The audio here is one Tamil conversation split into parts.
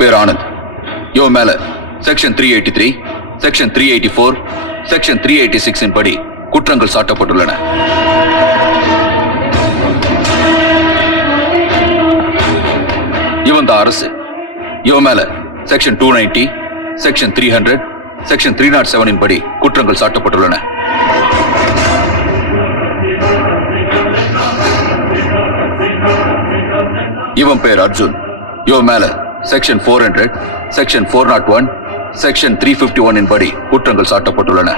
பேர் ஆனந்த். இவன் மேல செக்ஷன் 383, செக்ஷன் 384, செக்ஷன் 386 இன் படி குற்றங்கள் சாட்டப்பட்டுள்ளன. இவன் தான் அரசு. இவன் மேல செக்ஷன் 290, செக்ஷன் 300, செக்ஷன் 307 இன் படி குற்றங்கள் சாட்டப்பட்டுள்ளன. இவன் பேர் அர்ஜுன். இவன் மேல செக்ஷன் 400, செக்ஷன் 401, செக்ஷன் 351 இன் படி குற்றங்கள் சாட்டப்பட்டுள்ளன.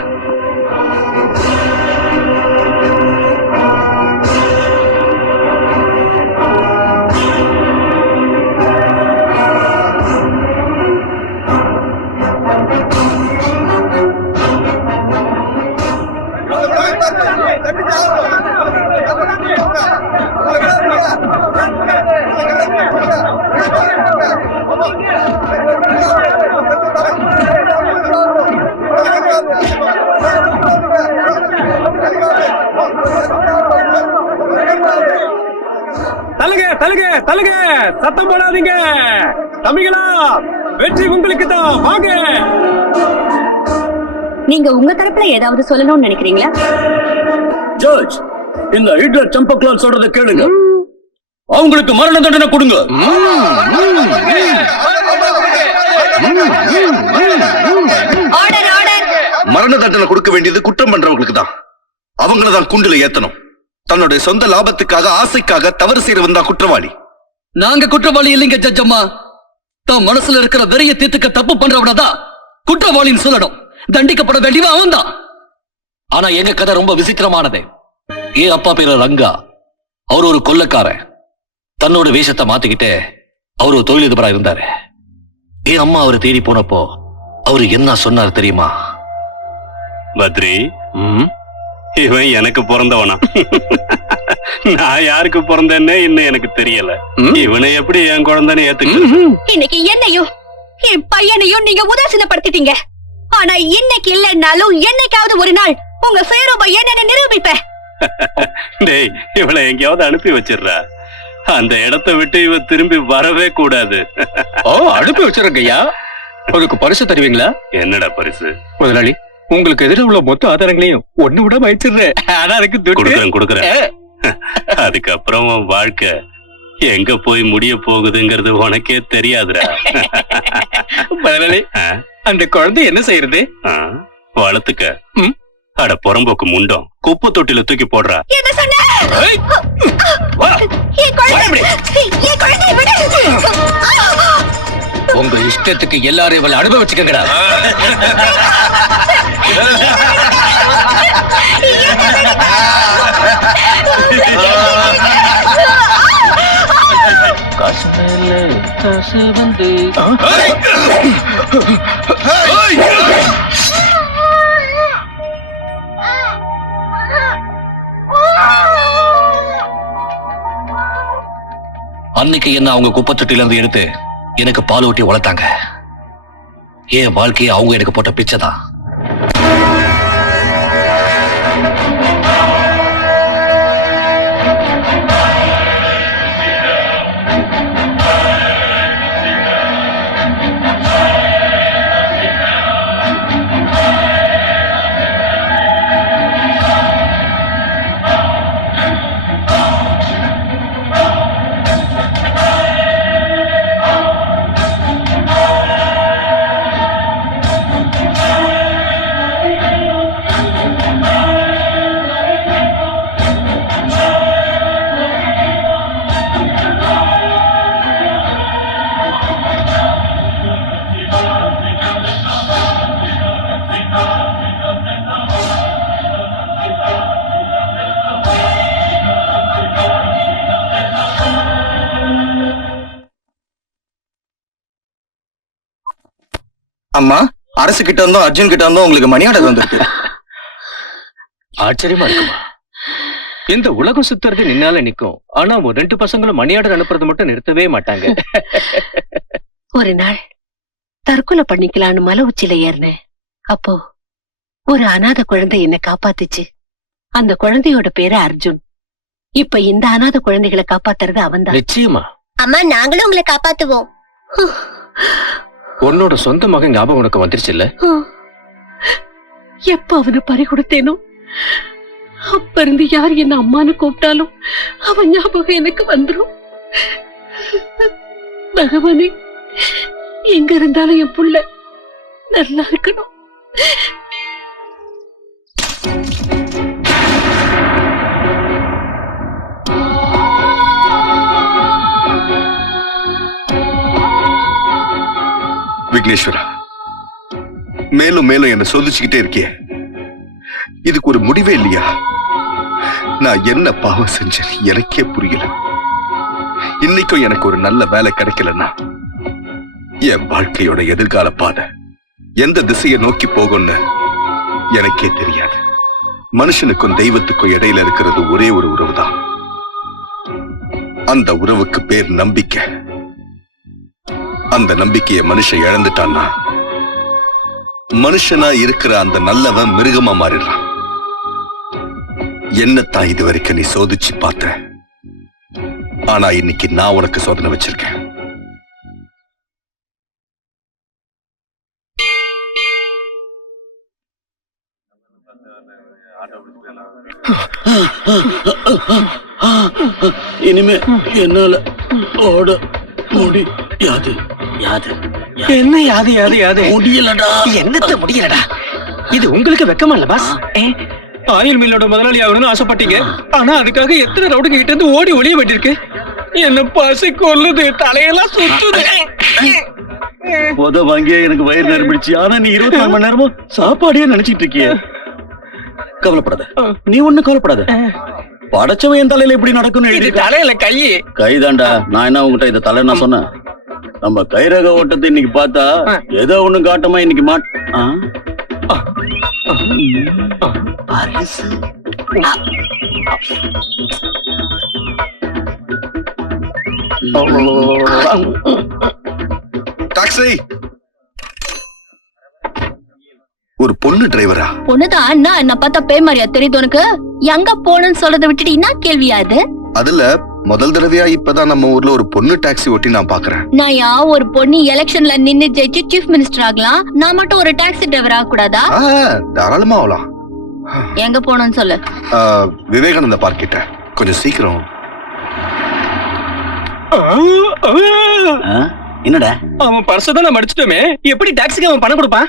தலக தலக தலக சத்தம் போடாதீங்க தம்பிகளா, வெற்றி உங்களுக்கு தான். வாங்க. நீங்க உங்க தரப்புல ஏதாவது சொல்லணும்னு நினைக்கிறீங்களா? ஜட்ஜ், இந்த ஹிட்லர் சம்பக்லால் சொல்றத கேளுங்க. அவங்களுக்கு மரண தண்டனை கொடுங்க. மரண தண்டனை கொடுக்க வேண்டியது குற்றம் பண்றவங்களுக்கு தான். அவங்களதான் குண்டுல ஏத்தணும். தன்னுடைய சொந்த லாபத்துக்காக, ஆசைக்காக தவறு செய்யறவன் தான் குற்றவாளி. நாங்க குற்றவாளி இல்லைங்க ஜட்ஜ் அம்மா. தன் மனசுல இருக்கிற வெறிய தீர்த்துக்க தப்பு பண்றவனதான் குற்றவாளின்னு சொல்லணும். தண்டிக்கப்பட வேண்டியவன் அவன் தான். ஆனா எங்க கதை ரொம்ப விசித்திரமானது. என் அப்பா பேரு ரங்கா. அவர் ஒரு கொள்ளைக்காரன். தன்னோட வேஷத்தை மாத்திக்கிட்டு அவர் ஒரு தொழிலதிபரா இருந்தாரு. என் அம்மா அவரை தேடி போனப்போ அவரு என்ன சொன்னார் தெரியுமா? பத்ரி, இவன் எனக்கு பிறந்தவனா? நான் யாருக்கு பிறந்தேன்னு இன்னும் எனக்கு தெரியல. இவனை எப்படி என் குழந்தைன்னு ஏத்துக்க? இன்னைக்கு என்னையும் என் பையனையும் நீங்க உதாசீனப்படுத்திட்டீங்க. ஆனா இன்னைக்கு இல்லைன்னாலும் என்னைக்காவது ஒரு நாள் உங்க சேரூப என்னன்னு நிரூபிப்பேன். டேய், இவளை எங்கேயாவது அனுப்பி வச்சிடுறா. அந்த இடத்தை விட்டு இவ திரும்பி வரவே கூடாது. அனுப்பி வச்சிருக்கையா. அதுக்கு பரிசு தருவீங்களா? என்னடா பரிசு? முதலாளி, உங்களுக்கு எதிர உள்ள மொத்த ஆதாரங்களையும் ஒண்ணு விட வச்சிடுறேன். ஆனா அதுக்கு கொடுக்குறேன். அதுக்கப்புறம் உன் வாழ்க்கை எங்க போய் முடிய போகுதுங்கிறது உனக்கே தெரியாதுடா. முதலாளி, அந்த குழந்தை என்ன செய்யறது? வளர்த்துக்க. அட புறம்போக்கு முண்டம், குப்பை தொட்டில தூக்கி போடுறா. என்ன சொன்ன? உங்க இஷ்டத்துக்கு எல்லாரும் இவளை அனுபவிச்சுக்கங்கடா. அன்னைக்கு என்ன அவங்க குப்பத்தொட்டில இருந்து எடுத்து எனக்கு பால் ஊட்டி வளர்த்தாங்க. என் வாழ்க்கையை அவங்க எனக்கு போட்ட பிச்சைதான். அம்மா, அரசு கிட்ட இருந்தோம், அர்ஜுன் கிட்ட இருந்தோம் உங்களுக்கு மணி ஆர்டர் வந்திருக்கு. ஆச்சரியமா இருக்குமா? இந்த உலகம் சுத்துறது நின்னால நிக்கும். ஆனா ஒரு 2 பசங்களும் மணி ஆர்டர் அனுப்புறது மட்டும் நிறுத்தவே மாட்டாங்க. ஒரு நாள் தற்கொலை பண்ணிக்கலான்னு மலை உச்சில ஏறினேன். அப்போ ஒரு அனாதை குழந்தை என்ன காப்பாத்துச்சு. அந்த குழந்தையோட பேரு அர்ஜுன். இப்ப இந்த அனாதை குழந்தைகளை காப்பாத்துறது அவன்தான். நிச்சயமா. அம்மா, நாங்களும் உங்களை காப்பாத்துவோம். உன்னோட சொந்த மகன் ஞாபகம் உனக்கு வந்துருச்சு இல்ல? எப்ப அவனை பறி கொடுத்தேனோ அப்ப இருந்து யார் என்ன அம்மான்னு கூப்பிட்டாலும் அவன் ஞாபகம் எனக்கு வந்துரும். பகவானே, எங்க இருந்தாலும் என் புள்ள நல்லா இருக்கணும். விக்னேஸ்வரா, மேலும் மேலும் என்ன சோதிச்சுக்கிட்டே இருக்கிய. இதுக்கு ஒரு முடிவே இல்லையா? நான் என்ன பாவம் செஞ்சேன் எனக்கே புரியல. இன்னைக்கும் எனக்கு ஒரு நல்ல வேலை கிடைக்கலன்னா என் வாழ்க்கையோட எதிர்கால பாதை எந்த திசையை நோக்கி போகும்னு எனக்கே தெரியாது. மனுஷனுக்கும் தெய்வத்துக்கும் இடையில இருக்கிறது ஒரே ஒரு உறவுதான். அந்த உறவுக்கு பேர் நம்பிக்கை. அந்த நம்பிக்கையை மனுஷன் இழந்துட்டான்னா மனுஷனா இருக்கிற அந்த நல்லவன் மிருகமா மாறிடுறான். என்னத்தான் இது வரைக்கும் நீ சோதிச்சு பார்த்த, ஆனா இன்னைக்கு நான் உனக்கு சோதனை வச்சிருக்கேன். இனிமே என்னால ஓட முடியாது. என்ன யாது யாது யாது முடியலடா. என்னத்த முடியலடா? இது உங்களுக்கு வெக்கமா இல்ல பாஸ்? ஆயில் மில்லோட முதலாளி ஆகணும்னு ஆசைப்பட்டீங்க. ஆனா அதுக்காக எத்தனை ரவுடுங்க கிட்ட இருந்து ஓடி ஒளிய வேண்டியிருக்கு. என்ன பசி கொல்லுது, தலையெல்லாம் சுத்துது. வாங்கிய எனக்கு வயிறு நிரம்பிடுச்சு. ஆனா நீ 24 மணி நேரமும் சாப்பாடே நினைச்சிட்டு இருக்கிய. கவலைப்படாத, நீ ஒண்ணு கவலைப்படாத. படைச்சவன் என் தலையில இப்படி நடக்கணும். இது தலையில கைதாண்டா. நான் என்ன உங்ககிட்ட இந்த தலை நான் சொன்னேன்? நம்ம கைரக ஓட்டத்தை இன்னைக்கு பார்த்தா ஏதோ ஒண்ணு காட்டமா இன்னைக்கு டாக்ஸி, ஒரு பொண்ணு டிரைவரா? பொண்ணுதான் அண்ணா. என்ன பார்த்தா பேய் மாதிரியா தெரியுது உனக்கு? எங்க போகணும்னு சொல்றதை விட்டுட்டு என்ன கேள்வியா இது? அதுல முதல் தடவையா இப்பதான் நம்ம ஊர்ல ஒரு பொண்ணு டாக்ஸி ஓட்டி நான் பாக்குறேன். நான் ஒரு பொண்ணு எலெக்ஷன்ல நின்னு ஜெயிச்சு சீஃப் மினிஸ்டர் ஆகலாம், நான் மட்டும் ஒரு டாக்ஸி டிரைவர் ஆக கூடாதா? தாராளமா ஆகலாம். எங்க போகணும்னு சொல்லு. விவேகானந்த பார்க் கிட்ட. கொஞ்சம் சீக்கிரம். என்னடா? அவன் பர்ஸ் தான் நம்ம அடிச்சிட்டோமே, எப்படி டாக்ஸிக்கு அவன் பணம் கொடுப்பான்?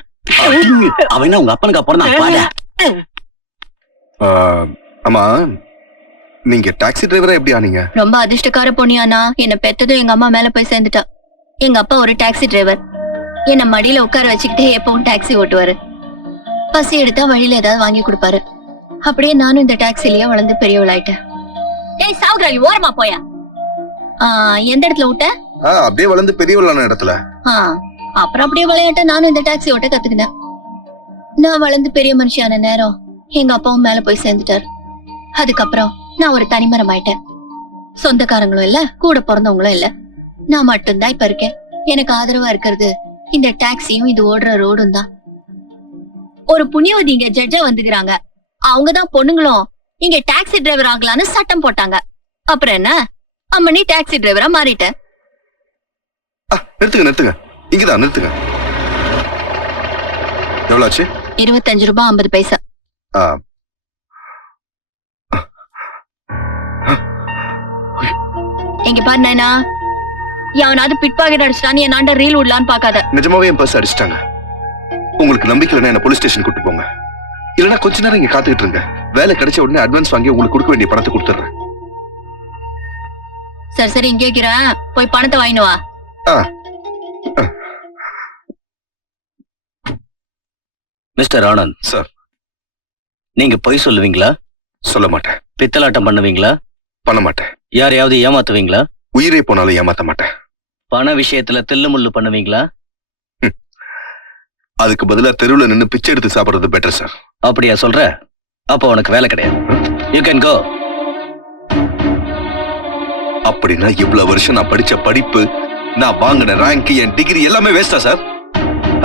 அவன் உங்க அப்பனுக்கு அப்புறம். ஆமா, நீங்க டாக்ஸி டிரைவரா எப்படி ஆனீங்க? ரொம்ப அதிர்ஷ்டக்கார பொண்ணியானா. என்ன பெத்ததும் எங்க அம்மா மேல போய் சேர்ந்துட்டா. எங்க அப்பா ஒரு டாக்ஸி டிரைவர். என்ன மடியில உட்கார வச்சுக்கிட்டே எப்பவும் டாக்ஸி ஓட்டுவாரு. பசி எடுத்தா வழியில ஏதாவது வாங்கி கொடுப்பாரு. அப்படியே நானும் இந்த டாக்ஸிலேயே வளர்ந்து பெரியவளாயிட்டேன். ஏய் சாவுகிராவி, ஓரமா போயா. எந்த இடத்துல விட்ட? அப்படியே வளர்ந்து பெரியவளான இடத்துல. அப்புறம் அப்படியே விளையாட்ட நானும் இந்த டாக்ஸி ஓட்ட கத்துக்கினேன். நான் வளர்ந்து பெரிய மனுஷியான நேரம் எங்க அப்பாவும் மேல போய் சேர்ந்துட்டாரு. அதுக்கப்புறம் நான் ஒரு தனிமரம் ஆயிட்டேன். சொந்தக்காரங்களும் இல்ல, கூட பிறந்தவங்களும் இல்ல. நான் மட்டும்தான் இப்ப இருக்கேன். எனக்கு ஆதரவா இருக்கிறது இந்த டாக்ஸியும் இது ஓடுற ரோடும் தான். ஒரு புண்ணியவதி இங்க ஜட்ஜா வந்துக்கிறாங்க. அவங்கதான் பொண்ணுங்களும் இங்க டாக்ஸி டிரைவர் ஆகலான்னு சட்டம் போட்டாங்க. அப்புறம் என்ன, அம்மனி டாக்ஸி டிரைவரா மாறிட்டேன். நிறுத்துங்க, இங்கதான் நிறுத்துங்க. எவ்வளவு ஆச்சு? 25 ரூபாய் 50 பைசா. எங்க பாரு நாயனா, எவனாவது பிட் பாக்கெட் அடிச்சிட்டான்னு என் ஆண்ட ரீல் விடலான்னு பாக்காத. நிஜமாவே என் பர்ஸ் அடிச்சிட்டாங்க. உங்களுக்கு நம்பிக்கை இல்லைன்னா என்ன போலீஸ் ஸ்டேஷன் கூட்டு போங்க. இல்லைன்னா கொஞ்ச நேரம் இங்க காத்துக்கிட்டு இருங்க. வேலை கிடைச்ச உடனே அட்வான்ஸ் வாங்கி உங்களுக்கு கொடுக்க வேண்டிய பணத்தை கொடுத்துறேன். சரி இங்கே இருக்கிறேன், போய் பணத்தை வாங்கினு வா. மிஸ்டர் ஆனந்த் சார், நீங்க பொய் சொல்லுவீங்களா? சொல்ல மாட்டேன். பித்தலாட்டம் பண்ணுவீங்களா? பண்ண மாட்டேன். யாரையாவது ஏமாத்துவீங்களா? உயிரே போனாலும் ஏமாத்த மாட்டேன். பண விஷயத்துல தில்லு முள்ளு பண்ணுவீங்களா? அதுக்கு பதிலா தெருவுல நின்னு பிச்சை எடுத்து சாப்பிடுறது பெட்டர் சார். அப்படியா சொல்ற? அப்ப உனக்கு வேலை கிடையாது. You can go. அப்படின்னா இவ்வளவு வருஷம் நான் படிச்ச படிப்பு, நான் வாங்கின ரேங்க், என் டிகிரி எல்லாமே வேஸ்டா சார்?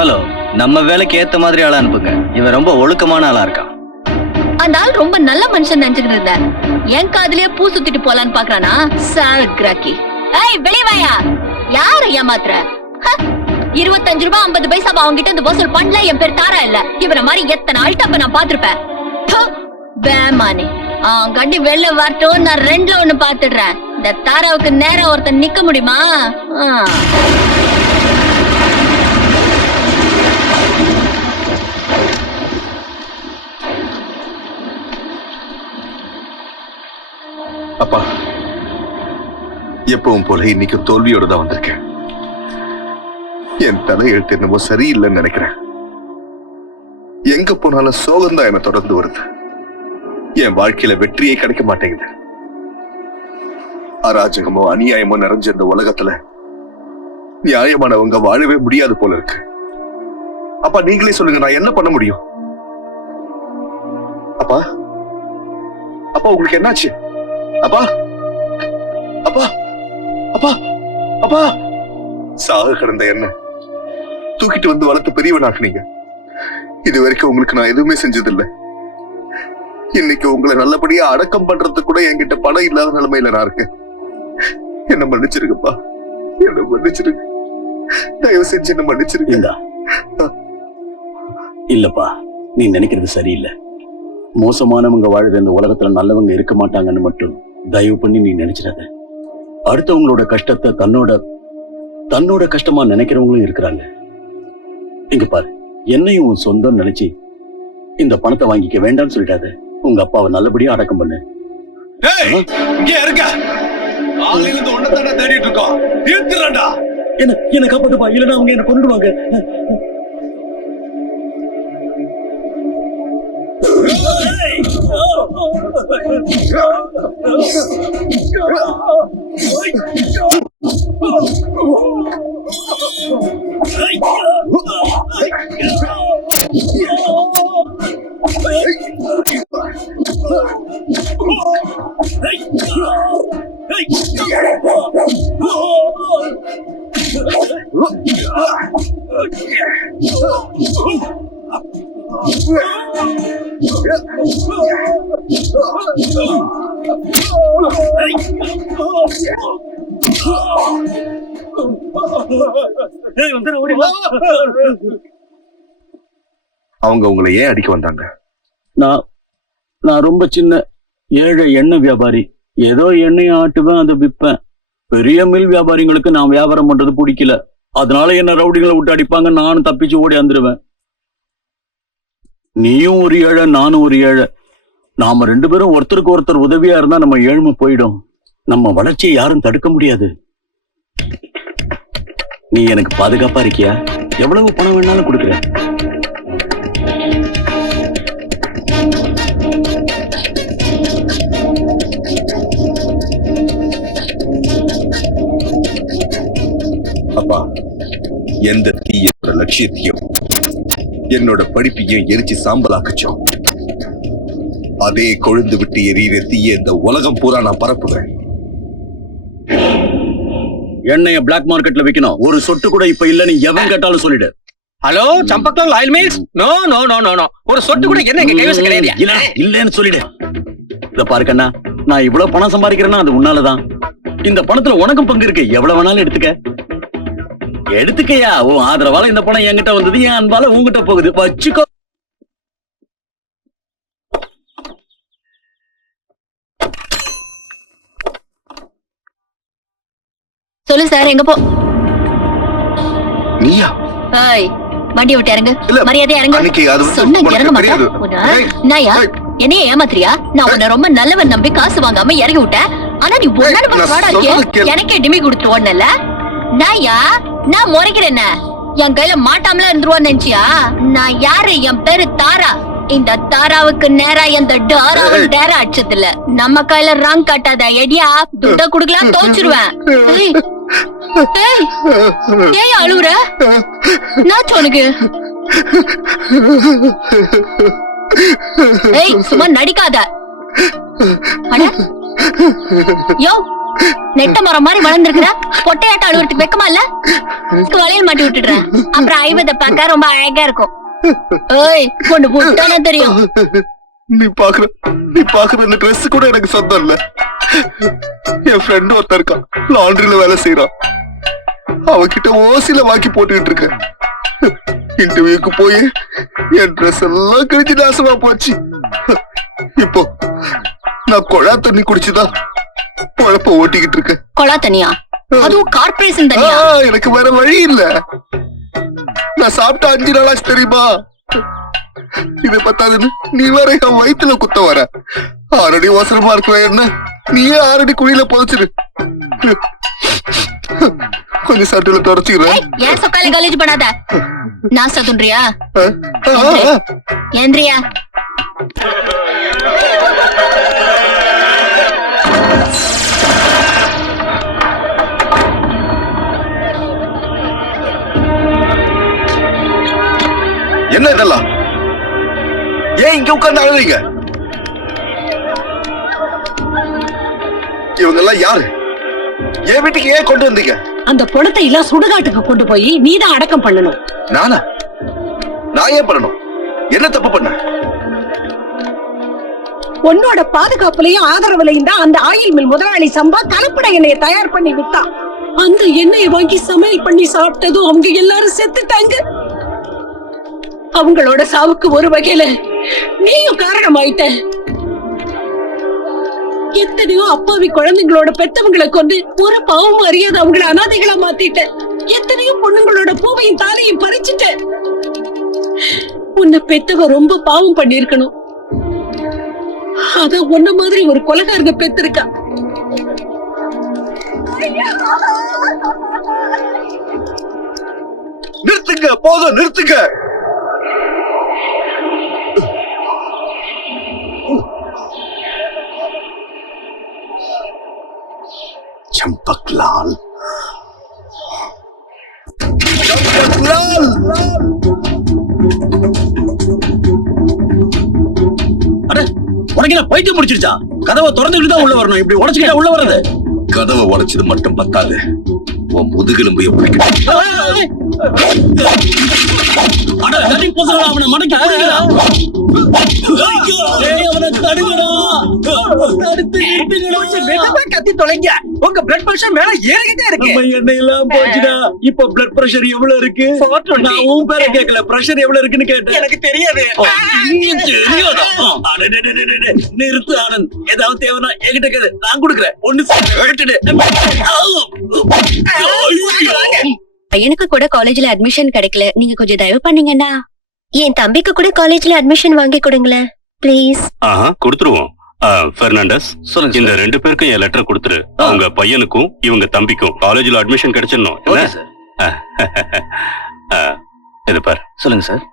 ஹலோ, நம்ம வேலைக்கு ஏத்த மாதிரி ஆளா அனுப்புங்க. இவன் ரொம்ப ஒழுக்கமான ஆளா இருக்கான். அந்த ஆள் ரொம்ப நல்ல மனுஷன் நினைச்சுக்கிட்டு இருந்த. என் காதுலயே பூ சுத்திட்டு போலான்னு பாக்குறானா? சார் கிராக்கி. ஏய் வெளிய வாயா. யார ஏமாத்துற? 25 ரூபாய் 50 பைசா அவங்கிட்ட இந்த வசூல் பண்ணல என் பேர் தாரா இல்ல. இவர மாதிரி எத்தனை அல்டப்ப நான் பாத்திருப்பேன். வேமானே கட்டி வெளில வரட்டும், நான் 2ல 1 பாத்துடுறேன். இந்த தாராவுக்கு நேரம் ஒருத்தன் நிக்க முடியுமா? அப்பா, எப்பவும் போல இன்னைக்கு தோல்வியோட தான் வந்திருக்கேன். என் தலையெழுத்து என்னமோ சரியில்லைன்னு நினைக்கிறேன். எங்க போனாலும் சோகம்தான் என்ன தொடர்ந்து வருது. என் வாழ்க்கையில வெற்றியே கிடைக்க மாட்டேங்குது. அராஜகமோ அநியாயமோ நிறைஞ்ச இந்த உலகத்துல நியாயமானவங்க வாழவே முடியாது போல இருக்கு. அப்பா, நீங்களே சொல்லுங்க, நான் என்ன பண்ண முடியும்? அப்பா, அப்பா உங்களுக்கு என்னாச்சு? அப்பா, அப்பா, அப்பா, அப்பா! சாக கிடந்த என்ன தூக்கிட்டு வந்து வளர்த்து பெரியவனாக்குனீங்க. இது வரைக்கும் உங்களுக்கு நான் எதுவுமே செஞ்சதில்லை. இன்னைக்கு உங்களை நல்லபடியா அடக்கம் பண்றதுக்கு கூட என்கிட்ட பணம் இல்லாத நிலைமையில நான் இருக்கேன். என்ன மன்னிச்சிருக்கப்பா, என்ன மன்னிச்சிருங்க. தயவு செஞ்சு என்ன மன்னிச்சிருங்க. இல்லப்பா, நீ நினைக்கிறது சரியில்லை. மோசமானவங்க வாழுற இந்த உலகத்துல நல்லவங்க இருக்க மாட்டாங்கன்னு மட்டும் தயவு பண்ணி நீ நினைச்சிடாத. அடுத்தவங்களோட கஷ்டத்தை தன்னோட கஷ்டமா நினைக்கிறவங்களும் இருக்கிறாங்க. இங்க பாரு, என்னையும் உன் சொந்தம் நினைச்சு இந்த பணத்தை வாங்கிக்க வேண்டாம்னு சொல்லிட்டாத. உங்க அப்பாவை நல்லபடியா அடக்கம் பண்ணு. தேடிட்டு இருக்கோம். என்ன காப்பாத்துப்பா, இல்லைன்னா அவங்க என்ன கொண்டுடுவாங்க. அவங்க உங்களை ஏன் அடிக்க வந்தாங்க? நான் ரொம்ப சின்ன ஏழை எண்ணெய் வியாபாரி. ஏதோ எண்ணெய் ஆட்டுவேன், அதை விற்பேன். பெரிய மில் வியாபாரிங்களுக்கு நான் வியாபாரம் பண்றது பிடிக்கல. அதனால என்ன ரவுடிகளை விட்டு அடிப்பாங்க, நானும் தப்பிச்சு ஓடி வந்துருவேன். நீயும் ஒரு ஏழை, நானும் ஒரு ஏழை. நாம 2 பேரும் ஒருத்தருக்கு ஒருத்தர் உதவியா இருந்தா நம்ம ஏழ்மை போயிடும். நம்ம வளர்ச்சியை யாரும் தடுக்க முடியாது. நீ எனக்கு பாதுகாப்பா இருக்கியா? எவ்வளவு பணம் வேணாலும் கொடுக்குறேன். அப்பா, எந்த தீயோட லட்சியத்தையும் என்னோட படிப்பையும் எரிச்சு சாம்பலாக்கச்சோம், அதே கொழுந்து விட்டு எரியிற தீய இந்த உலகம் பூரா நான் பரப்புவேன். எண்ணெய பிளாக் மார்க்கெட்ல விக்கணும். ஒரு சொட்டு கூட இப்ப இல்லன்னு எவன் கேட்டாலும் சொல்லிடு. Hello, Champaklal oil mills? No no no no no. ஒரு சொட்டு கூட என்ன எங்க கைவசம் கிடையாது. இல்லன்னு சொல்லிடு. இத பாரு கண்ணா, நான் இவ்வளவு பணம் சம்பாதிக்கிறேன்னா அது உன்னாலதான். இந்த பணத்துல உனக்கும் பங்கு இருக்கு. எவ்வளவு வேணாலும் எடுத்துக்கயா. உன் ஆதரவால இந்த பணம் என்கிட்ட வந்தது, என் அன்பால உங்ககிட்ட போகுது. வச்சுக்கோ. சொல்லு சார், எங்க போ? நீயா? வண்டி விட்டு இறங்கு. இல்ல, மரியாதையா இறங்கு. அன்னைக்கு அது வந்து சொன்ன உனக்கு இறங்க மாட்டேன். தெரியாது. ஏய், நாயா, என்னைய ஏமாத்திரியா? நான் உன்னை ரொம்ப நல்லவன் நம்பி காசு வாங்காம இறங்கி விட்டேன். ஆனா நீ ஒன்னால நான் வாடா சொல்றது இருக்கே. கேளு. எனக்கே டிமி கொடுத்துட்டு ஓடனல. நாயா, நான் முறைக்கிறேன். என் கையில மாட்டாமல இருந்துருவான்னு நினைச்சியா? நான் யாரு? என் பேரு தாரா. இந்த தாராவுக்கு நேரா எந்த டாராவும் டேரா அடிச்சதில்ல. நம்ம கையில ராங் காட்டாத. எடியா, துட்ட குடுக்கலாம், தோச்சிருவேன். ஏய் அழுவுற? நான் சொனுக்கு ஏய், சும்மா நடிக்காத. அட யோ, நெட்ட மரம் மாதிரி வளர்ந்துருக்குற. பொட்டையாட்ட அழுவுறதுக்கு வெக்கமா இல்ல? வளையல் மாட்டி விட்டுடுறேன். அப்புறம் ஐவத பார்க்க ரொம்ப அழகா இருக்கும். ஏய், கொண்டு போட்டானே தெரியும். நீ பாக்குற இந்த ட்ரெஸ் கூட எனக்கு சொந்தம் இல்ல. என் ஃப்ரெண்ட் ஒருத்தர் இருக்கான், லாண்டரியில வேலை செய்யறான். அவகிட்ட ஓசில வாக்கி போட்டுக்கிட்டு இருக்கேன். இன்டர்வியூக்கு போய் என் ட்ரெஸ் எல்லாம் கிழிஞ்சு நாசமா போச்சு. இப்போ நான் குழா தண்ணி குடிச்சுதான் குழப்ப ஓட்டிக்கிட்டு இருக்கேன். கொலா தனியா? அதுவும் கார்பரேஷன் தனியா? எனக்கு வேற வழி இல்ல. நான் சாப்பிட்ட 5 நாளாச்சு தெரியுமா? இதை பத்தாதுன்னு நீ வேற என் வயிற்றுல குத்த வர. 6 அடி அவசரமா இருக்க என்ன நீயே 6 அடி குழியில புதைச்சிரு. கொஞ்சம் சட்டில தொடச்சுக்கிறேன். ஏன் சொக்கால காலேஜ் பண்ணாத. நான் சதுன்றியா? ஏந்திரியா? என்ன இதெல்லாம்? ஏன் இங்க உட்கார்ந்து அழுறீங்க? இவங்க எல்லாம் யாரு? என் வீட்டுக்கு ஏன் கொண்டு வந்தீங்க? அந்த பணத்தை எல்லாம் சுடுகாட்டுக்கு கொண்டு போய் நீதான் அடக்கம் பண்ணணும். நானா? நான் ஏன் பண்ணணும்? என்ன தப்பு பண்ண? உன்னோட பாதுகாப்புலயும் ஆதரவுலையும் தான் அந்த ஆயில் மில் முதலாளி சம்பா கலப்பட எண்ணெயை தயார் பண்ணி விட்டான். அந்த எண்ணெயை வாங்கி சமையல் பண்ணி சாப்பிட்டதும் அவங்க எல்லாரும் செத்துட்டாங்க. அவங்களோட சாவுக்கு ஒரு வகையில நீயும் காரணமாயிட்ட. எத்தனையோ அப்பாவி குழந்தைங்களோட பெத்தவங்களை கொண்டு ஒரு பாவம் அறியாத அவங்கள அனாதைகளா மாத்திட்ட. எத்தனையோ பொண்ணுங்களோட பூவையும் தாலையும் பறிச்சுட்ட. உன்னை பெத்தவ ரொம்ப பாவம் பண்ணிருக்கணும். அத உன்ன மாதிரி ஒரு கொலைகாரங்க பெத்திருக்கா. நிறுத்துங்க, போதும் நிறுத்துங்க. चंपकलाल, चंपकलाल, அட உனக்கு என்ன பைத்தியம் முடிச்சிருச்சா? கதவை திறந்துக்கிட்டு தான் உள்ள வரணும். இப்படி உடைச்சுக்கிட்டா உள்ள வர்றது? கதவை உடைச்சது மட்டும் பத்தாது, உன் முதுகெலும்பைய உடைக்கணும். அட தண்ணி போசலா, அவனை மடக்கி பிடிக்கலாம். அவனை தடுங்கடா, தடுத்து நிறுத்துங்கடா. கத்தி தொலைங்க. உங்க பிளட் பிரஷர் மேல ஏறிக்கிட்டே இருக்கு. நம்ம எண்ணெய் எல்லாம் போச்சுடா. இப்ப பிளட் பிரஷர் எவ்வளவு இருக்கு? 420. நான் உன் பேரை கேட்கல, பிரஷர் எவ்வளவு இருக்குன்னு கேட்டேன். எனக்கு தெரியாது. தெரியாதா? நிறுத்து ஆனந்த். ஏதாவது தேவைன்னா என்கிட்ட கேளு, நான் கொடுக்குறேன். ஒண்ணு பையனுக்கு கூட காலேஜ்ல அட்மிஷன் கிடைக்கல. நீங்க கொஞ்சம் தயவு பண்ணீங்கன்னா என் தம்பிக்கு கூட காலேஜ்ல அட்மிஷன் வாங்கி கொடுங்களேன் ப்ளீஸ். கொடுத்துருவோம். பெர்னாண்டஸ், சொல்லுங்க. இந்த 2 பேருக்கும் என் லெட்டர் கொடுத்துரு. அவங்க பையனுக்கும் இவங்க தம்பிக்கும் காலேஜ்ல அட்மிஷன் கிடைச்சிடணும். இது பாரு. சொல்லுங்க சார்.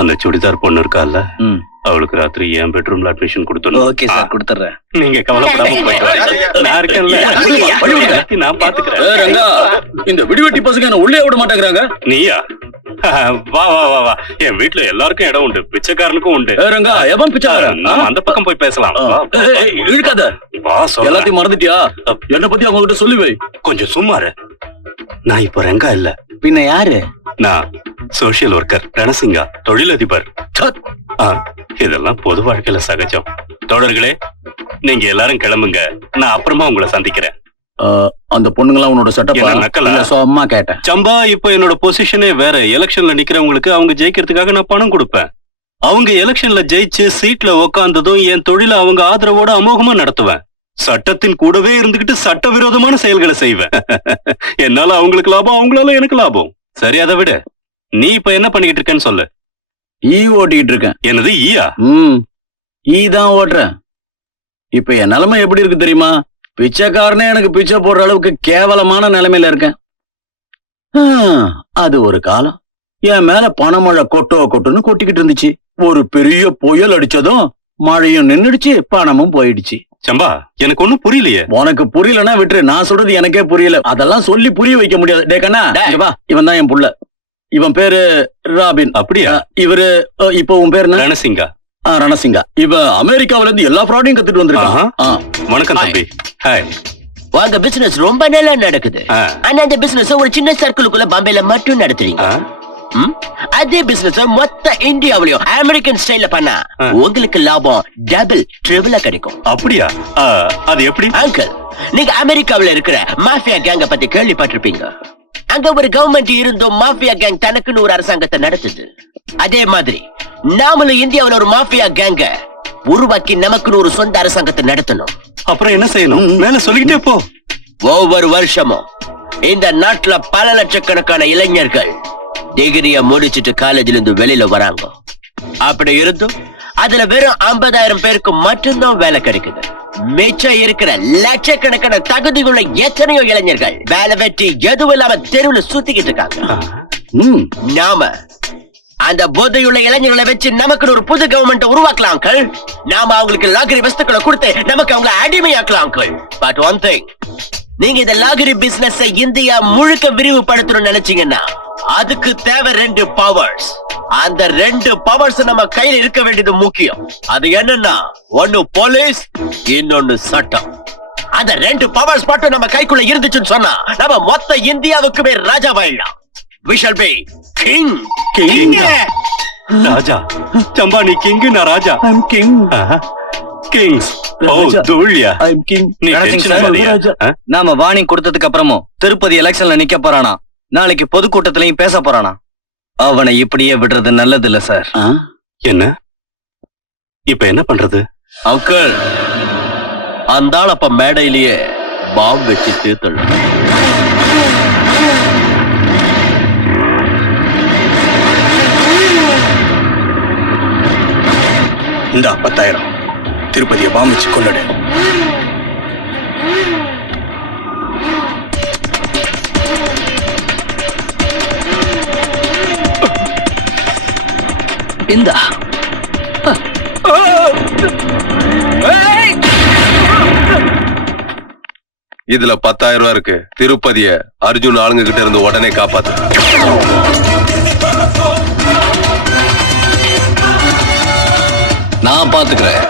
அந்த சுடிதார் பொண்ணு இருக்கால, ம். அவளுக்கு ராத்திரி என் பெட்ரூம்ல அட்மிஷன் கொடுத்துடணும். ஓகே சார், கொடுத்துறேன். நீங்க கவலைப்படாம போயிட்டு வாங்க. நான் இருக்கேன்ல, எல்லாத்தையும் நான் பாத்துக்கிறேன். ரங்கா, இந்த விடிவெட்டி பசங்க என்ன உள்ளே விட மாட்டேங்கிறாங்க. நீயா? வா வா வா வா. என் வீட்டுல எல்லாருக்கும் இடம் உண்டு, பிச்சைக்காரனுக்கும் உண்டு. ரங்கா, எவன் பிச்சைக்காரன்? நாம அந்த பக்கம் போய் பேசலாம். வா, இழுக்காத. வா, சொல்றேன். எல்லாத்தையும் மறந்துட்டியா? என்ன பத்தி அவங்க கிட்ட சொல்லி வை. கொஞ்சம் சும்மாரு. நான் இப்ப ரங்கா இல்ல. பின்ன யாரு? நான் சோசியல் ஒர்க்கர் ரணசிங்கா, தொழிலதிபர். இதெல்லாம் பொது வாழ்க்கையில சகஜம். தோழர்களே, நீங்க எல்லாரும் கிளம்புங்க. நான் அப்புறமா உங்களை சந்திக்கிறேன். அந்த பொண்ணுங்களாம் உன்னோட செட்டப் என்ன நக்கலா? அம்மா கேட்டேன். சம்பா, இப்ப என்னோட பொசிஷனே வேற. எலெக்ஷன்ல நிக்கிறவங்களுக்கு அவங்க ஜெயிக்கிறதுக்காக நான் பணம் கொடுப்பேன். அவங்க எலெக்ஷன்ல ஜெயிச்சு சீட்ல உக்காந்ததும் என் தொழில அவங்க ஆதரவோட அமோகமா நடத்துவேன். சட்டத்தின் கூடவே இருந்துகிட்டு சட்டவிரோதமான செயல்களை செய்வேன். என்னால அவங்களுக்கு லாபம், அவங்களால எனக்கு லாபம். சரி, அதை விட நீ இப்ப என்ன பண்ணிக்கிட்டு இருக்கேன்னு சொல்லு. ஈ ஓட்டிக்கிட்டு இருக்கேன். என்னது ஈயா? ஈ தான் ஓட்டுறேன். இப்ப என் நிலைமை எப்படி இருக்கு தெரியுமா? பிச்சைக்காரனே எனக்கு பிச்சை போடுற அளவுக்கு கேவலமான நிலைமையில இருக்கேன். அது ஒரு காலம். என் மேல பணமழை கொட்டுன்னு கொட்டிக்கிட்டு இருந்துச்சு. ஒரு பெரிய புயல் அடிச்சதும் மழையும் நின்னுடுச்சு, பணமும் போயிடுச்சு. சம்பா, எனக்கு ஒண்ணும் புரியலையே. உனக்கு புரியலன்னா விட்டுரு. நான் சொல்றது எனக்கே புரியல. அதெல்லாம் சொல்லி புரிய வைக்க முடியாது. டே கண்ணா, வா. இவன் தான் என் புள்ள. இவன் பேரு ராபின். அப்படியா? இவரு இப்போ உன் பேரு என்ன? ரணசிங்கா. ரணசிங்கா. இவ அமெரிக்காவில இருந்து எல்லா ஃப்ராடையும் கத்துட்டு வந்திருக்கான். வணக்கம் தம்பி. ஹாய். உங்க பிசினஸ் ரொம்ப நல்லா நடக்குது. ஆனா அந்த பிசினஸ் ஒரு சின்ன சர்க்கிளுக்குள்ள பாம்பேல மட்டும் நடத்துறீங்க. அதே பிசினஸ் மொத்த இந்தியாவிலயும் அமெரிக்கன் ஸ்டைல்ல பண்ணா உங்களுக்கு லாபம் டபுள் ட்ரிபிளா கிடைக்கும். அப்படியா? அது எப்படி? அங்கிள், நீங்க அமெரிக்காவில இருக்கிற மாஃபியா கேங்க பத்தி கேள்விப்பட்டிருப்பீங்க. அங்க ஒரு கவர்மெண்ட் இருந்தும் மாஃபியா கேங் தனக்குன்னு ஒரு அரசாங்கத்தை நடத்துது. அதே மாதிரி நாமளும் இந்தியாவுல ஒரு மாஃபியா கேங்க உருவாக்கி நமக்குன்னு ஒரு சொந்த அரசாங்கத்தை நடத்தணும். அப்புறம் என்ன செய்யணும்? மேல சொல்லிக்கிட்டே போ. ஒவ்வொரு வருஷமும் இந்த நாட்டுல பல லட்சக்கணக்கான இளைஞர்கள் டிகிரிய முடிச்சிட்டு காலேஜ்ல இருந்து வெளியில வராங்க. அப்படி இருந்தும் அதுல வெறும் 50,000 பேருக்கு மட்டும்தான் வேலை கிடைக்குது. மிச்சம் இருக்கிற லட்சக்கணக்கான தகுதியுள்ள எத்தனையோ இளைஞர்கள் வேலை வெட்டி எதுவும் இல்லாம தெருவுல சுத்திக்கிட்டு இருக்காங்க. நாம அந்த போதையுள்ள இளைஞர்களை வச்சு நமக்கு ஒரு புது கவர்மெண்ட் உருவாக்கலாம் அங்கிள். நாம அவங்களுக்கு லாகரி வஸ்துக்களை கொடுத்து நமக்கு அவங்களை அடிமையாக்கலாம் அங்கிள். பட் ஒன் திங், நீங்க இந்த லாகரி பிசினஸ் இந்தியா முழுக்க விரிவுபடுத்தணும்னு நினைச்சீங்கன்னா அதுக்கு தேவை 2 பவர்ஸ். அந்த 2 பவர்ஸ் நம்ம கையில இருக்க வேண்டியது முக்கியம். அது என்னன்னா, ஒன்னு போலீஸ், இன்னொன்னு சட்டம். அந்த 2 பவர்ஸ் மட்டும் நம்ம கைக்குள்ள இருந்துச்சுன்னு சொன்னா நம்ம மொத்த இந்தியாவுக்குமே ராஜாவாயிடலாம். We shall be king. King. ராஜா. சம்பா நீ கிங், நான் ராஜா. I'm king. கிங்ஸ். ஓ ராஜா. தூள்யா. I'm king. நீ டென்ஷன் ஆகாதீயா? நாம வார்னிங் கொடுத்ததுக்கு அப்புறமும் திருப்பதி எலெக்ஷன்ல நிக்க போறானா, நாளைக்கு பொதுக்கூட்டத்திலையும் பேச போறானா. அவனை இப்படியே விடுறது நல்லது இல்ல சார். என்ன இப்ப என்ன பண்றது? அங்கிள், அந்த ஆள் அப்ப மேடையிலேயே பாம்பு வச்சு தீர்த்தல். இந்த 10,000 திருப்பதியை பாம்பு வச்சு கொண்டுடு. இந்த இதுல 10,000 ரூபாய் இருக்கு. திருப்பதிய அர்ஜுன் ஆளுங்க கிட்ட இருந்து உடனே காப்பாத்து. நான் பாத்துக்கிறேன்.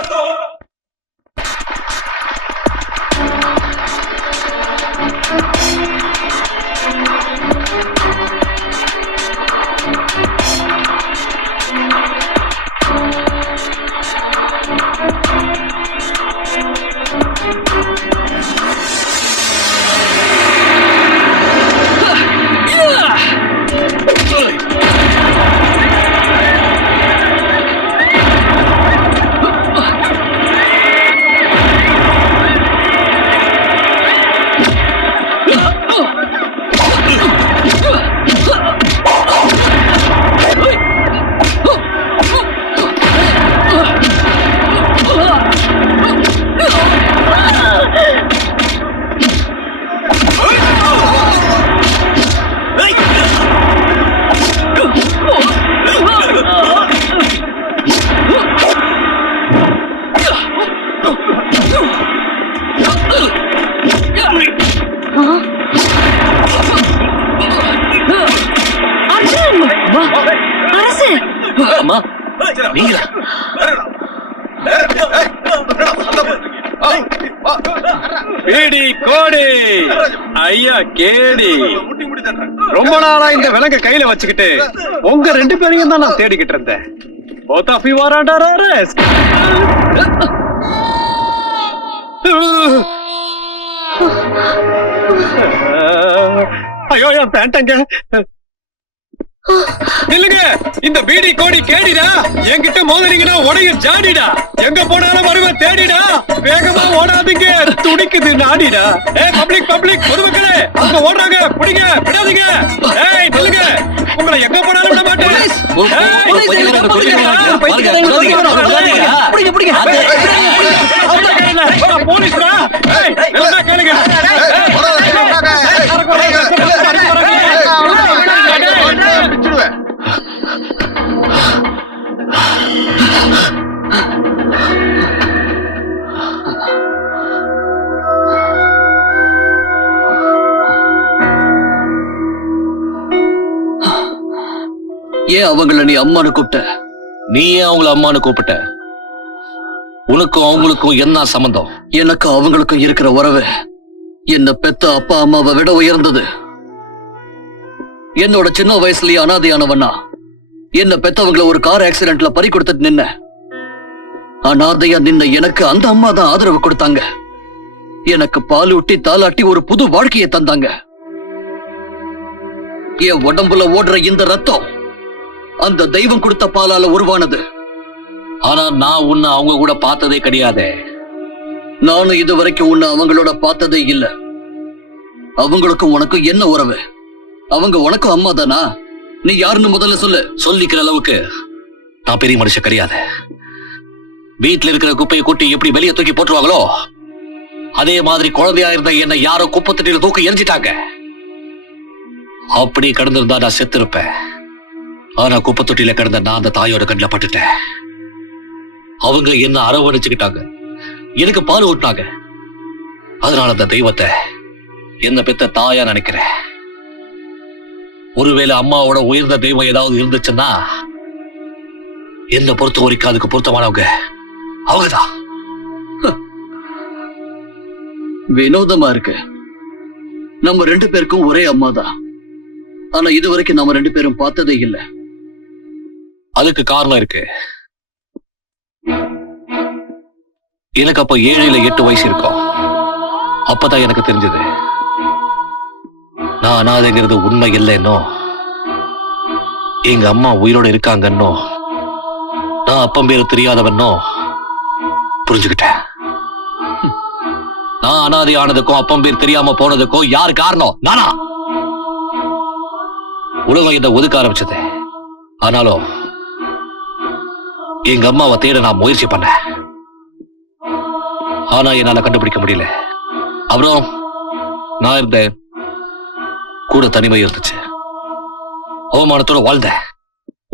அம்மா, நீங்களா? ஏடி கோடி ஐயா கேடி, ரொம்ப நாளா இந்த விலங்க கையில வச்சுக்கிட்டு உங்க 2 பேரையும் தான் நான் தேடிக்கிட்டு இருந்தேன். Both of you are under arrest. ஐயோ என் பேண்டங்க. நில்லுங்க, இந்த பீடி கோடி கேடிடா. என்கிட்ட மோதனீங்கன்னா உடைய ஜாடிடா. எங்க போனாலும் வருவேன் தேடிடா. வேகமா ஓடாதீங்க, துடிக்குது நாடிடா. பப்ளிக் பொதுமக்களே, அவங்க ஓடுறாங்க, பிடிங்க, விடாதீங்க. நில்லுங்க, உங்களை எங்க போனாலும் விட மாட்டேன். போலீஸ்ரா, கேளுங்க. ஏன் அவங்கள நீ அம்மானு கூப்பிட்ட? நீ ஏன் அவங்கள அம்மானு கூப்பிட்ட? உனக்கும் அவங்களுக்கும் என்ன சம்பந்தம்? எனக்கு அவங்களுக்கும் இருக்கிற உறவு என்ன பெத்த அப்பா அம்மாவை விட உயர்ந்தது. என்னோட சின்ன வயசுலயே அனாதையானவனா என்ன பெத்தவங்கள ஒரு கார் ஆக்சிடென்ட்ல பறி கொடுத்துட்டு நின்ன அனாதையா நின்ன எனக்கு அந்த அம்மா தான் ஆதரவு கொடுத்தாங்க. எனக்கு பால் ஊட்டி தாலாட்டி ஒரு புது வாழ்க்கையை தந்தாங்க. என் உடம்புல ஓடுற இந்த ரத்தம் அந்த தெய்வம் கொடுத்த பாலால உருவானது. ஆனா நான் உன்னை அவங்க கூட பார்த்ததே கிடையாது. நானும் இது வரைக்கும் உன்னை அவங்களோட பார்த்ததே இல்ல. அவங்களுக்கும் உனக்கும் என்ன உறவு? அவங்க உனக்கும் அம்மா தானா? நீ யாருன்னு முதல்ல சொல்லு. சொல்லிக்கிற அளவுக்கு நான் பெரிய மனுஷன் கிடையாது. வீட்டுல இருக்கிற குப்பையை கூட்டி எப்படி வெளியே தூக்கி போட்டுருவாங்களோ அதே மாதிரி குழந்தையா இருந்த என்ன யாரோ குப்பை தொட்டியில தூக்கி எரிஞ்சிட்டாங்க. அப்படி கடந்திருந்தா நான் செத்து இருப்பேன். ஆனா குப்பை தொட்டியில கிடந்த நான் அந்த தாயோட கண்ணில் பட்டுட்டேன். அவங்க என்ன அரவணைச்சுக்கிட்டாங்க, எனக்கு பால் ஊட்டினாங்க. அதனால அந்த தெய்வத்தை என்ன பெத்த தாயா நினைக்கிறேன். ஒருவேளை அம்மாவோட உயர்ந்த தெய்வம் ஏதாவது இருந்துச்சுன்னா என்ன பொறுத்த வரைக்கும் அதுக்கு பொருத்தமானவங்க அவங்கதான். வினோதமா இருக்கு, நம்ம 2 பேருக்கும் ஒரே அம்மா தான். ஆனா இது வரைக்கும் நம்ம 2 பேரும் பார்த்ததே இல்லை. அதுக்கு காரணம் இருக்கு. எனக்கு அப்ப 7 இல்ல 8 வயசு இருக்கும். அப்பதான் எனக்கு தெரிஞ்சது நான் அனாதைங்கிறது உண்மை இல்லைன்னோ, எங்க அம்மா உயிரோட இருக்காங்கன்னோ, நான் அப்பம் பேரு தெரியாதவன்னோ புரிஞ்சுக்கிட்டேன். நான் அனாதை ஆனதுக்கும் அப்பம் பேர் தெரியாம போனதுக்கும் யார் காரணம்? நானா? உலகம் என்ன ஒதுக்க ஆரம்பிச்சது. ஆனாலும் எங்க அம்மாவை தேட நான் முயற்சி பண்ணேன். ஆனா என்னால கண்டுபிடிக்க முடியல. அப்புறம் நான் இருந்தேன், கூட தனிமை இருந்துச்சு. அவமானத்தோட வாழ்ந்த.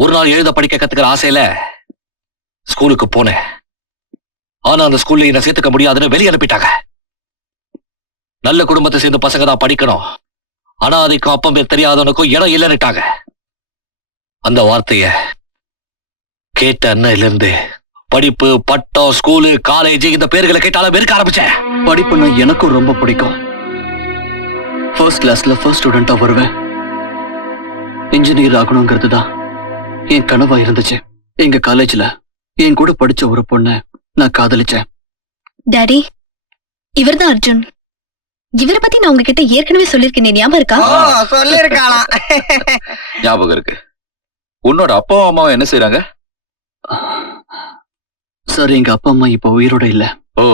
ஒரு நாள் எழுத படிக்க கத்துக்கிற ஆசையில ஸ்கூலுக்கு போனேன். ஆனா அந்த ஸ்கூல்ல என்ன சேர்த்துக்க முடியாதுன்னு வெளியே அனுப்பிட்டாங்க. நல்ல குடும்பத்தை சேர்ந்த பசங்க தான் படிக்கணும், ஆனா அதுக்கும் அப்பம் பேர் தெரியாதவனுக்கும் இடம் இல்லைன்னுட்டாங்க. அந்த வார்த்தைய கேட்ட அன்னையில இருந்து படிப்பு, பட்டம், ஸ்கூலு, காலேஜ் இந்த பேர்களை கேட்டாலும் வெறுக்க ஆரம்பிச்சேன். படிப்புன்னா எனக்கும் ரொம்ப பிடிக்கும். ஃபர்ஸ்ட் கிளாஸ்ல ஃபர்ஸ்ட் ஸ்டூடெண்டா வருவேன். இன்ஜினியர் ஆகணுங்கிறது தான் என் கனவா இருந்துச்சு. எங்க காலேஜ்ல என் கூட படிச்ச ஒரு பொண்ணை நான் காதலிச்சேன். டாடி, இவர்தான் அர்ஜுன். இவரை பத்தி நான் உங்ககிட்ட ஏற்கனவே சொல்லிருக்கேன், ஞாபகம் இருக்கா? சொல்லிருக்கலாம். ஞாபகம் இருக்கு. உன்னோட அப்பாவும் அம்மாவும் என்ன செய்றாங்க? சார், எங்க அப்பா அம்மா இப்ப உயிரோட இல்ல. ஓ,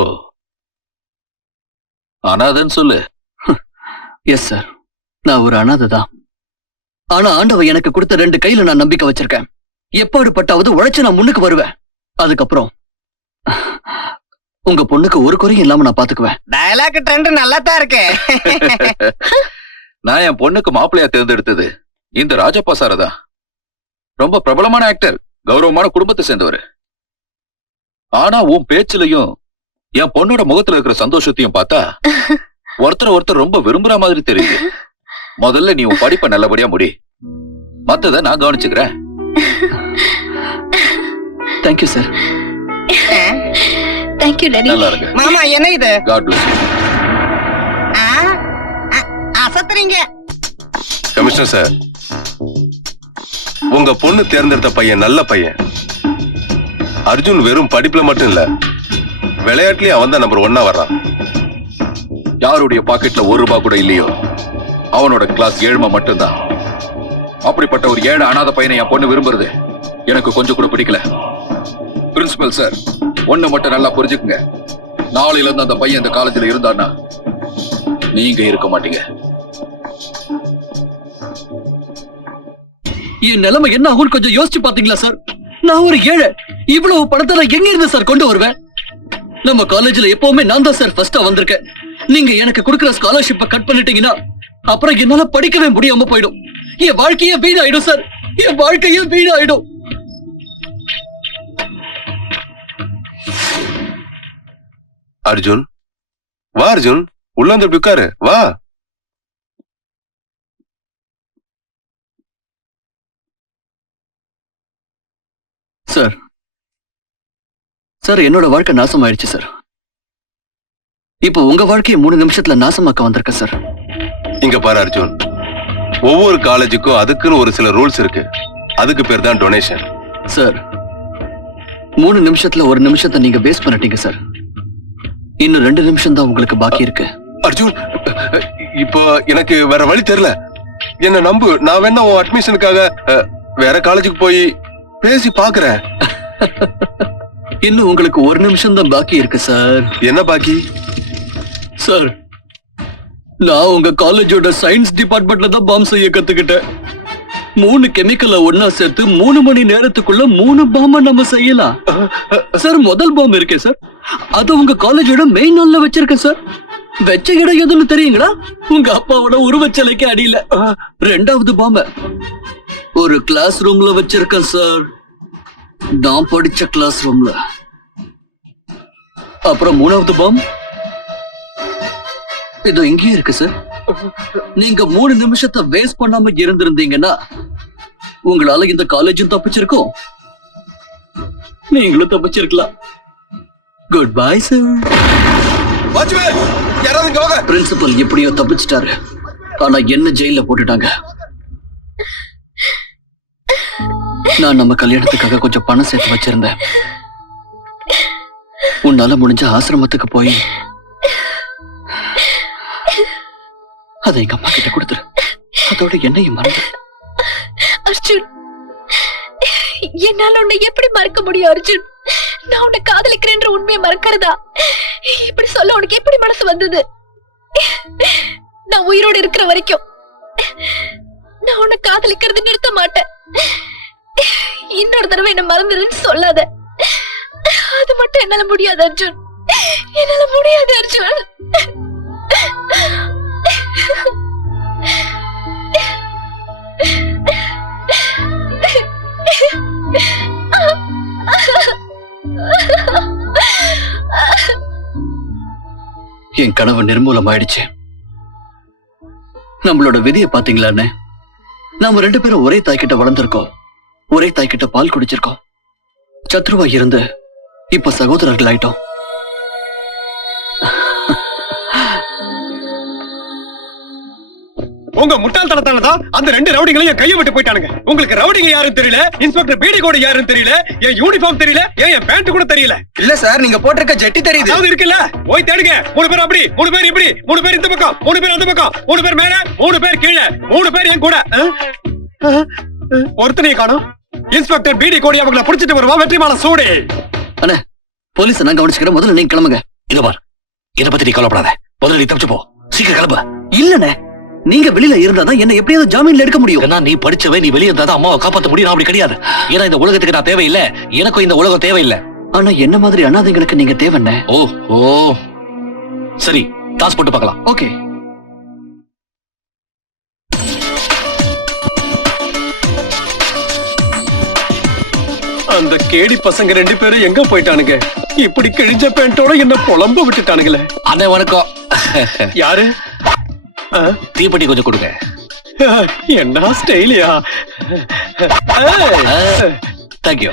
அனாதைன்னு சொல்லு. எஸ் சார், நான் ஒரு அனாதை தான். ஆனா ஆண்டவ எனக்கு கொடுத்த 2 கையில நான் நம்பிக்கை வச்சிருக்கேன். எப்பாடுபட்டாவது உழைச்சு நான் முன்னுக்கு வருவேன். அதுக்கப்புறம் உங்க பொண்ணுக்கு ஒரு குறையும் இல்லாம நான் பாத்துக்குவேன். டயலாக் ட்ரெண்ட் நல்லா தான் இருக்கு. நான் என் பொண்ணுக்கு மாப்பிள்ளையா தேர்ந்தெடுத்தது இந்த ராஜப்பா சார தான். ரொம்ப பிரபலமான ஆக்டர், கௌரவமான குடும்பத்தை சேர்ந்தவர். ஆனா உன் பேச்சுலயும் என் பொண்ணோட முகத்துல இருக்கிற சந்தோஷத்தையும் பார்த்தா ஒருத்தர் ரொம்ப விரும்புற மாதிரி தெரியுது. முதல்ல நீ உன் படிப்பை நல்லபடியா முடி, மத்தத நான் கவனிச்சுக்கிறேன். Thank you sir. Thank you daddy. நல்லா இருக்கு. மாமா, என்ன இது? God bless you. அசத்துறீங்க. கமிஷனர் சார், உங்க பொண்ணு தேர்ந்தெடுத்த பையன் நல்ல பையன். அர்ஜுன் வெறும் படிப்புல மட்டும் இல்ல, விளையாட்டுலயும் அவன் தான் நம்பர் 1 வர்றான். யாருடைய பாக்கெட்ல 1 ரூபாய் கூட இல்லையோ அவனோட கிளாஸ் 7 மட்டும்தான். அப்படிப்பட்ட ஒரு 7 அனாதை பையனை என் பொண்ணு விரும்புறது எனக்கு கொஞ்சம் கூட பிடிக்கல. பிரின்சிபல் சார், ஒண்ணு மட்டும் நல்லா புரிஞ்சுக்குங்க. நாளையில இருந்து அந்த பையன் இந்த காலேஜ்ல இருந்தான்னா நீங்க இருக்க மாட்டீங்க. என் நிலைமை என்ன ஆகும் கொஞ்சம் யோசிச்சு பாத்தீங்களா சார்? நான் ஒரு ஏழை, இவ்வளவு பணத்தை நான் எங்க இருந்து சார் கொண்டு வருவேன்? நம்ம காலேஜ்ல எப்பவுமே நான் தான் சார் ஃபர்ஸ்டா வந்திருக்கேன். நீங்க எனக்கு கொடுக்கிற ஸ்காலர்ஷிப்பை கட் பண்ணிட்டீங்கன்னா அப்புறம் என்னால படிக்கவே முடியாம போயிடும். என் வாழ்க்கையே வீணாயிடும் சார், என் வாழ்க்கையே வீணாயிடும். அர்ஜுன், வா அர்ஜுன், உள்ள வந்து உட்காரு, வா. சார், சார் என்னோட வாழ்க்கை நாசம் ஆயிடுச்சு சார். இப்போ உங்க வாழ்க்கையை 3 நிமிஷத்துல நாசமாக்க வந்திருக்க சார். இங்க பாரு அர்ஜுன், ஒவ்வொரு காலேஜுக்கும் அதுக்குன்னு ஒரு சில ரூல்ஸ் இருக்கு. அதுக்கு பேர் தான் டொனேஷன். சார், 3 நிமிஷத்துல 1 நிமிஷத்தை நீங்க வேஸ்ட் பண்ணிட்டீங்க சார். இன்னும் 2 நிமிஷம் தான் உங்களுக்கு பாக்கி இருக்கு. அர்ஜுன், இப்போ எனக்கு வேற வழி தெரியல. என்ன நம்பு, நான் வேணா உன் அட்மிஷனுக்காக வேற காலேஜுக்கு போய் பேசி பாக்குறேன். இன்னும் உங்களுக்கு ஒரு நிமிஷம் தான் பாக்கி இருக்கு சார். என்ன பாக்கி? சார், நான் உங்க காலேஜோட சயின்ஸ் டிபார்ட்மெண்ட்ல தான் பாம் செய்ய கத்துக்கிட்டேன். 3 கெமிக்கலை ஒன்னா சேர்த்து 3 மணி நேரத்துக்குள்ள 3 பாம்ப நம்ம செய்யலாம். சார், முதல் பாம் இருக்கே சார், அது உங்க காலேஜோட மெயின் ஹால்ல வச்சிருக்கேன் சார். வச்ச இடம் எதுன்னு தெரியுங்களா? உங்க அப்பாவோட உருவச்சிலைக்கு அடியில. 2வது பாம்ப ஒரு கிளாஸ் ரூம்ல வச்சிருக்கேன் சார், நான் படிச்ச கிளாஸ் ரூம்ல. அப்புறம் 3வது பாம் இதோ இங்கேயே இருக்கு சார். நீங்க 3 நிமிஷத்தை வேஸ்ட் பண்ணாம இருந்திருந்தீங்கன்னா உங்களால இந்த காலேஜும் தப்பிச்சிருக்கும், நீங்களும் தப்பிச்சிருக்கலாம். Good bye sir. பிரின்சிபல் எப்படியோ தப்பிச்சிட்டாரு, ஆனா என்ன ஜெயில போட்டுட்டாங்க. நான் நம்ம கல்யாணத்துக்காக கொஞ்சம் பணம் சேர்த்து வச்சிருந்தேன். உன்னால முடிஞ்ச ஆசிரமத்துக்கு போய் அதை எங்க அம்மா கிட்ட கொடுத்துரு. அதோட என்னையும் மறந்து. அர்ஜுன், என்னால உன்னை எப்படி மறக்க முடியும் அர்ஜுன்? நான் உன்னை காதலிக்கிறேன்ற உண்மையை மறக்கிறதா? இப்படி சொல்ல உனக்கு எப்படி மனசு வந்தது? நான் உயிரோடு இருக்கிற வரைக்கும் நான் உன்னை காதலிக்கிறது நிறுத்த மாட்டேன். இன்னொரு தடவை என்ன மறந்துடுன்னு சொல்லாத. அது மட்டும் என்னால முடியாது அர்ஜுன், என்னால முடியாது அர்ஜுன். என் கனவு நிர்மூலமாயிடுச்சு. நம்மளோட விதியை பாத்தீங்களான்னு? நாம 2 பேரும் ஒரே தாய்கிட்ட வளர்ந்திருக்கோம், ஒரே தாய்கிட்ட பால் குடிச்சிருக்கோம். சத்ருவா இருந்து இப்ப சகோதரர்கள் ஆயிட்டோம். உங்க முட்டாள்தனத்தால தான் அந்த 2 ரவுடிங்களையும் கையை விட்டு போயிட்டானுங்க. உங்களுக்கு ரவுடிங்க யாருன்னு தெரியல, இன்ஸ்பெக்டர் பீடி கோடு யாருன்னு தெரியல, என் யூனிஃபார்ம் தெரியல, என் பேண்ட் கூட தெரியல. இல்ல சார், நீங்க போட்டிருக்க ஜெட்டி தெரியுது. அதாவது இருக்குல்ல, போய் தேடுங்க. 3 பேர் அப்படி, 3 பேர் இப்படி, 3 பேர் இந்த பக்கம், 3 பேர் அந்த பக்கம், 3 பேர் மேல, 3 பேர் கீழே, 3 பேர் என் கூட. ஒருத்தனையே காணோம். இன்ஸ்பெக்டர் பீடி கோடி அவங்களை புடிச்சிட்டு வருவா. வெற்றிமால சூடு. அண்ணே, போலீஸ் நான் கவனிச்சுக்கிறேன், முதல்ல நீங்க கிளம்புங்க. இத பார், இத பத்தி நீ கவலைப்படாத, முதல்ல நீ தப்பிச்சு போ. சீக்கிரம் கிளம்பு. இல்லண்ணே, நீங்க வெளியில இருந்தாதான் என்ன எப்படியாவது ஜாமீன்ல எடுக்க முடியும். ஏன்னா நீ படிச்சவன், நீ வெளியே இருந்தாதான் அம்மாவை காப்பாத்த முடியும். அப்படி கிடையாது. ஏன்னா இந்த உலகத்துக்கு நான் தேவையில்லை, எனக்கும் இந்த உலகம் தேவையில்லை. ஆனா என்ன மாதிரி அனாதைகளுக்கு நீங்க தேவைண்ணே. ஓ ஓ சரி, டாஸ் போட்டு பார்க்கலாம். ஓகே. அந்த கேடி பசங்க 2 பேரும் எங்க போயிட்டானுங்க? இப்படி கிழிஞ்ச பேண்டோட என்ன புலம்ப விட்டுட்டானுங்களே. அண்ணே வணக்கம். யாரு? தீப்பெட்டி கொஞ்சம் கொடுங்க. என்ன ஸ்டைலியா? தேங்க்யூ.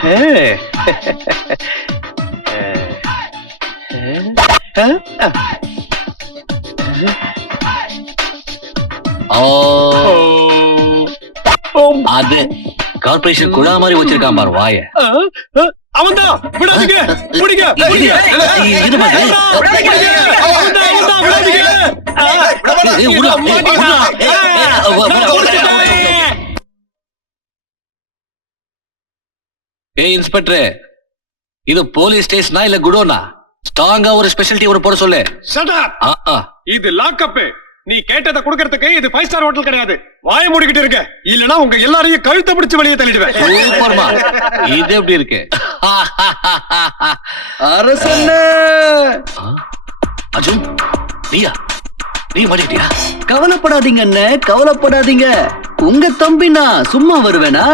அது கார்பரேஷன் குழா மாதிரி வச்சிருக்கான் பாரு வாய. அவன்தான், விடாதீங்க, பிடிங்க, இன்ஸ்பெக்டர், இது போலீஸ் ஸ்டேஷனா இல்ல குடோனா? ஸ்ட்ராங்கா ஒரு ஸ்பெஷாலிட்டி ஒரு போட சொல்லு. இது லாக்அப். நீ கேட்டதை கொடுக்கறதுக்கு இது 5 ஸ்டார் ஹோட்டல் கிடையாது. வாய மூடிக்கிட்டு இருக்க, இல்லனா உங்க எல்லாரையும் கழுத்தை பிடிச்சு வெளியே தள்ளிடுவேன். சூப்பர்மா, இது எப்படி இருக்கு? அரசண்ணே. அர்ஜுன், நீயா? நீ மாட்டிக்கிட்டியா? கவலைப்படாதீங்க அண்ணே, கவலைப்படாதீங்க. உங்க தம்பி நான் சும்மா வருவேனா?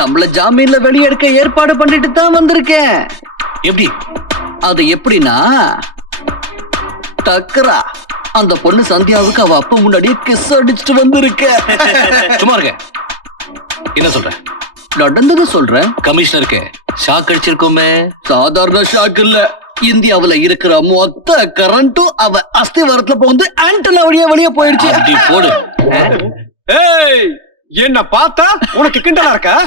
நம்மள ஜாமீன்ல வெளியெடுக்க ஏற்பாடு பண்ணிட்டு தான் வந்திருக்கேன். எப்படி? அது எப்படின்னா, டக்கரா அந்த பொண்ணு சந்தியாவுக்கு அவ அப்பா முன்னாடியே கிஸ் அடிச்சுட்டு வந்திருக்க. சும்மா இருக்க. என்ன சொல்ற? நடந்தது சொல்றேன். கமிஷனருக்கு ஷாக் அடிச்சிருக்கோமே. சாதாரண ஷாக் இல்ல, இந்தியாவுல இருக்கிற மொத்த கரண்ட்டும் அவ அஸ்திவாரத்துல போந்து ஆண்டல வெளியே போயிடுச்சு. அப்படி போடு. ஏய், என்ன பார்த்தா உனக்கு கிண்டலா இருக்கா?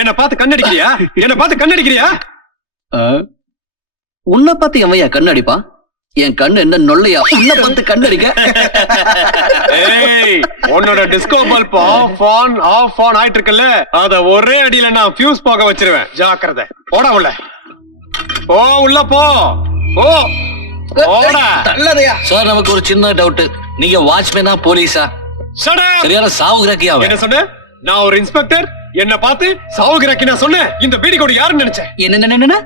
என்ன பார்த்து கண்ணடிக்கிறியா? என்ன பார்த்து கண்ணடிக்கிறியா? உன்னை பார்த்து எவையா கண்ணடிப்பா? என் கண்ணு என்ன நொல்லையா உன்னை பார்த்து கண்ணடிக்க ஏய் உன்னோட டிஸ்கோ பல்ப் ஆஃப் ஆன் ஆயிட்டு இருக்குல்ல அத ஒரே அடியில நான் ஃபியூஸ் போக வச்சிருவேன் ஜாக்கிரதை போடா உள்ள போ உள்ள போ ஓ போடா சார் நமக்கு ஒரு சின்ன டவுட் நீங்க வாட்ச்மேனா போலீஸா Shut up! சரியான சாவுகிராக்கியா என்ன சொன்ன நான் ஒரு இன்ஸ்பெக்டர் என்ன பார்த்து சாவுகிறாக்கி நான் சொன்னேன் இந்த பீடி கோடி யாருன்னு நினைச்சேன் என்ன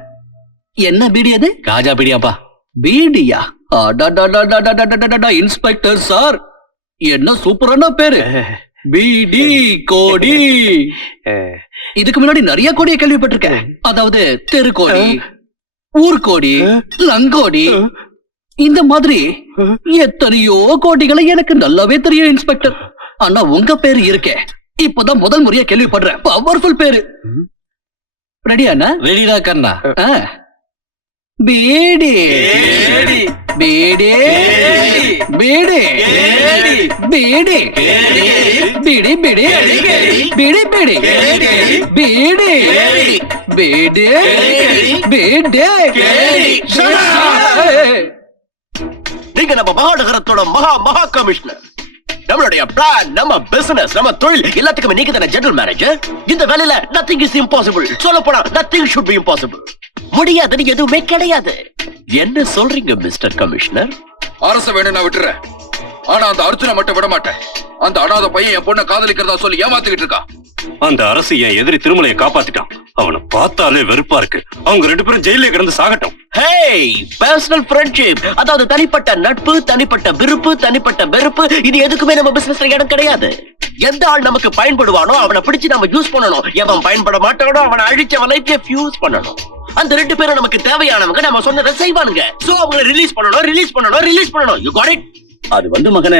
என்ன பீடி அது காஜா பிடியாப்பா பீடியா இன்ஸ்பெக்டர் சார் என்ன சூப்பரான பேரு பீடி கோடி இதுக்கு முன்னாடி நிறைய கோடியை கேள்விப்பட்டிருக்கேன் அதாவது தெரு கோடி ஊர்கோடி லங்கோடி இந்த மாதிரி எத்தனையோ கோடிகளை எனக்கு நல்லாவே தெரியும் இன்ஸ்பெக்டர் ஆனா உங்க பேரு இருக்கே இப்பதான் முதல் முறையா கேள்விப்படுறேன் பவர்ஃபுல் பேரு ரெடியாண்ணா ரெடிடா கண்ணா பீடி பீடி பீடி பீடி பீடி பீடி பீடி பீடி பீடி பீடி பீடி நீங்க நம்ம மாநகரத்தோட மகா கமிஷனர் நம்மளுடைய பிளான் நம்ம பிசினஸ் நம்ம தொழில் எல்லாத்துக்குமே நீங்க தானே ஜெனரல் மேனேஜர் இந்த வேலையில நத்திங் இஸ் இம்பாசிபிள் சொல்ல போனா நத்திங் ஷுட் பி இம்பாசிபிள் முடியாதுன்னு எதுவுமே கிடையாது என்ன சொல்றீங்க மிஸ்டர் கமிஷனர் அரச வேணும் நான் விட்டுறேன் ஆனா அந்த அர்ஜுனை மட்டும் விட மாட்டேன் அந்த அனாதை பையன் என் பொண்ணை காதலிக்கிறதா சொல்லி ஏமாத்திக்கிட்டு இருக்கான் அந்த அரசு என் எதிரி திருமலையை காப்பாத்திட்டான் அவனை பார்த்தாலே வெறுப்பா இருக்கு அவங்க 2 பேரும் ஜெயிலே கிடந்து சாகட்டும் ஹேய் பர்சனல் ஃப்ரெண்ட்ஷிப் அதாவது தனிப்பட்ட நட்பு தனிப்பட்ட விருப்பு தனிப்பட்ட வெறுப்பு இது எதுக்குமே நம்ம பிசினஸ்ல இடம் கிடையாது எந்த ஆள் நமக்கு பயன்படுவானோ அவனை பிடிச்சு நம்ம யூஸ் பண்ணணும் எவன் பயன்பட மாட்டானோ அவனை அழிச்சு அவன் லைஃப்ல ஃபியூஸ் பண்ணணும் அந்த 2 பேரும் நமக்கு தேவையானவங்க நம்ம சொன்னதை செய்வானுங்க சோ அவங்களை ரிலீஸ் பண்ணணும் யூ காட் இட் அது வந்து மகனே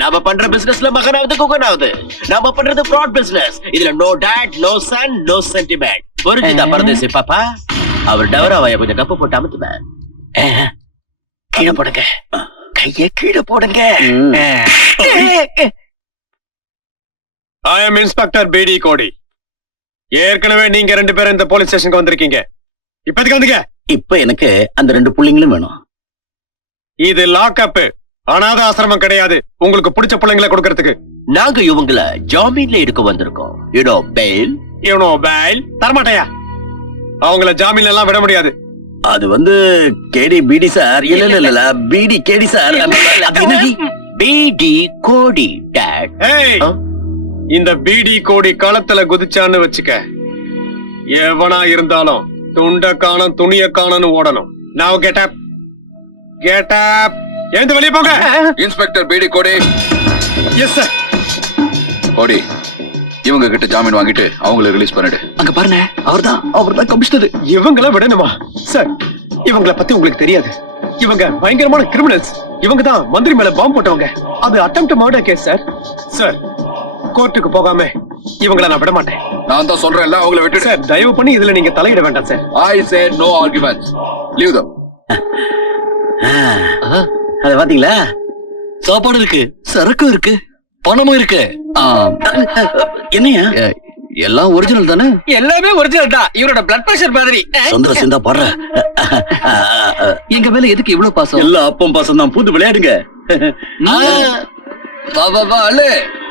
நாம பண்ற பிசினஸ்ல மகனாவது குகனாவது நாம பண்றது ஃப்ராட் பிசினஸ் இதுல no dad no son no sentiment புரிஞ்சுதா பரதேசி பாப்பா அவர் டவராவைய கொஞ்சம் கப்பு போட்டு அமுத்துவேன் கீழே போடுங்க கைய கீழே போடுங்க ஐ அம் இன்ஸ்பெக்டர் பீடி கோடி ஏற்கனவே நீங்க 2 பேரும் இந்த போலீஸ் ஸ்டேஷனுக்கு வந்திருக்கீங்க இப்போதைக்கு வந்துங்க இப்ப எனக்கு அந்த 2 புள்ளைங்களும் வேணும் இது லாக்அப் அனாத ஆசிரமம் கிடையாது உங்களுக்கு பிடிச்ச பிள்ளைங்களை கொடுக்கறதுக்கு நாங்க இவங்கள ஜாமீன்ல எடுக்க வந்திருக்கோம் யூனோ பெயில் இவனோ பேல் தரமாட்டையா அவங்கள ஜாமீன்ல எல்லாம் விட முடியாது அது வந்து கேடி பீடி சார் இல்ல பீடி கேடி சார் பிடி கோடி டாட் ஏய் இந்த பீடி கோடி களத்துல குதிச்சான்னு வச்சுக்க எவனா இருந்தாலும் துண்ட காணும் துணிய காணும்னு ஓடணும் நான் கெட் அப் எழுந்து வெளியே போங்க இன்ஸ்பெக்டர் பீடி கோடி எஸ் சார் கோடி இவங்க கிட்ட ஜாமீன் வாங்கிட்டு அவங்கள ரிலீஸ் பண்ணிடு அங்க பாருங்க அவர்தான் கமிஷனர் இவங்கள விடணுமா சார் இவங்கள பத்தி உங்களுக்கு தெரியாது இவங்க பயங்கரமான கிரிமினல்ஸ் இவங்க தான் மந்திரி மேல பாம்பு போட்டவங்க அது attempt murder case sir sir கோர்ட்டுக்கு போகாம இவங்கள நான் விட மாட்டேன் நான் தான் சொல்றேன்ல அவங்கள விட்டுடு சார் தயவு பண்ணி இதுல நீங்க தலையிட வேண்டாம் sir I said no arguments leave them அத பாத்தீங்களா சாப்பாடு இருக்கு சரக்கு இருக்கு பணமும் இருக்கு என்னையா எல்லாம் ஒரிஜினல் தானே எல்லாமே ஒரிஜினல் தான் இவரோட பிளட் பிரஷர் மாதிரி சொந்த சிந்தா பாடுற எங்க மேல எதுக்கு இவ்வளவு பாசம் எல்லா அப்பம் பாசம் தான் பூந்து விளையாடுங்க வா அல்லே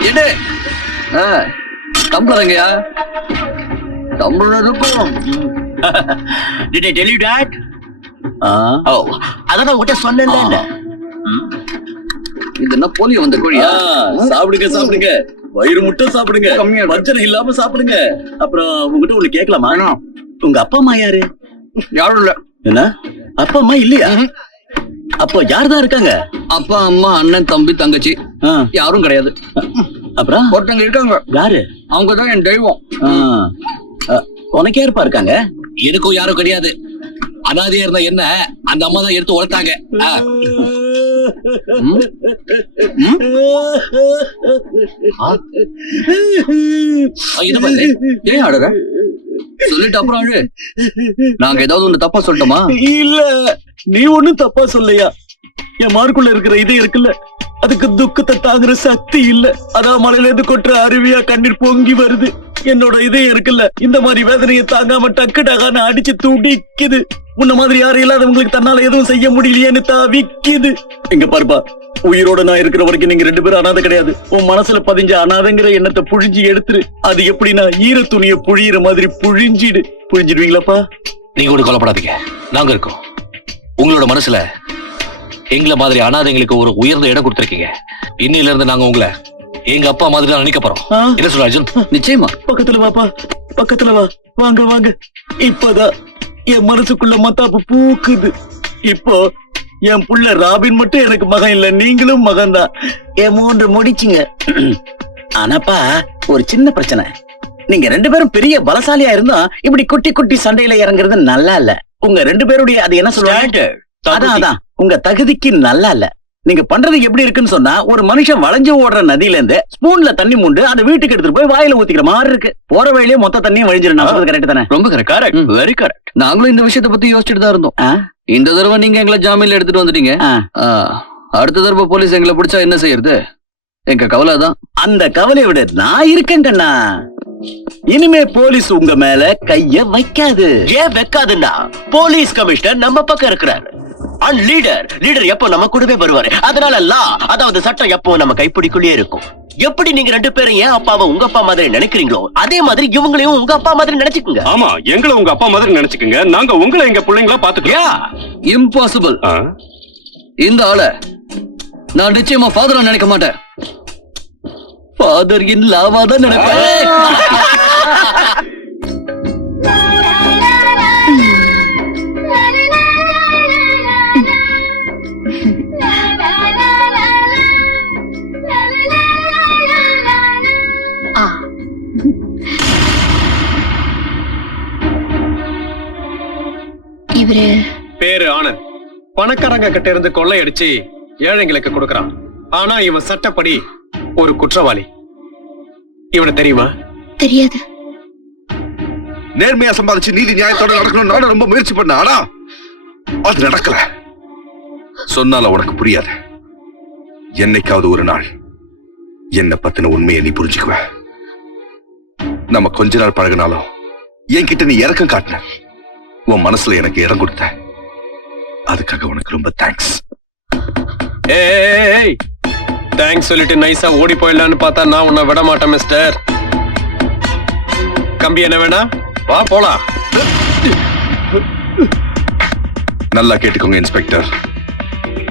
எடு டம்ளருங்கயா டம்ளர் இருக்கும் Did I tell you that? Oh, அதான் உங்ககிட்ட சொன்னேன்ல. இது என்ன போலியோ வந்த கோழியா சாப்பிடுங்க வயிறு முட்டை சாப்பிடுங்க வஞ்சனை இல்லாம சாப்பிடுங்க அப்புறம் உங்ககிட்ட ஒண்ணு கேட்கலாமா உங்க அப்பா அம்மா யாரு யாரும் இல்ல என்ன அப்பா அம்மா இல்லையா அப்போ யார்தான் இருக்காங்க அப்பா அம்மா அண்ணன் தம்பி தங்கச்சி யாரும் கிடையாது அப்புறம் ஒருத்தங்க இருக்காங்க யாரு அவங்கதான் என் தெய்வம் உனக்கு யாருப்பா இருக்காங்க எனக்கும் யாரும் கிடையாது அனாதையா இருந்தா என்ன அந்த அம்மா தான் எடுத்து உழைத்தாங்க ஏன் அழக சொல்லிட்டு அப்புறம் அழு நாங்க ஏதாவது ஒண்ணு தப்பா சொல்லிட்டோமா இல்ல நீ ஒண்ணும் தப்பா சொல்லையா என் மார்க்குள்ள இருக்கிற இது இருக்குல்ல அதுக்கு துக்கத்தை தாங்குற சக்தி இல்ல அதான் மலையில இருந்து கொட்டுற அருவியா கண்ணீர் பொங்கி வருது என்னோட இதயம் இருக்குல்ல இந்த மாதிரி வேதனையை தாங்காம டக்கு டகான்னு அடிச்சு துடிக்குது உன்ன மாதிரி யாரும் இல்லாதவங்களுக்கு தன்னால எதுவும் செய்ய முடியலையேன்னு தவிக்குது. இங்க பாருப்பா, உயிரோட நான் இருக்கிற வரைக்கும் நீங்க 2 பேரும் அனாதை கிடையாது. உன் மனசுல பதிஞ்ச அனாதைங்கிற எண்ணத்தை புழிஞ்சு எடுத்துரு. அது எப்படின்னா ஈர துணியை புழியிற மாதிரி புழிஞ்சிடுவீங்களாப்பா? நீங்க கூட கொல்லப்படாதீங்க, நாங்க இருக்கோம். உங்களோட மனசுல எங்களை மாதிரி அனாதைங்களுக்கு ஒரு உயர்ந்த இடம் கொடுத்திருக்கீங்க. இன்னையில இருந்து நாங்க உங்களை எங்க அப்பா மாதிரி தான் நினைக்க போறோம். என்ன சொல்ற அர்ஜுன்? நிச்சயமா. பக்கத்துல வாப்பா, பக்கத்துல வா. வாங்க வாங்க. இப்பதான் என் மனசுக்குள்ள மத்தாப்பு பூக்குது. இப்போ என் புள்ள ராபின் மட்டும் எனக்கு மகன் இல்ல, நீங்களும் மகன் தான். என் 3 முடிச்சுங்க. ஆனாப்பா ஒரு சின்ன பிரச்சனை. நீங்க 2 பேரும் பெரிய பலசாலியா இருந்தா இப்படி குட்டி குட்டி சண்டையில இறங்குறது நல்லா இல்ல. உங்க 2 பேருடைய அது என்ன சொல்றாங்க, அதான் உங்க தகுதிக்கு நல்லா இல்ல. நீங்க பண்றது எப்படி இருக்குன்னு சொன்னா, ஒரு மனுஷன் வளைஞ்சு ஓடுற நதியில இருந்து ஸ்பூன்ல தண்ணி மூண்டு அந்த வீட்டுக்கு எடுத்துட்டு போய் வாயில ஊத்திக்கிற மாதிரி இருக்கு. போற வழியிலே மொத்த தண்ணியும் வழிஞ்சிடும். கரெக்ட் தானே? ரொம்ப கரெக்ட், வெரி கரெக்ட். நாங்களும் இந்த விஷயத்தை பத்தி யோசிச்சுட்டு தான் இருந்தோம். இந்த தடவை நீங்க எங்களை ஜாமீன்ல எடுத்துட்டு வந்துட்டீங்க. அடுத்த தடவை போலீஸ் எங்களை பிடிச்சா என்ன செய்யறது? எங்க கவலை தான். அந்த கவலையை விட நான் இருக்கேன் கண்ணா. இனிமே போலீஸ் உங்க மேல கைய வைக்காது. ஏன் வைக்காதுன்னா போலீஸ் கமிஷனர் நம்ம பக்கம் இருக்கிறாரு. அண்ட் லீடர் எப்போ நம்ம கூடவே வருவாரு. அதனால அதாவது சட்டம் எப்போ நம்ம கைப்பிடிக்குள்ளே இருக்கும். எப்படி நீங்க 2 பேரும் ஏன் அப்பாவை உங்க அப்பா மாதிரி நினைக்கிறீங்களோ அதே மாதிரி இவங்களையும் உங்க அப்பா மாதிரி நினைச்சுக்குங்க. ஆமா, எங்களை உங்க அப்பா மாதிரி நினைச்சுக்குங்க. நாங்க உங்களை எங்க பிள்ளைங்களா பாத்துக்கலாம். இம்பாசிபிள். இந்த ஆளை நான் நிச்சயமா ஃபாதரா நினைக்க மாட்டேன். ஃபாதர் இன் லாவா தான் நினைப்பேன். இவரு பேரு ஆனந்த். பணக்காரங்க கிட்ட இருந்து கொள்ளையடிச்சு ஏழைங்களுக்கு கொடுக்கறான். ஆனா இவன் சட்டப்படி ஒரு குற்றவாளி. இவனை தெரியுமா? தெரியாது. நேர்மையா சம்பாதிச்சு நீதி நியாயத்தோட நடக்கணும் நானும் ரொம்ப முயற்சி பண்ண. ஆனா அது நடக்கல. சொன்னால உனக்கு புரியாது. என்னைக்காவது ஒரு நாள் என்ன பத்தின உண்மையை நீ புரிஞ்சுக்குவ. நம்ம கொஞ்ச நாள் பழகினாலும் என்கிட்ட நீ இறக்கம் காட்டின. உன் மனசுல எனக்கு இடம் கொடுத்த. அதுக்காக உனக்கு ரொம்ப தேங்க்ஸ். ஏய், தேங்க்ஸ் சொல்லிட்டு நைஸா ஓடி போயிடலான்னு பார்த்தா நான் உன்னை விட மாட்டேன் மிஸ்டர். கம்பி என்ன வேணா, வா போலாம். நல்லா கேட்டுக்கோங்க இன்ஸ்பெக்டர்.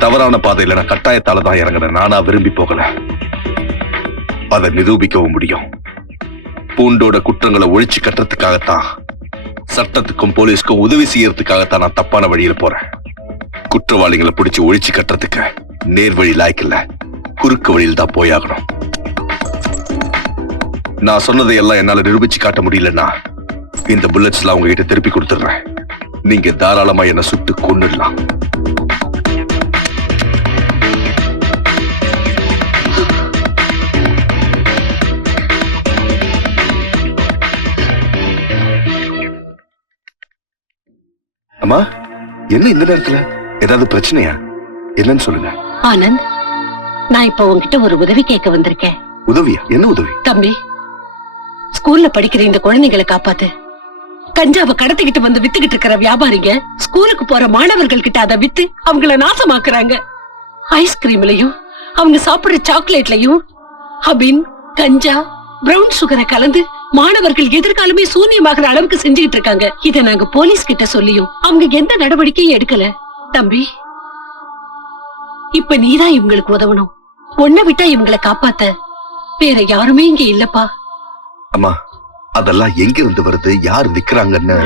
தவறான பாதையில நான் கட்டாயத்தால தான் இறங்கினேன். நானா விரும்பி போகல. அதை நிரூபிக்கவும் முடியும். பூண்டோட குற்றங்களை ஒழிச்சு கட்டுறதுக்காகத்தான், சட்டத்துக்கும் போலீஸ்க்கும் உதவி செய்யறதுக்காகத்தான் நான் தப்பான வழியில போறேன். குற்றவாளிகளை பிடிச்சு ஒழிச்சு கட்டுறதுக்கு நேர் வழி லாய்க்கல, குறுக்கு வழியில் தான் போயாகணும். நான் சொன்னதை எல்லாம் என்னால நிரூபிச்சு காட்ட முடியலன்னா இந்த புல்லட்ஸ் எல்லாம் உங்ககிட்ட திருப்பி கொடுத்துடுறேன். நீங்க தாராளமா என்ன சுட்டு கொன்னுடலாம். அம்மா, என்ன இந்த நேரத்துல? ஏதாவது பிரச்சனையா? என்னன்னு சொல்லுங்க. ஆனந்த், நான் இப்ப உன்கிட்ட ஒரு உதவி கேட்க வந்திருக்கேன். உதவியா? என்ன உதவி? தம்பி, ஸ்கூல்ல படிக்கிற இந்த குழந்தைகளை காப்பாத்து. கஞ்சாவை கடத்திக்கிட்டு வந்து வித்துக்கிட்டு இருக்கிற வியாபாரிங்க ஸ்கூலுக்கு போற மாணவர்கள் கிட்ட அதை வித்து அவங்கள நாசமாக்குறாங்க. ஐஸ்கிரீம்லயும் அவங்க சாப்பிடுற சாக்லேட்லயும் அபின், கஞ்சா, பிரவுன் சுகரை கலந்து மாணவர்கள் எதிர்காலமே சூன்யமாகிற அளவுக்கு செஞ்சுக்கிட்டு இருக்காங்க. இத நாங்க போலீஸ் கிட்ட சொல்லியும் அவங்க எந்த நடவடிக்கையும் எடுக்கல. தம்பி, இப்ப நீதான் இவங்களுக்கு உதவணும். உன்னை விட்டா இவங்களை காப்பாத்த வேற யாருமே இங்க இல்லப்பா. அம்மா, அதெல்லாம் எங்க இருந்து வருது? யார் விக்கிறாங்கன்னு?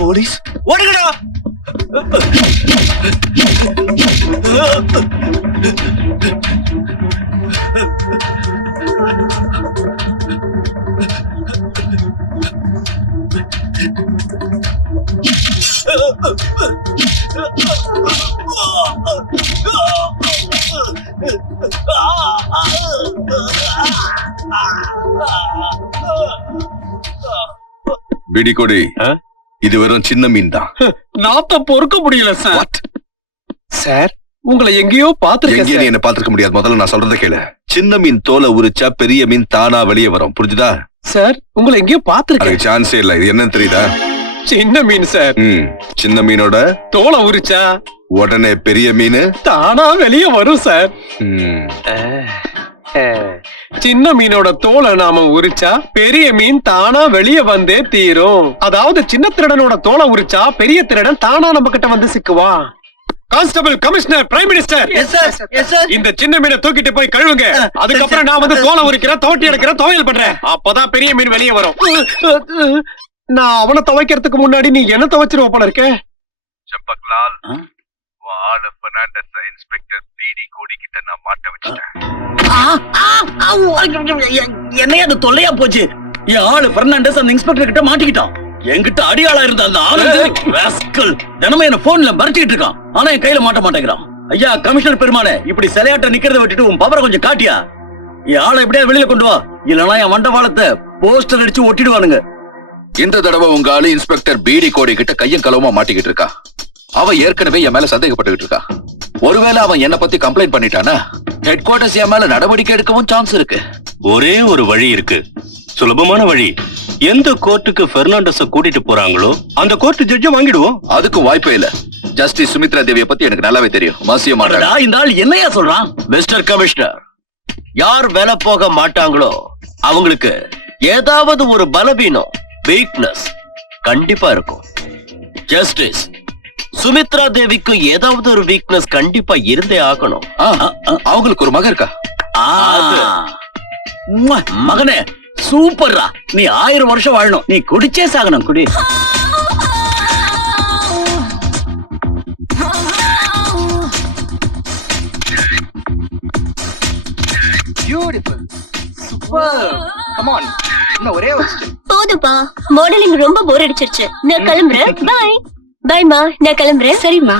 போலீஸ் ஓடுங்கடா. பிடி கொடி, இது வெறும் சின்ன மீன் தான். நாத்த பொறுக்க முடியல சார். சார் உங்களை எங்கேயோ எங்கேயும் பாத்துருக்கேன். நீ என்ன பாத்துக்க முடியாது. முதல்ல நான் சொல்றத கேளு. சின்ன மீன் தோலை உரிச்சா பெரிய மீன் தானா வெளியே வரும். புரிஞ்சுதா? சார் உங்களை எங்கேயோ பாத்துருக்கேன். அதுக்கு சான்ஸே இல்ல. இது என்னன்னு தெரியுதா? சின்ன மீன் சார். சின்ன மீனோட தோலை உரிச்சா உடனே பெரிய மீன் தானா வெளியே வரும் சார். சின்ன மீனோட தோலை நாம உரிச்சா பெரிய மீன் தானா வெளியே வந்தே தீரும். அதாவது சின்ன திருடனோட தோலை உரிச்சா பெரிய திருடன் தானா நம்ம கிட்ட வந்து சிக்குவான். கான்ஸ்டபிள், கமிஷனர், பிரைம் மினிஸ்டர், இந்த சின்ன மீனை தூக்கிட்டு போய் கழுவுங்க. அதுக்கப்புறம் நான் வந்து தோலை உரிக்கிறேன், தோட்டி எடுக்கிறேன், துவையல் பண்றேன். அப்பதான் பெரிய மீன் வெளியே வரும். நான் அவனை துவைக்கிறதுக்கு முன்னாடி நீ என்ன துவைச்சிருவ போல இருக்க. செம்பக்லால், ஆளு பெர்னாண்டஸ் இன்ஸ்பெக்டர் பிடி கோடி கிட்ட நான் மாட்ட வச்சிட்டேன். என்னைய அது தொல்லையா போச்சு. என் ஆளு பெர்னாண்டஸ் அந்த இன்ஸ்பெக்டர் கிட்ட மாட்டிக்கிட்டான். என்கிட்ட அடியாளா இருந்த அந்த ஆளு தினமும் என்ன போன்ல மறைச்சிட்டு இருக்கான். ஆனா என் கையில மாட்ட மாட்டேங்கிறான். ஐயா கமிஷனர் பெருமானே, இப்படி சிலையாட்ட நிக்கிறத விட்டுட்டு உன் பவரை கொஞ்சம் காட்டியா. என் ஆளை எப்படியா வெளியில கொண்டு வா, இல்லனா என் வண்டவாளத்தை போஸ்டர் அடிச்சு ஒட்டிடுவானுங்க. இந்த தடவை உங்க ஆளு இன்ஸ்பெக்டர் பிடி கோடி கிட்ட கையும் களவுமா மாட்டிக்கிட்டு இருக்கா. அவன் ஏற்கனவே என் மேல சந்தேகப்பட்டுக்கிட்டு இருக்கா. ஒருவேளை அவன் என்ன பத்தி கம்ப்ளைண்ட் பண்ணிட்டானா ஹெட் குவார்டர்ஸ் என் மேல நடவடிக்கை எடுக்கவும் சான்ஸ் இருக்கு. ஒரே ஒரு வழி இருக்கு, சுலபமான வழி. எந்த கோர்ட்டுக்கு பெர்னாண்டஸ கூட்டிட்டு போறாங்களோ அந்த கோர்ட் ஜட்ஜ வாங்கிடுவோம். அதுக்கு வாய்ப்பே இல்ல. ஜஸ்டிஸ் சுமித்ரா தேவியை பத்தி எனக்கு நல்லாவே தெரியும். மசிய மாட்டாடா இந்த ஆள் என்னையா சொல்றான்? மிஸ்டர் கமிஷனர், யார் வேலை போக மாட்டாங்களோ அவங்களுக்கு ஏதாவது ஒரு பலவீனம், வீக்னஸ் கண்டிப்பா இருக்கும். ஜஸ்டிஸ் சுமித்ரா தேவிக்கு ஏதாவது ஒரு வீக்னஸ் கண்டிப்பா இருந்தே ஆகணும். அவங்களுக்கு ஒரு மகன் இருக்கா? மகனே சூப்பர்ரா, நீ 1000 வருஷம் வாழணும். நீ குடிச்சே சாகணும். குடி. போதுப்பா, மாடலிங் ரொம்ப போர் அடிச்சிருச்சு. நான் கிளம்புறேன். பாய். பாய்மா, நான் கிளம்புறேன். சரிம்மா.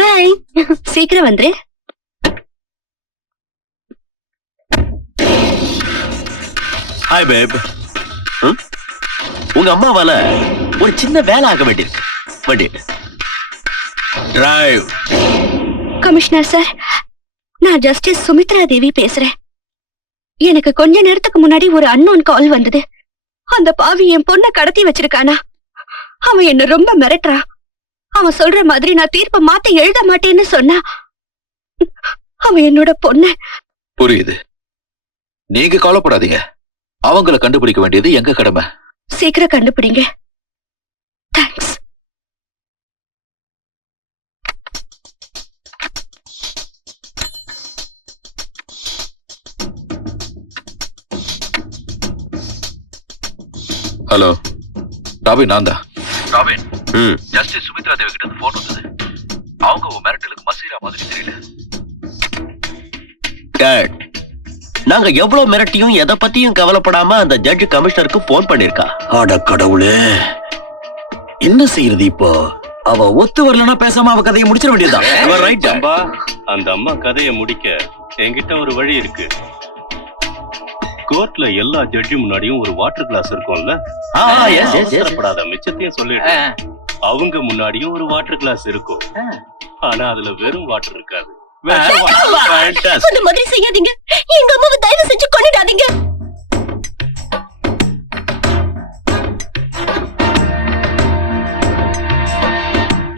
பாய். சீக்கிரம் வந்துரு. ஹாய் பேப். உங்க அம்மாவால ஒரு சின்ன வேலை ஆக வேண்டியிருக்கு. டிரைவ். கமிஷனர் சார், நான் ஜஸ்டிஸ் சுமித்ரா தேவி பேசுறேன். எனக்கு கொஞ்ச நேரத்துக்கு முன்னாடி ஒரு அன்னோன் கால் வந்தது. அந்த பாவி என் பொண்ணை கடத்தி வச்சிருக்கானா. அவன் என்ன ரொம்ப மிரட்டுறான். அவன் சொல்ற மாதிரி நான் தீர்ப்பை மாத்த எழுத மாட்டேன்னு சொன்னா. அவன் என்னோட பொண்ணு. புரியுது. நீங்க கவலைப்படாதீங்க. அவங்கள கண்டுபிடிக்க வேண்டியது எங்க கடமை. சீக்கிரம் கண்டுபிடிங்க. தேங்க்ஸ். ஹலோ ராபின், நான் தான். ராபின், ஜஸ்டிஸ் சுமித்ரா தேவி கிட்ட இருந்து போன் வந்தது. அவங்க உன் மிரட்டலுக்கு மசீரா மாதிரி தெரியல. டாட், நாங்க எவ்வளவு மிரட்டியும் எதை பத்தியும் கவலைப்படாம அந்த ஜட்ஜ் கமிஷனருக்கு போன் பண்ணிருக்கா. ஆட கடவுளே, என்ன செய்யறது இப்போ? அவ ஒத்து வரலன்னா பேசாம அவ கதையை முடிச்சிட வேண்டியதுதான். அந்த அம்மா கதையை முடிக்க என்கிட்ட ஒரு வழி இருக்கு. கோர்ட்ல எல்லா ஜட்ஜி முன்னாடியும் ஒரு வாட்டர் கிளாஸ் இருக்கும்ல, அவசரப்படாத, மிச்சத்தையும் சொல்லிட்டு. அவங்க முன்னாடியும் ஒரு வாட்டர் கிளாஸ் இருக்கும். ஆனா அதுல வெறும் வாட்டர் இருக்காது. அந்த மாதிரி செய்யாதீங்க. எங்க அம்மாவை தயவு செஞ்சு கொன்னுடாதீங்க.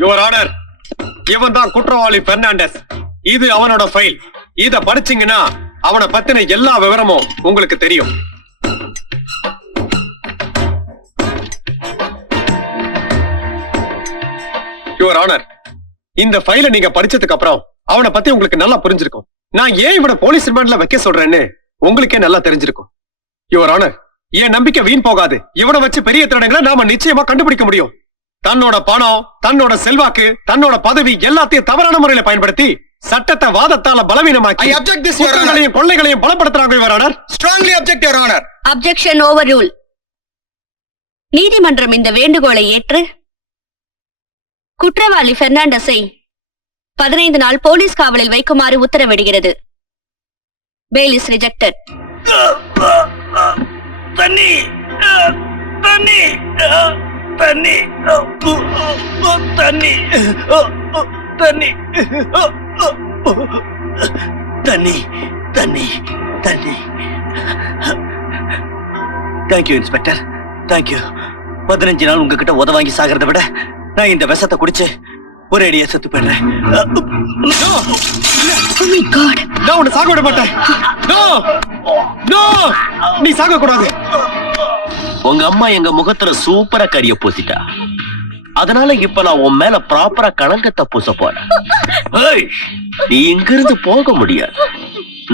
Your order. இவன் தான் குற்றவாளி பெர்னாண்டஸ். இது அவனோட ஃபைல். இத படிச்சீங்கன்னா அவனை பத்தின எல்லா விவரமும் உங்களுக்கு தெரியும். யுவர் ஆனர், இந்த ஃபைலை நீங்க படிச்சதுக்கு அப்புறம் அவனை பத்தி உங்களுக்கு நல்லா புரிஞ்சிருக்கும். நான் ஏன் இவனை போலீஸ் ரிமாண்ட்ல வைக்க சொல்றேன்னு உங்களுக்கே நல்லா தெரிஞ்சிருக்கும். யுவர் ஆனர், என் நம்பிக்கை வீண் போகாது. இவனை வச்சு பெரிய திருடங்களை நாம நிச்சயமா கண்டுபிடிக்க முடியும். தன்னோட பணம், தன்னோட செல்வாக்கு, தன்னோட பதவி எல்லாத்தையும் தவறான முறையில பயன்படுத்தி சட்டத்தை வாதத்தால பலவீனமாக்கி குற்றங்களையும் கொள்ளைகளையும் பலப்படுத்துறாங்க. Your honour, strongly object your honour. Objection overrule. நீதிமன்றம் இந்த வேண்டுகோளை ஏற்று குற்றவாளி பெர்னாண்டஸை 15 நாள் போலீஸ் காவலில் வைக்குமாறு உத்தரவிடுகிறது. Bail is rejected. தண்ணி தண்ணி தண்ணி தண்ணி தண்ணி தண்ணி தண்ணி தண்ணி. Thank you inspector, thank you. 15 நாள் உங்ககிட்ட உத வாங்கி சாகிறத விட நான் இந்த விஷத்தை குடிச்சு ஒரே அடியா செத்து போயிடுறேன். நான் உன்னை சாக விட மாட்டேன். நீ சாக கூடாது. உங்க அம்மா எங்க முகத்துல சூப்பரா கரிய பூசிட்டா. அதனால இப்ப நான் உன் மேல ப்ராப்பரா கணக்கத்தை பூச போறேன். ஏய், நீ இங்கிருந்து போக முடியாது.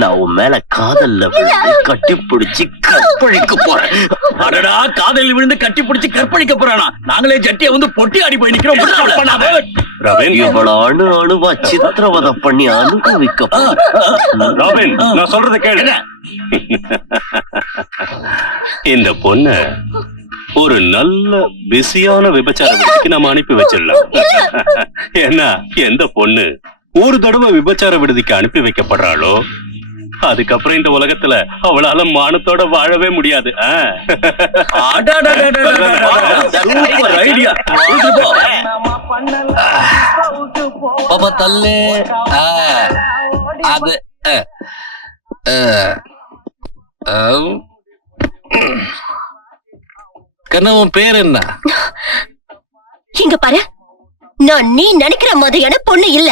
நான் உன் மேல காதல்ல விழுந்து கட்டி பிடிச்சி கற்பழிக்க போறேன். அடடா, காதலில் விழுந்து கட்டி பிடிச்சு கற்பழிக்க போறானா? நாங்களே ஜட்டியை வந்து பொட்டி ஆடி போய் நிக்கிறோம். இவ்வளவு அணுவா சித்திரவதை பண்ணி அனுபவிக்க ராபின், நான் சொல்றத கேளு. இந்த பொண்ண ஒரு நல்ல பிஸியான விபச்சார விடுதிக்கு நம்ம அனுப்பி வச்சிடலாம். ஏன்னா எந்த பொண்ணு ஒரு தடவை விபச்சார விடுதிக்கு அனுப்பி வைக்கப்படுறாளோ அதுக்கப்புறம் இந்த உலகத்துல அவளால மானத்தோட வாழவே முடியாது. Super idea. பாப்பா தள்ளு. அது கண்ணவன் பேர் என்ன? இங்க பாரு, நான் நீ நினைக்கிற மாதிரியான பொண்ணு இல்ல.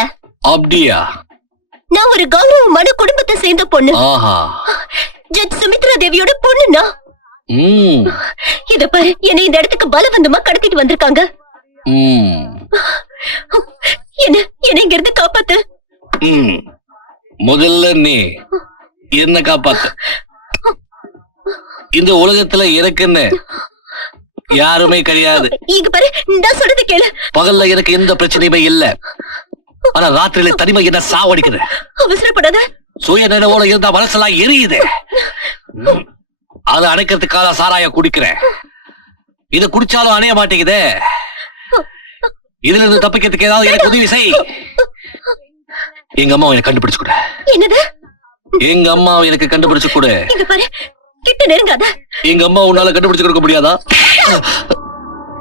அப்படியா? நான் ஒரு கௌரவமான குடும்பத்தை சேர்ந்த பொண்ணு. ஆஹா. ஜட்ஜ் சுமித்ரா தேவியோட பொண்ணுனா. இத பாரு, என்னை இந்த இடத்துக்கு பலவந்தமா கடத்திட்டு வந்திருக்காங்க. என்ன இங்க இருந்து காப்பாத்து. முதல்ல நீ என்ன காப்பாத்து. இந்த உலகத்துல எனக்குன்னு யாருமே கிடையாது. இங்க பாரு, நான் சொல்றது கேளு. பகல்ல எனக்கு எந்த பிரச்சனையுமே இல்ல. ஆனா ராத்திரியில தனிமை என்ன சாவடிக்குது. அவசரப்படாத. சுய நினைவோட இருந்தா மனசெல்லாம் எரியுது. அதை அணைக்கிறதுக்காக சாராய குடிக்கிறேன். இத குடிச்சாலும் அணைய மாட்டேங்குதே. இதுல இருந்து தப்பிக்கிறதுக்கு ஏதாவது எனக்கு உதவி செய். எங்க அம்மா எனக்கு கண்டுபிடிச்சு கொடு. என்னது? எங்க அம்மா எனக்கு கண்டுபிடிச்சு கொடு. இங்க பாரு, கிட்ட நெருங்காத. எங்க அம்மா உன்னால கண்டுபிடிச்சு கொடுக்க முடியாதா?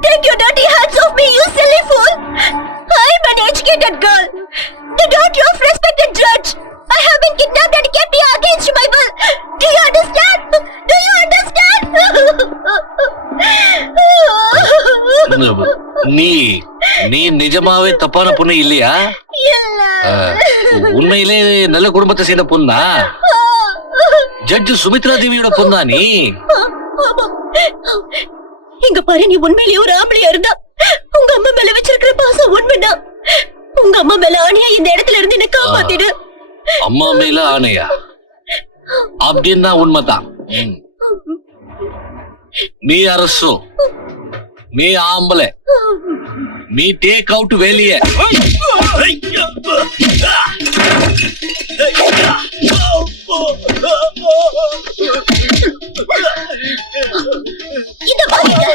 Take your dirty hands off me, you silly fool! I'm an educated girl, the daughter of respected judge. I have been kidnapped and kept here against my will. Do you understand? Do you understand? நீ நிஜமாவே தப்பான பொண்ணு இல்லையா? உண்மையிலே நல்ல குடும்பத்தை சேர்ந்த பொண்ணா? ஜட்ஜ் சுமித்ரா தேவியோட பொண்ணா நீ? இங்க பாரு, நீ உண்மையிலேயே ஒரு ஆம்பளையா இருந்தா உங்க அம்மா மேல வச்சிருக்கிற பாசம் உண்மைதான். உங்க அம்மா மேல ஆணையா இந்த இடத்துல இருந்து என்ன காப்பாத்திடு. அம்மா மேல ஆணையா? அப்படின்னா உண்மைதான். நீ அரசு, நீ ஆம்பளை, நீ டேக் அவுட் வெளியே. இந்த பாருங்க.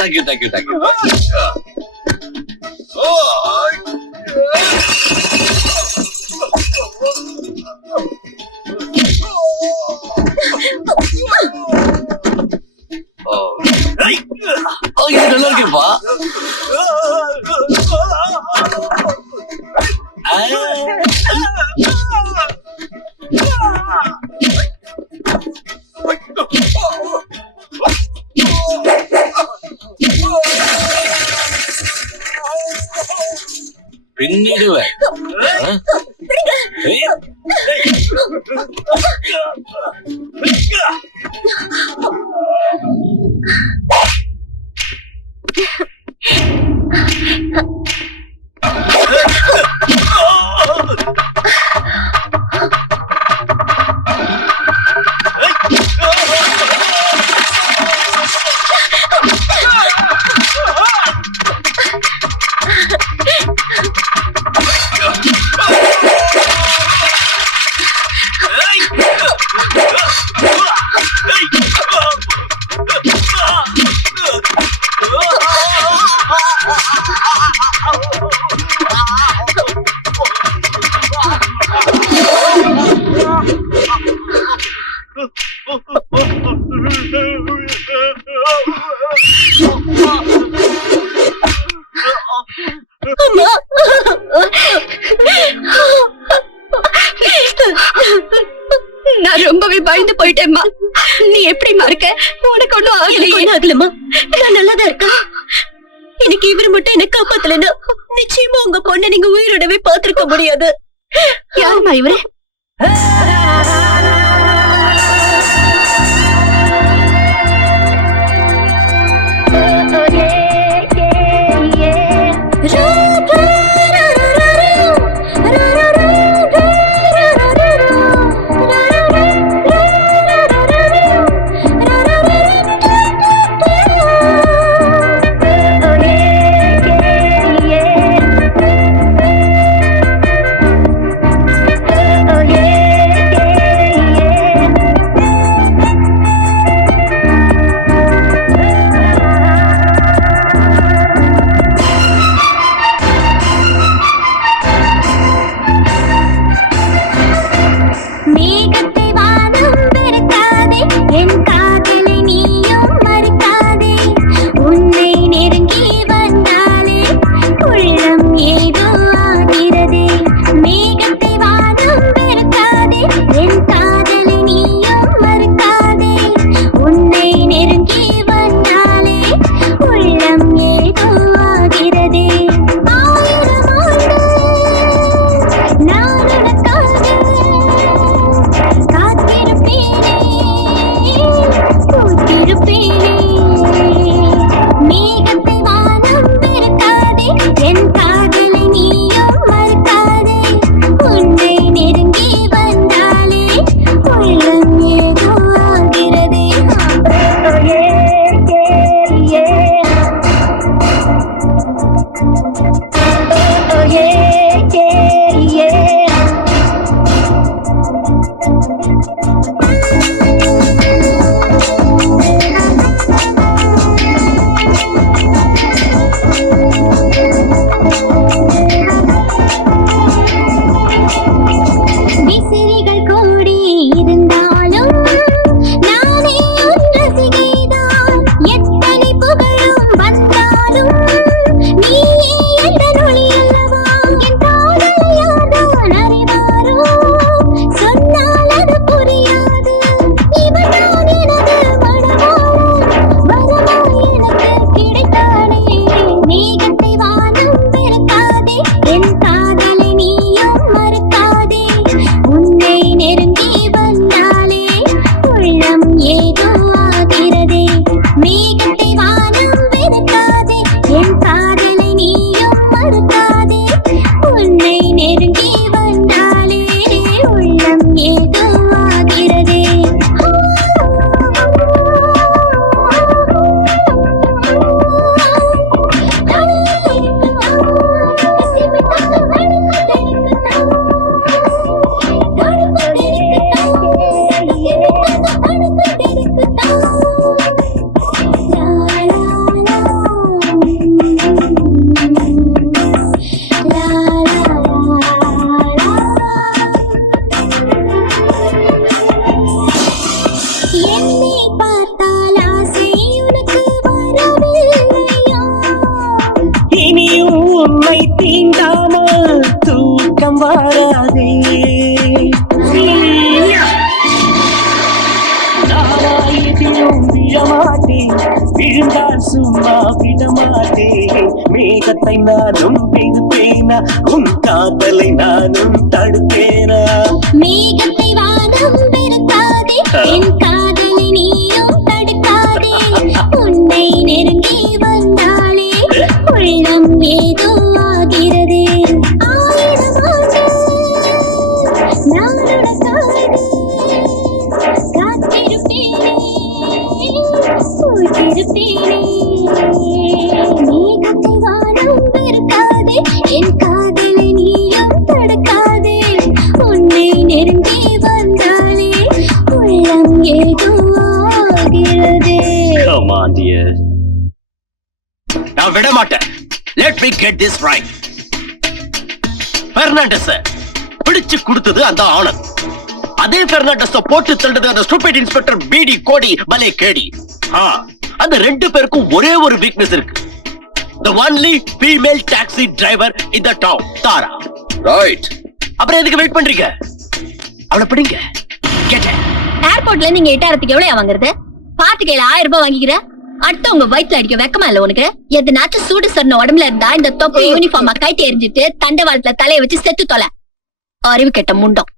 Thank you. இது நல்லா இருக்கேப்பா. பின்னிடுவேன். பயந்து போயிட்டேம்மா. நீ எப்படிமா இருக்க? உனக்கு ஒண்ணும் ஆகலம்மா. நான் நல்லாதான் இருக்கேன். இன்னைக்கு இவர் மட்டும் என்ன காப்பாத்தலன்னா நிச்சயமா உங்க பொண்ணை நீங்க உயிரோடவே பாத்திருக்க முடியாது. யாருமா இவரு? விழுந்தால் சும்மா விடமாட்டே. மேகத்தை நானும் பெய்துப்பேனா, உன் காதலை நானும் தடுப்பேனா. மேகத்தை வானம் பெருக்காதே, என் காதலை நீயும் தடுக்காதே. உன்னை நெருங்கி வந்தாலே உள்ளம் ஏதோ ஆகிறது. ஆயிரம் ஆண்டு நான் உனக்காக காத்திருப்பேனே, பூத்திருப்பேனே. மேகத்தை வானம் பெருக்காதே, என் காதலை நீயும் தடுக்காதே. உன்னை நெருங்கி வந்தாலே உள்ளம் ஏதோ ஆகிறது. Come on, dear. நான் விட மாட்டேன். Let me get this right. Fernandes பிடிச்சு கொடுத்தது அந்த ஆனந்த். அதே பெர்னாண்டஸ் போட்டு தள்ளுறது அந்த ஸ்டூபிட் இன்ஸ்பெக்டர் பிடி கோடி மலை கேடி. அந்த ரெண்டு பேருக்கும் ஒரே ஒரு வீக்னஸ் இருக்கு. The only female taxi driver in the town, தாரா. ரைட். அப்புறம் எதுக்கு வெயிட் பண்றீங்க? அவளை பிடிங்க. Get her. ஏர்போர்ட்ல இருந்து இங்க இட்டாரத்துக்கு எவ்வளவு வாங்குறது? பாத்து கையில 1000 ரூபாய் வாங்கிக்கிற. அடுத்த உங்க வயித்துல அடிக்க வெக்கமா இல்ல உனக்கு? எதுனாச்சும் சூடு சொன்ன உடம்புல இருந்தா இந்த தொப்பி யூனிஃபார்மா கைட்டு எரிஞ்சிட்டு தண்டவாளத்துல தலைய வச்சு செத்து தொலை. அறிவு கெட்ட முண்டம்.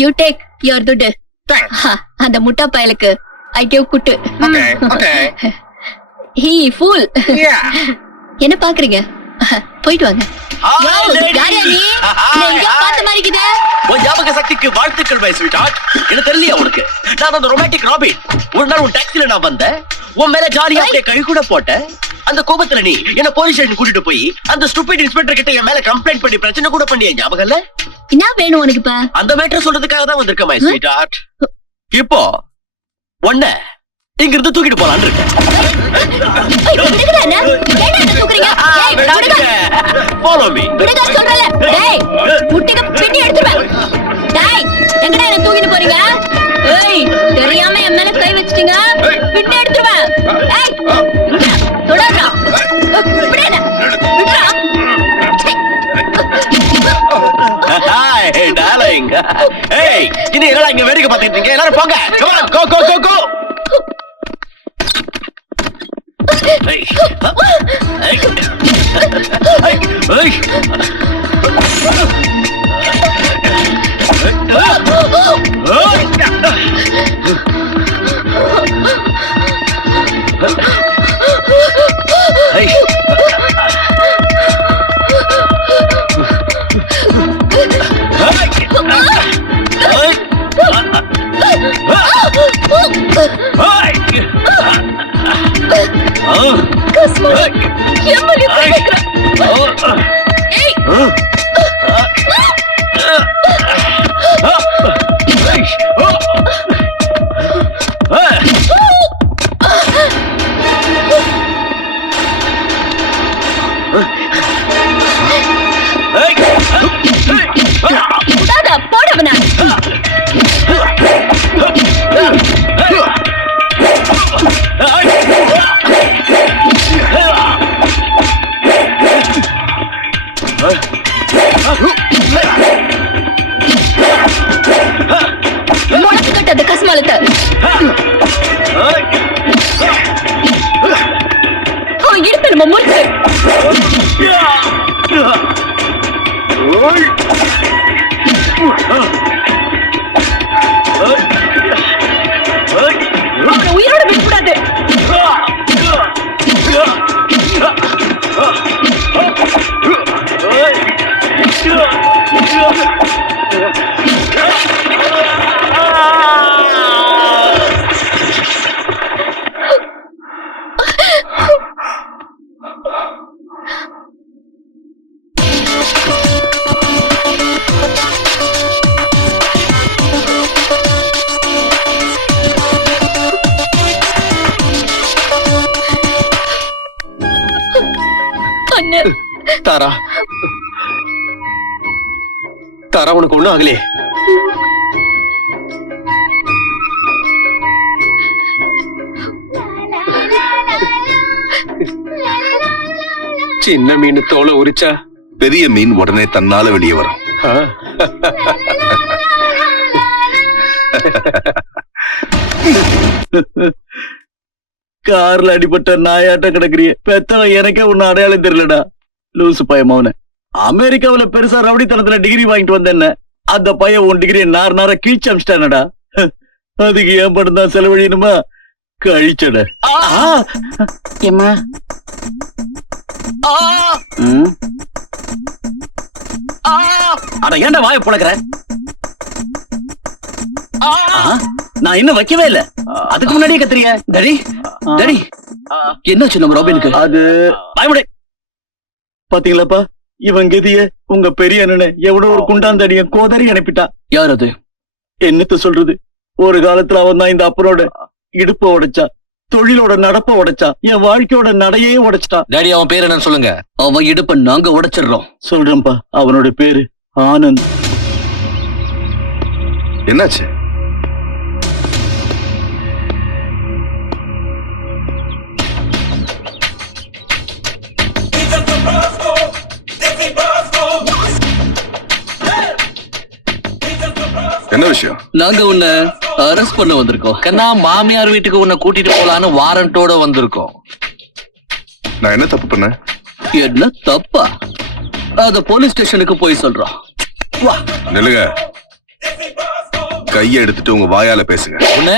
யூ டேக் யுவர் துட்டு. அந்த முட்டா பயலுக்கு ஐ கிவ் குட்டு. He fool. என்ன பாக்குறீங்க? போயிட்டு வாங்க. யாரையா நீ? எங்கேயோ பார்த்த மாதிரி இருக்குதே. உன் ஞாபக சக்திக்கு வாழ்த்துக்கள் மை ஸ்வீட் ஹார்ட். என்ன தெரியலையா உனக்கு? நான் அந்த ரொமான்டிக் ராபின். ஒரு நாள் உன் டாக்ஸில நான் வந்தேன். உன் மேல ஜாலியா அப்படியே கை கூட போட்டேன். அந்த கோபத்துல நீ என்ன போலீஸ் ஸ்டேஷன் கூட்டிட்டு போய் அந்த ஸ்டூபிட் இன்ஸ்பெக்டர் கிட்ட என் மேல கம்ப்ளைண்ட் பண்ணி பிரச்சனை கூட பண்ணிய ஞாபகம் இல்ல? என்ன வேணும் உனக்கு இப்ப? அந்த மேட்டர் சொல்றதுக்காக தான் வந்திருக்கேன் மை ஸ்வீட் ஹார்ட். இப்போ ஒண்ண இங்க இருந்து தூக்கிட்டு போலான்னு இருக்கேன். Follow me. தூக்கிட்டு போறீங்க? தெரியாம என் மேல கை வச்சிட்டீங்க. பின்ன எடுத்துருவேன். Hey darling. Hey, இனி என்னடா இங்க வேடிக்கை பார்த்துட்டு இருக்கீங்க? எல்லாரும் போங்க. Come on, go go go go. Hey. Hey. Hey. உயிரோட விடக்கூடாது. தாரா, தாரா உனக்கு ஒண்ணும் ஆகலையே? சின்ன மீன் தோலை உரிச்சா பெரிய மீன் உடனே தன்னால வெளியே வரும். கார்ல அடிபட்ட நாயாட்டம் கிடக்குறிய பெத்தவன் எனக்கே உன்ன அடையாளம் தெரியலடா. லூசு பையன் அவனு. அமெரிக்காவில பெருசா ரவுடித்தனத்துல டிகிரி வாங்கிட்டு வந்தேன்ன அந்த பையன் உன் டிகிரி நார கீழ்ச்சி அமிச்சிட்டானடா. அதுக்கு ஏன் படம் தான் செலவழியணுமா? கழிச்சட. அட ஏன்டா வாயை புழக்கிற? நான் இன்னும் வைக்கவே இல்ல. அதுக்கு முன்னாடியே கத்துறிய. டேடி டேடி என்னாச்சு நம்ம ராபினுக்கு? அது பயமுடை. பாத்தீங்களாப்பா இவன் கதிய உங்க பெரிய அண்ணனை எவனோ ஒரு குண்டாந்தடிய கோதறி அனுப்பிட்டான். யார் அது? என்னத்த சொல்றது, ஒரு காலத்துல அவன் தான் இந்த அப்பனோட இடுப்ப உடைச்சா, தொழிலோட நடப்ப உடைச்சா, என் வாழ்க்கையோட நடையே உடைச்சிட்டான். டேடி அவன் பேர் என்ன சொல்லுங்க? அவன் இடுப்ப நாங்க உடைச்சிடுறோம். சொல்றேன்ப்பா, அவனோட பேரு ஆனந்த். என்னாச்சு? என்ன விஷயம்? நாங்க உன்னை அரெஸ்ட் பண்ண வந்திருக்கோம். கண்ணா, மாமியார் வீட்டுக்கு உன்னை கூட்டிட்டு போலான்னு வாரண்டோட வந்திருக்கோம். நான் என்ன தப்பு பண்ணேன்? என்ன தப்பா? அத போலீஸ் ஸ்டேஷனுக்கு போய் சொல்றோம். வா. நில்லுங்க. கையை எடுத்துட்டு உங்க வாயால பேசுங்க. உன்னை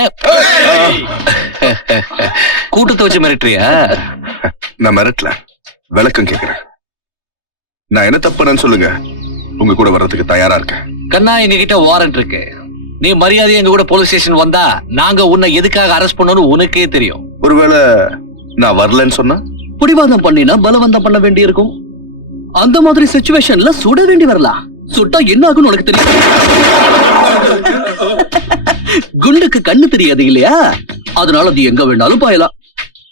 கூட்டத்தை வச்சு மிரட்டுறியா? நான் மிரட்டல, விளக்கம் கேக்குறேன். நான் என்ன தப்பு பண்ணேன்னு சொல்லுங்க, உங்க கூட வர்றதுக்கு தயாரா இருக்கேன். கண்ணா, எங்க கிட்ட வாரண்ட் இருக்கு. நீ மரியாதையா எங்க கூட போலீஸ் ஸ்டேஷன் வந்தா நாங்க உன்னை எதுக்காக அரெஸ்ட் பண்ணணும் உனக்கே தெரியும். ஒருவேளை நான் வரலன்னு சொன்னா? பிடிவாதம் பண்ணினா பலவந்தம் பண்ண வேண்டி இருக்கும். அந்த மாதிரி சிச்சுவேஷன்ல சுட வேண்டி வரலாம். சுட்டா என்ன ஆகும்னு உனக்கு தெரியும். குண்டுக்கு கண்ணு தெரியாது இல்லையா? அதனால அது எங்க வேணாலும் பாயலாம்.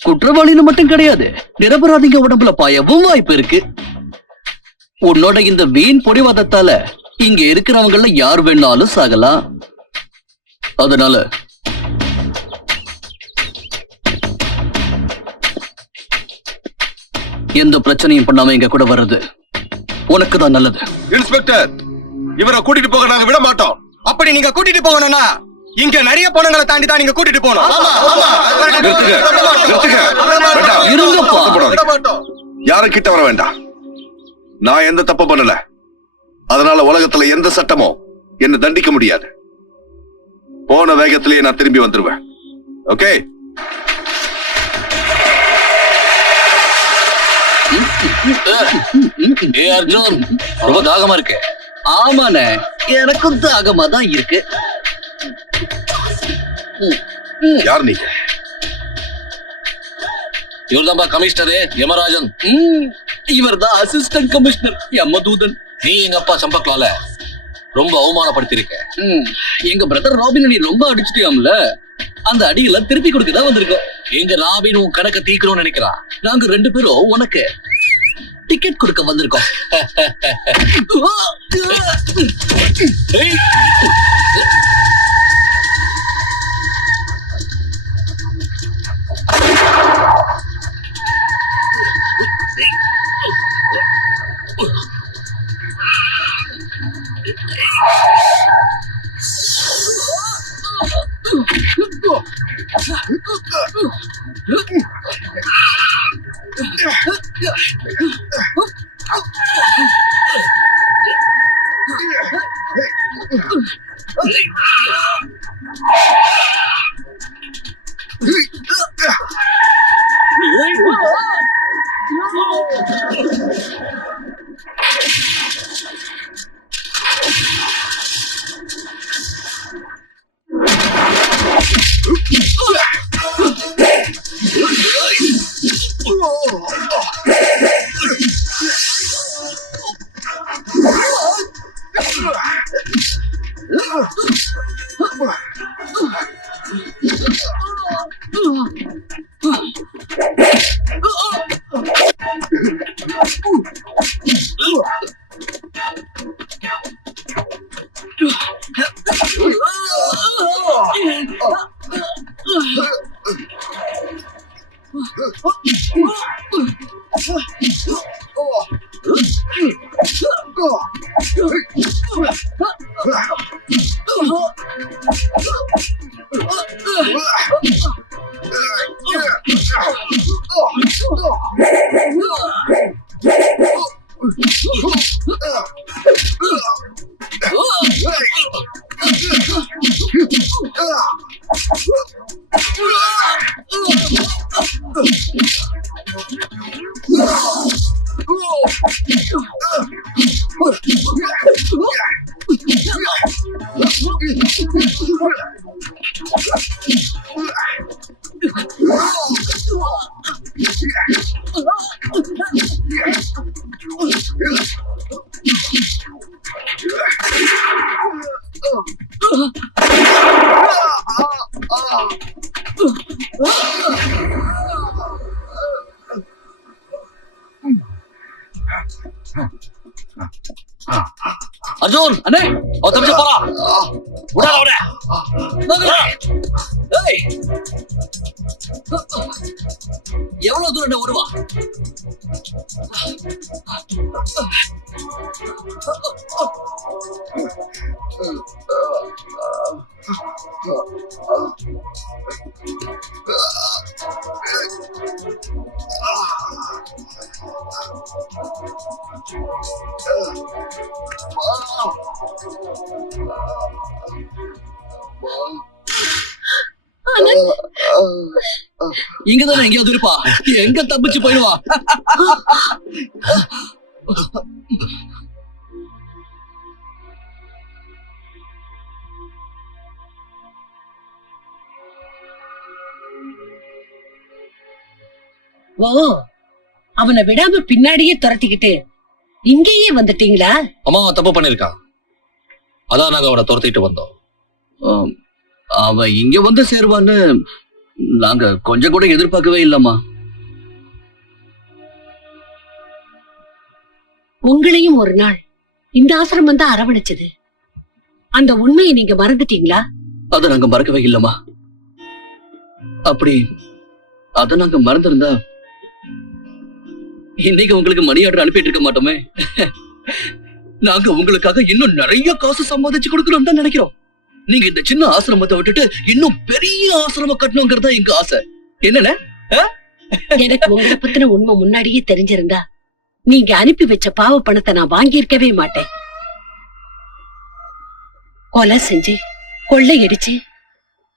குற்றவாளின்னு மட்டும் கிடையாது, நிரபராதிங்க உடம்புல பாயவும் வாய்ப்பு இருக்கு. உன்னோட இந்த வீண் பொடிவாதத்தால இங்க இருக்கிறவங்கள யார் வேணாலும் சாகலாம். அதனால எந்த பிரச்சனையும் பண்ணாம எங்க கூட வர்றது உனக்கு தான் நல்லது. இன்ஸ்பெக்டர், இவரை கூட்டிட்டு போக நாங்க விட மாட்டோம். அப்படி நீங்க கூட்டிட்டு போகணும்னா இங்க நிறைய பொண்ணுங்களை தாண்டி தான் நீங்க கூட்டிட்டு போகணும். நிறுத்துங்க, நிறுத்துங்க. வேண்டாம். இருங்கப்பா. விட மாட்டோம். யாரும் கிட்ட வர வேண்டாம். நான் எந்த தப்பு பண்ணல. அதனால உலகத்துல எந்த சட்டமும் என்ன தண்டிக்க முடியாது. போன வேகத்திலேயே நான் திரும்பி வந்துருவேன். ஓகே? அர்ஜுன், ரொம்ப தாகமா இருக்கு. ஆமாண்ணே, எனக்கும் தாகமா தான் இருக்கு. யார் நீங்க? இவர்தான்பா கமிஷனரு யமராஜன். இவர் தான் அசிஸ்டன்ட் கமிஷனர் யமதூதன். நீ எங்க அப்பா சம்பக்லால ரொம்ப அவமானப்படுத்திருக்க. எங்க பிரதர் ராபின் நீ ரொம்ப அடிச்சிட்டியாம்ல, அந்த அடியெல்லாம் திருப்பி கொடுக்கதான் வந்திருக்கோம். எங்க ராபின் உன் கணக்க தீக்கணும்னு நினைக்கிறான். நாங்க 2 பேரும் உனக்கு டிக்கெட் கொடுக்க வந்திருக்கோம். அர்ஜுன் அண்ணே, ஒரு நிமிஷம் போறா. விடாத அவனை. எவ்வளவு தூரம் வருவா? இங்கதானே எங்கேயாவது இருப்பா, எங்க தப்பிச்சு போயிடுவா. ஓ, அவனை விடாம பின்னாடியே துரத்திக்கிட்டு இங்கேயே வந்துட்டீங்களா? அம்மா தப்பு பண்ணிருக்கான், அதான் நாங்க அவனை துரத்திட்டு வந்தோம். அவ இங்க வந்து சேருவான்னு நாங்க கொஞ்சம் கூட எதிர்பார்க்கவே இல்லம்மா. உங்களையும் ஒரு நாள் இந்த ஆசிரமம் தான் அரவணைச்சது. அந்த உண்மையை நீங்க மறந்துட்டீங்களா? அத நாங்க மறக்கவே இல்லம்மா. அப்படி அத நாங்க மறந்திருந்தா இன்னைக்கு உங்களுக்கு மணி ஆர்டர் அனுப்பிட்டு இருக்க மாட்டோமே. நாங்க உங்களுக்காக இன்னும் நிறைய காசு சம்பாதிச்சு கொடுக்கணும் தான் நினைக்கிறோம். நீங்க இந்த சின்ன ஆசிரமத்தை விட்டுட்டு இன்னும் பெரிய ஆசிரமம் கட்டணுங்கிறதா எங்க ஆசை. என்னண்ணே? எனக்கு உங்களை பத்தின உண்மை முன்னாடியே தெரிஞ்சிருந்தா நீங்க அனுப்பி வச்ச பாவ பணத்தை நான் வாங்கியிருக்கவே மாட்டேன். கொலை செஞ்சு கொள்ளையடிச்சு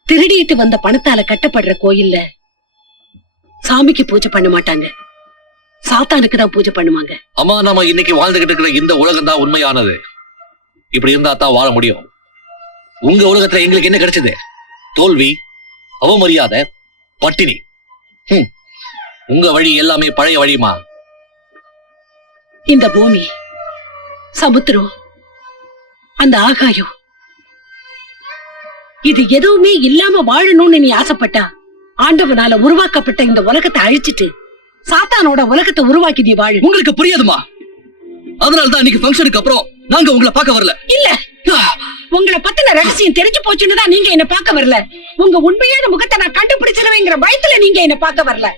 திருடிட்டு வந்த பணத்தால கட்டப்படுற கோயில்ல சாமிக்கு பூஜை பண்ண மாட்டாங்க, சாத்தானுக்கு தான் பூஜை பண்ணுவாங்க. அம்மா, நாம இன்னைக்கு வாழ்ந்துகிட்டு இருக்கிற இந்த உலகம் தான் உண்மையானது. இப்படி இருந்தா தான் வாழ முடியும். உங்க உலகத்துல எங்களுக்கு என்ன கிடைச்சது? தோல்வி, அவமரியாதை, பட்டினி. உங்க வழி எல்லாமே பழைய வழிமா. இந்த பூமி, சமுத்திரம், அந்த ஆகாயம், இது எதுவுமே இல்லாம வாழணும்னு நீ ஆசைப்பட்டா ஆண்டவனால உருவாக்கப்பட்ட இந்த உலகத்தை அழிச்சிட்டு சாத்தானோட உலகத்தை உருவாக்கி நீ வாழு. உங்களுக்கு புரியாதுமா. அதனாலதான் இன்னைக்கு ஃபங்க்ஷனுக்கு அப்புறம் நாங்க உங்களை பார்க்க வரல. இல்ல, உங்களை பத்தின ரகசியம் தெரிஞ்சு போச்சுன்னு தான் நீங்க என்ன பார்க்க வரல. உங்க உண்மையான முகத்தை நான் கண்டுபிடிச்சிருவேங்கிற பயத்துல நீங்க என்ன பார்க்க வரல.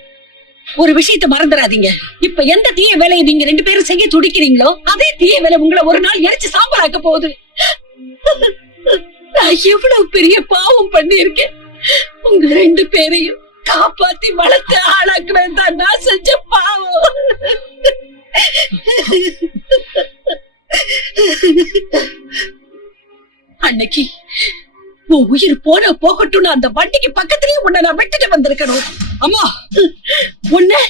ஒரு விஷயத்தை மறந்துடாதீங்க. இப்ப எந்த தீய வேலையை நீங்க 2 பேரும் செய்ய துடிக்கிறீங்களோ அதே தீய வேலை உங்களை ஒரு நாள் எரிச்சு சாம்பலாக்க போகுது. நான் எவ்வளவு பெரிய பாவம் பண்ணியிருக்கேன். உங்க 2 பேரையும் காப்பாத்தி வளர்த்து ஆளாக்குவேன் தான் நான் செஞ்ச பாவம். அன்னைக்கு உன் உயிர் போகட்டும்னு அந்த வண்டிக்கு பக்கத்துலயே உன்னை நான் விட்டுட்டு வந்திருக்கணும். அம்மா, உன்னை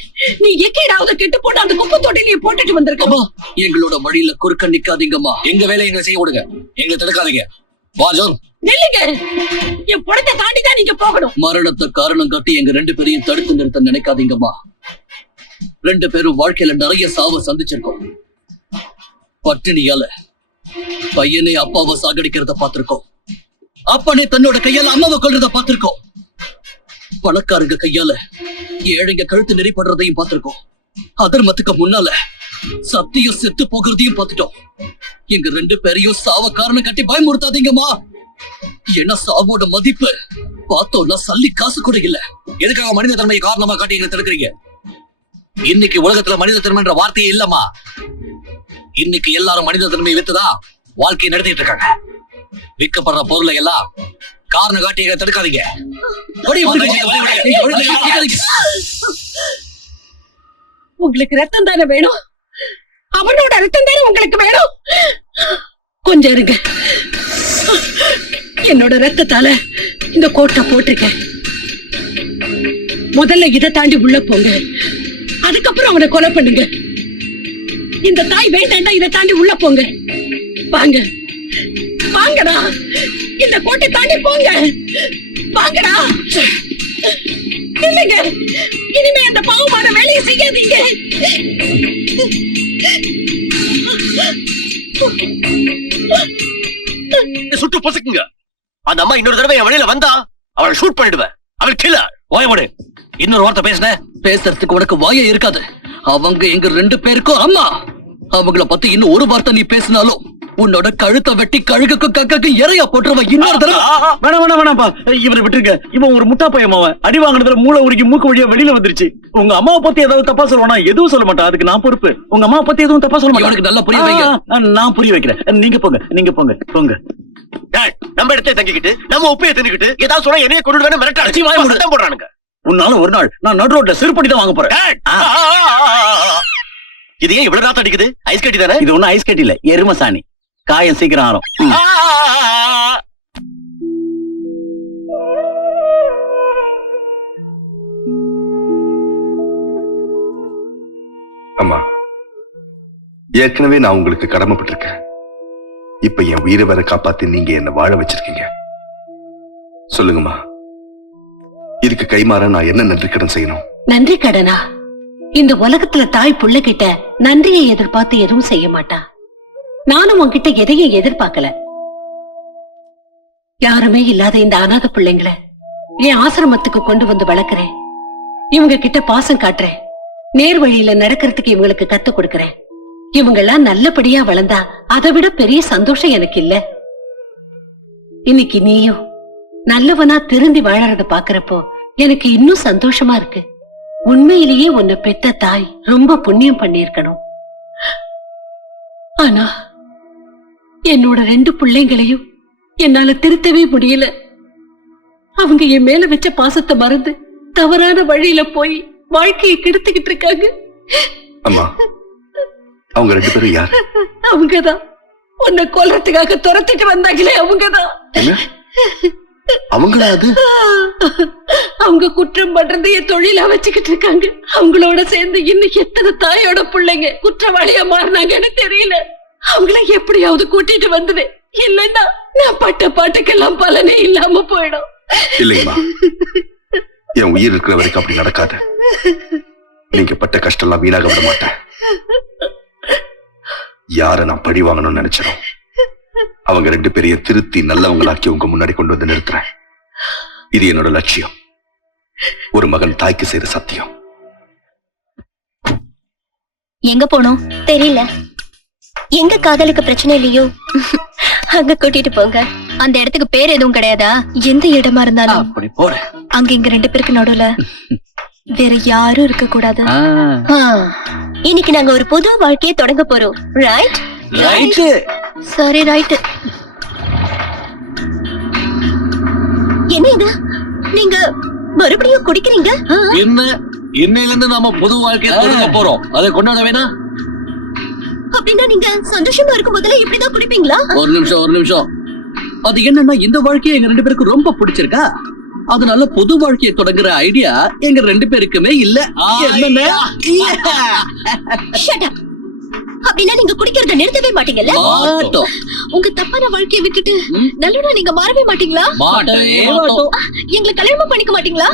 நீ எக்கேடாவது கெட்டு போட்டு அந்த குப்பை தொட்டிலேயே போட்டுட்டு வந்திருக்கணும். எங்களோட வழியில குறுக்க நிக்காதீங்கம்மா. எங்க வேலையை எங்களை செய்ய விடுங்க, எங்களை தடுக்காதீங்க. வா ஜோன். நில்லுங்க, என் புடத்தை தாண்டி தான் நீங்க போகணும். மரணத்தை காரணம் காட்டி எங்க 2 பேரையும் தடுத்து நிறுத்த நினைக்காதீங்கம்மா. 2 பேரும் வாழ்க்கையில நிறைய சாவை சந்திச்சிருக்கோம். பட்டினியால பையனை அப்பாவை சாகடிக்கிறத பார்த்திருக்கோம். அப்பனே தன்னோட கையால அம்மாவை கொல்றத பார்த்திருக்கோம். பணக்காரங்க கையால ஏழைங்க கழுத்து நெறிப்படுறதையும் பார்த்திருக்கோம். அதர்மத்துக்கு முன்னால சத்தியம் செத்து போகிறதையும் பார்த்துட்டோம். எங்க 2 பேரையும் சாவ காரணம் கட்டி பயமுறுத்தாதீங்கம்மா. ஏன்னா சாவோட மதிப்பு பார்த்தோம்னா சல்லி காசு கூட இல்ல. எதுக்காக மனித தன்மையை காரணமா காட்டி எங்களை தடுக்கிறீங்க? இன்னைக்கு உலகத்துல மனித தன்மைன்ற வார்த்தையே இல்லம்மா. இன்னைக்கு எல்லாரும் மனித தன்மையை வித்துதான் வாழ்க்கையை நடத்திட்டு இருக்காங்க. விற்கப்படுற பொருளை எல்லாம் காரணம் காட்டி எங்களை தடுக்காதீங்க. உங்களுக்கு ரத்தம் தானே வேணும், அவனோட ரத்தம் தானே உங்களுக்கு வேணும். கொஞ்சம் இருங்க, என்னோட ரத்தத்தால இந்த கோட்டை போட்டிருக்கேன். முதல்ல இதை தாண்டி உள்ள போங்க, அதுக்கப்புறம் அவனை கொலை பண்ணுங்க. இந்த தாய் வேண்டாண்டா, இதை தாண்டி உள்ள போங்க. வாங்க வாங்கடா, இந்த கோட்டை தாண்டி போங்க. வாங்கடா, இல்லைங்க, இனிமே அந்த பாவமான வேலையை செய்யாதீங்க. சுட்டு பொசுக்குங்க. அந்த அம்மா இன்னொரு தடவை என் வழியில வந்தா அவளை ஷூட் பண்ணிடுவேன். அவள் கில்லர். ஓயமுடு. இன்னொரு வார்த்தை பேசுன பேசுறதுக்கு உனக்கு வாயே இருக்காது. அவங்க எங்க 2 பேருக்கும் அம்மா. அவங்கள பத்தி இன்னும் ஒரு வார்த்தை நீ பேசினாலும் உன்னோட கழுத்தை வெட்டி கழுகுக்கும் கக்கக்கும் இறையா போட்டுருவ. இன்னொரு தடவை வேணாப்பா, இவரை விட்டுருங்க. இவன் ஒரு முட்டா பையன். அடி வாங்கினதுல மூளை உருக்கி மூக்கு வழியா வெளியில வந்துருச்சு. உங்க அம்மாவை பத்தி ஏதாவது தப்பா சொல்லுவானா? எதுவும் சொல்ல மாட்டான், அதுக்கு நான் பொறுப்பு. உங்க அம்மாவை பத்தி எதுவும் தப்பா சொல்ல மாட்டேன். நல்லா புரிய வைங்க. நான் புரிய வைக்கிறேன். நீங்க போங்க, நீங்க போங்க போங்க. நம்ம இடத்தை தங்கிக்கிட்டு நம்ம உப்பையை தின்னுக்கிட்டு ஏதாவது சொன்னா என்னைய கொண்டு வேணும் மிரட்டாச்சு போடுறானுங்க. உன்னால ஒரு நாள் நான் நடு ரோட்ல செருப்படி தான் வாங்க போறேன். இது ஏன் இவ்வளவு நாத்தம் அடிக்குது? ஐஸ் கட்டி தானே? இது ஒண்ணும் ஐஸ் கட்டி இல்ல, எரும சாணி. காயம் சீக்கிரம் ஆறும். அம்மா, ஏற்கனவே நான் உங்களுக்கு கடமைப்பட்டிருக்கேன். இப்ப என் உயிரை வேற காப்பாத்தி நீங்க என்ன வாழ வச்சிருக்கீங்க. சொல்லுங்கம்மா, இதுக்கு கைமாற நான் என்ன நன்றி கடன் செய்யணும்? நன்றி கடனா? இந்த உலகத்துல தாய் புள்ள கிட்ட நன்றியை எதிர்பார்த்து எதுவும் செய்ய மாட்டா. நானும் உன்கிட்ட எதையும் எதிர்பார்க்கல. யாருமே இல்லாத இந்த அநாத பிள்ளைங்களை என் ஆசிரமத்துக்கு கொண்டு வந்து வளர்க்கிறேன். இவங்க கிட்ட பாசம் காட்டுறேன். நேர் வழியில நடக்கிறதுக்கு இவங்களுக்கு கத்து கொடுக்கறேன். இவங்க எல்லாம் நல்லபடியா வளர்ந்தா அதை விட பெரிய சந்தோஷம் எனக்கு இல்ல. இன்னைக்கு நீயும் நல்லவனா திருந்தி வாழறத பாக்குறப்போ எனக்கு இன்னும் சந்தோஷமா இருக்கு. உண்மையிலேயே உன்னை பெத்த தாய் ரொம்ப புண்ணியம் பண்ணியிருக்கணும். ஆனா என்னோட 2 பிள்ளைங்களையும் என்னால திருத்தவே முடியல. அவங்க என் மேல வச்ச பாசத்தை மறந்து தவறான வழியில போய் வாழ்க்கையை கெடுத்துக்கிட்டு இருக்காங்க. அம்மா, அவங்க 2 பேரும் யார்? அவங்கதான் உன்னை கொல்றதுக்காக துரத்திட்டு வந்தாங்களே, அவங்கதான். என்ன? அவங்களா அது? அவங்க குற்றம் பண்றது என் தொழிலா வச்சுக்கிட்டு இருக்காங்க. அவங்களோட சேர்ந்து இன்னும் எத்தனை தாயோட பிள்ளைங்க குற்றவாளியா மாறினாங்கன்னு தெரியல. அவங்கள எப்படியாவது கூட்டிட்டு வந்துவேன். இல்லைன்னா நான் பட்ட பாட்டுக்கெல்லாம் பலனே இல்லாம போயிடும். இல்லைங்கம்மா, என் உயிர் இருக்கிற வரைக்கும் அப்படி நடக்காது. நீங்க பட்ட கஷ்டம் எல்லாம் வீணாக விட மாட்டேன். யார நான் பழி வாங்கணும்னு நினைச்சேன், அவங்க 2 பேரையும் திருத்தி நல்லவங்களாக்கி உங்க முன்னாடி கொண்டு வந்து நிறுத்துறேன். இது என்னோட லட்சியம். ஒரு மகன் தாய்க்கு செய்த சத்தியம். எங்க போனோம் தெரியல. எங்க காதலுக்கு பிரச்சனை இல்லையோ அங்க கூட்டிட்டு போங்க. அந்த இடத்துக்கு பேர் எதுவும் கிடையாதா? எந்த இடமா இருந்தாலும் அப்படி போறேன். அங்க இங்க 2 பேருக்கு நடுவுல வேற யாரும் இருக்க கூடாது. இன்னைக்கு நாங்க ஒரு புது வாழ்க்கையை தொடங்க போறோம். ரைட்? ரைட். சரி, ரைட். என்ன இது? நீங்க மறுபடியும் குடிக்கிறீங்க? என்ன, இன்னையில இருந்து நாம புது வாழ்க்கையை தொடங்க போறோம். அதை கொண்டாட வேணா? அப்படின்னா நீங்க சந்தோஷமா இருக்கும் போதுல இப்படிதான் குடிப்பீங்களா? ஒரு நிமிஷம். அது என்னன்னா, இந்த வாழ்க்கையை எங்க 2 பேருக்கு ரொம்ப பிடிச்சிருக்கா. அதனால புது வாழ்க்கையை தொடங்குற ஐடியா எங்க 2 பேருக்குமே இல்ல. அப்படின்னா நீங்க குடிக்கிறத நிறுத்தவே மாட்டீங்கல்ல? உங்க தப்பான வாழ்க்கையை விட்டுட்டு நல்லவனா நீங்க மாறவே மாட்டீங்களா? எங்களை கல்யாணம் பண்ணிக்க மாட்டீங்களா?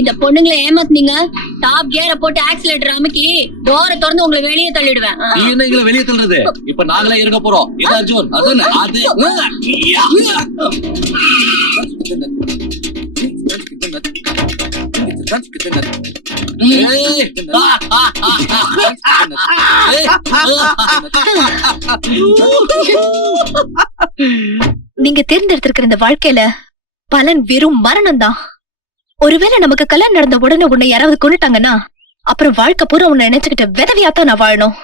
இந்த பொண்ணுங்களை ஏமாத்துனீங்க. டாப் கியரை போட்டு ஆக்சிலேட்டர் அமுக்கி டோரை திறந்து உங்களை வெளியே தள்ளிடுவேன். வெளியே தள்ளுறது இப்ப நாங்களே இருக்க போறோம். இது அர்ஜுன். நீங்க தேர்ந்தெடுத்திருக்கிற இந்த வாழ்க்கையில பலன் வெறும் மரணம் தான். ஒருவேளை நமக்கு கல்யாணம் நடந்த உடனே உன்னை யாராவது கொண்டுட்டாங்கன்னா அப்புறம் வாழ்க்கை பூரா உன்னை நினைச்சுக்கிட்ட விதவியாத்தான் நான் வாழணும்.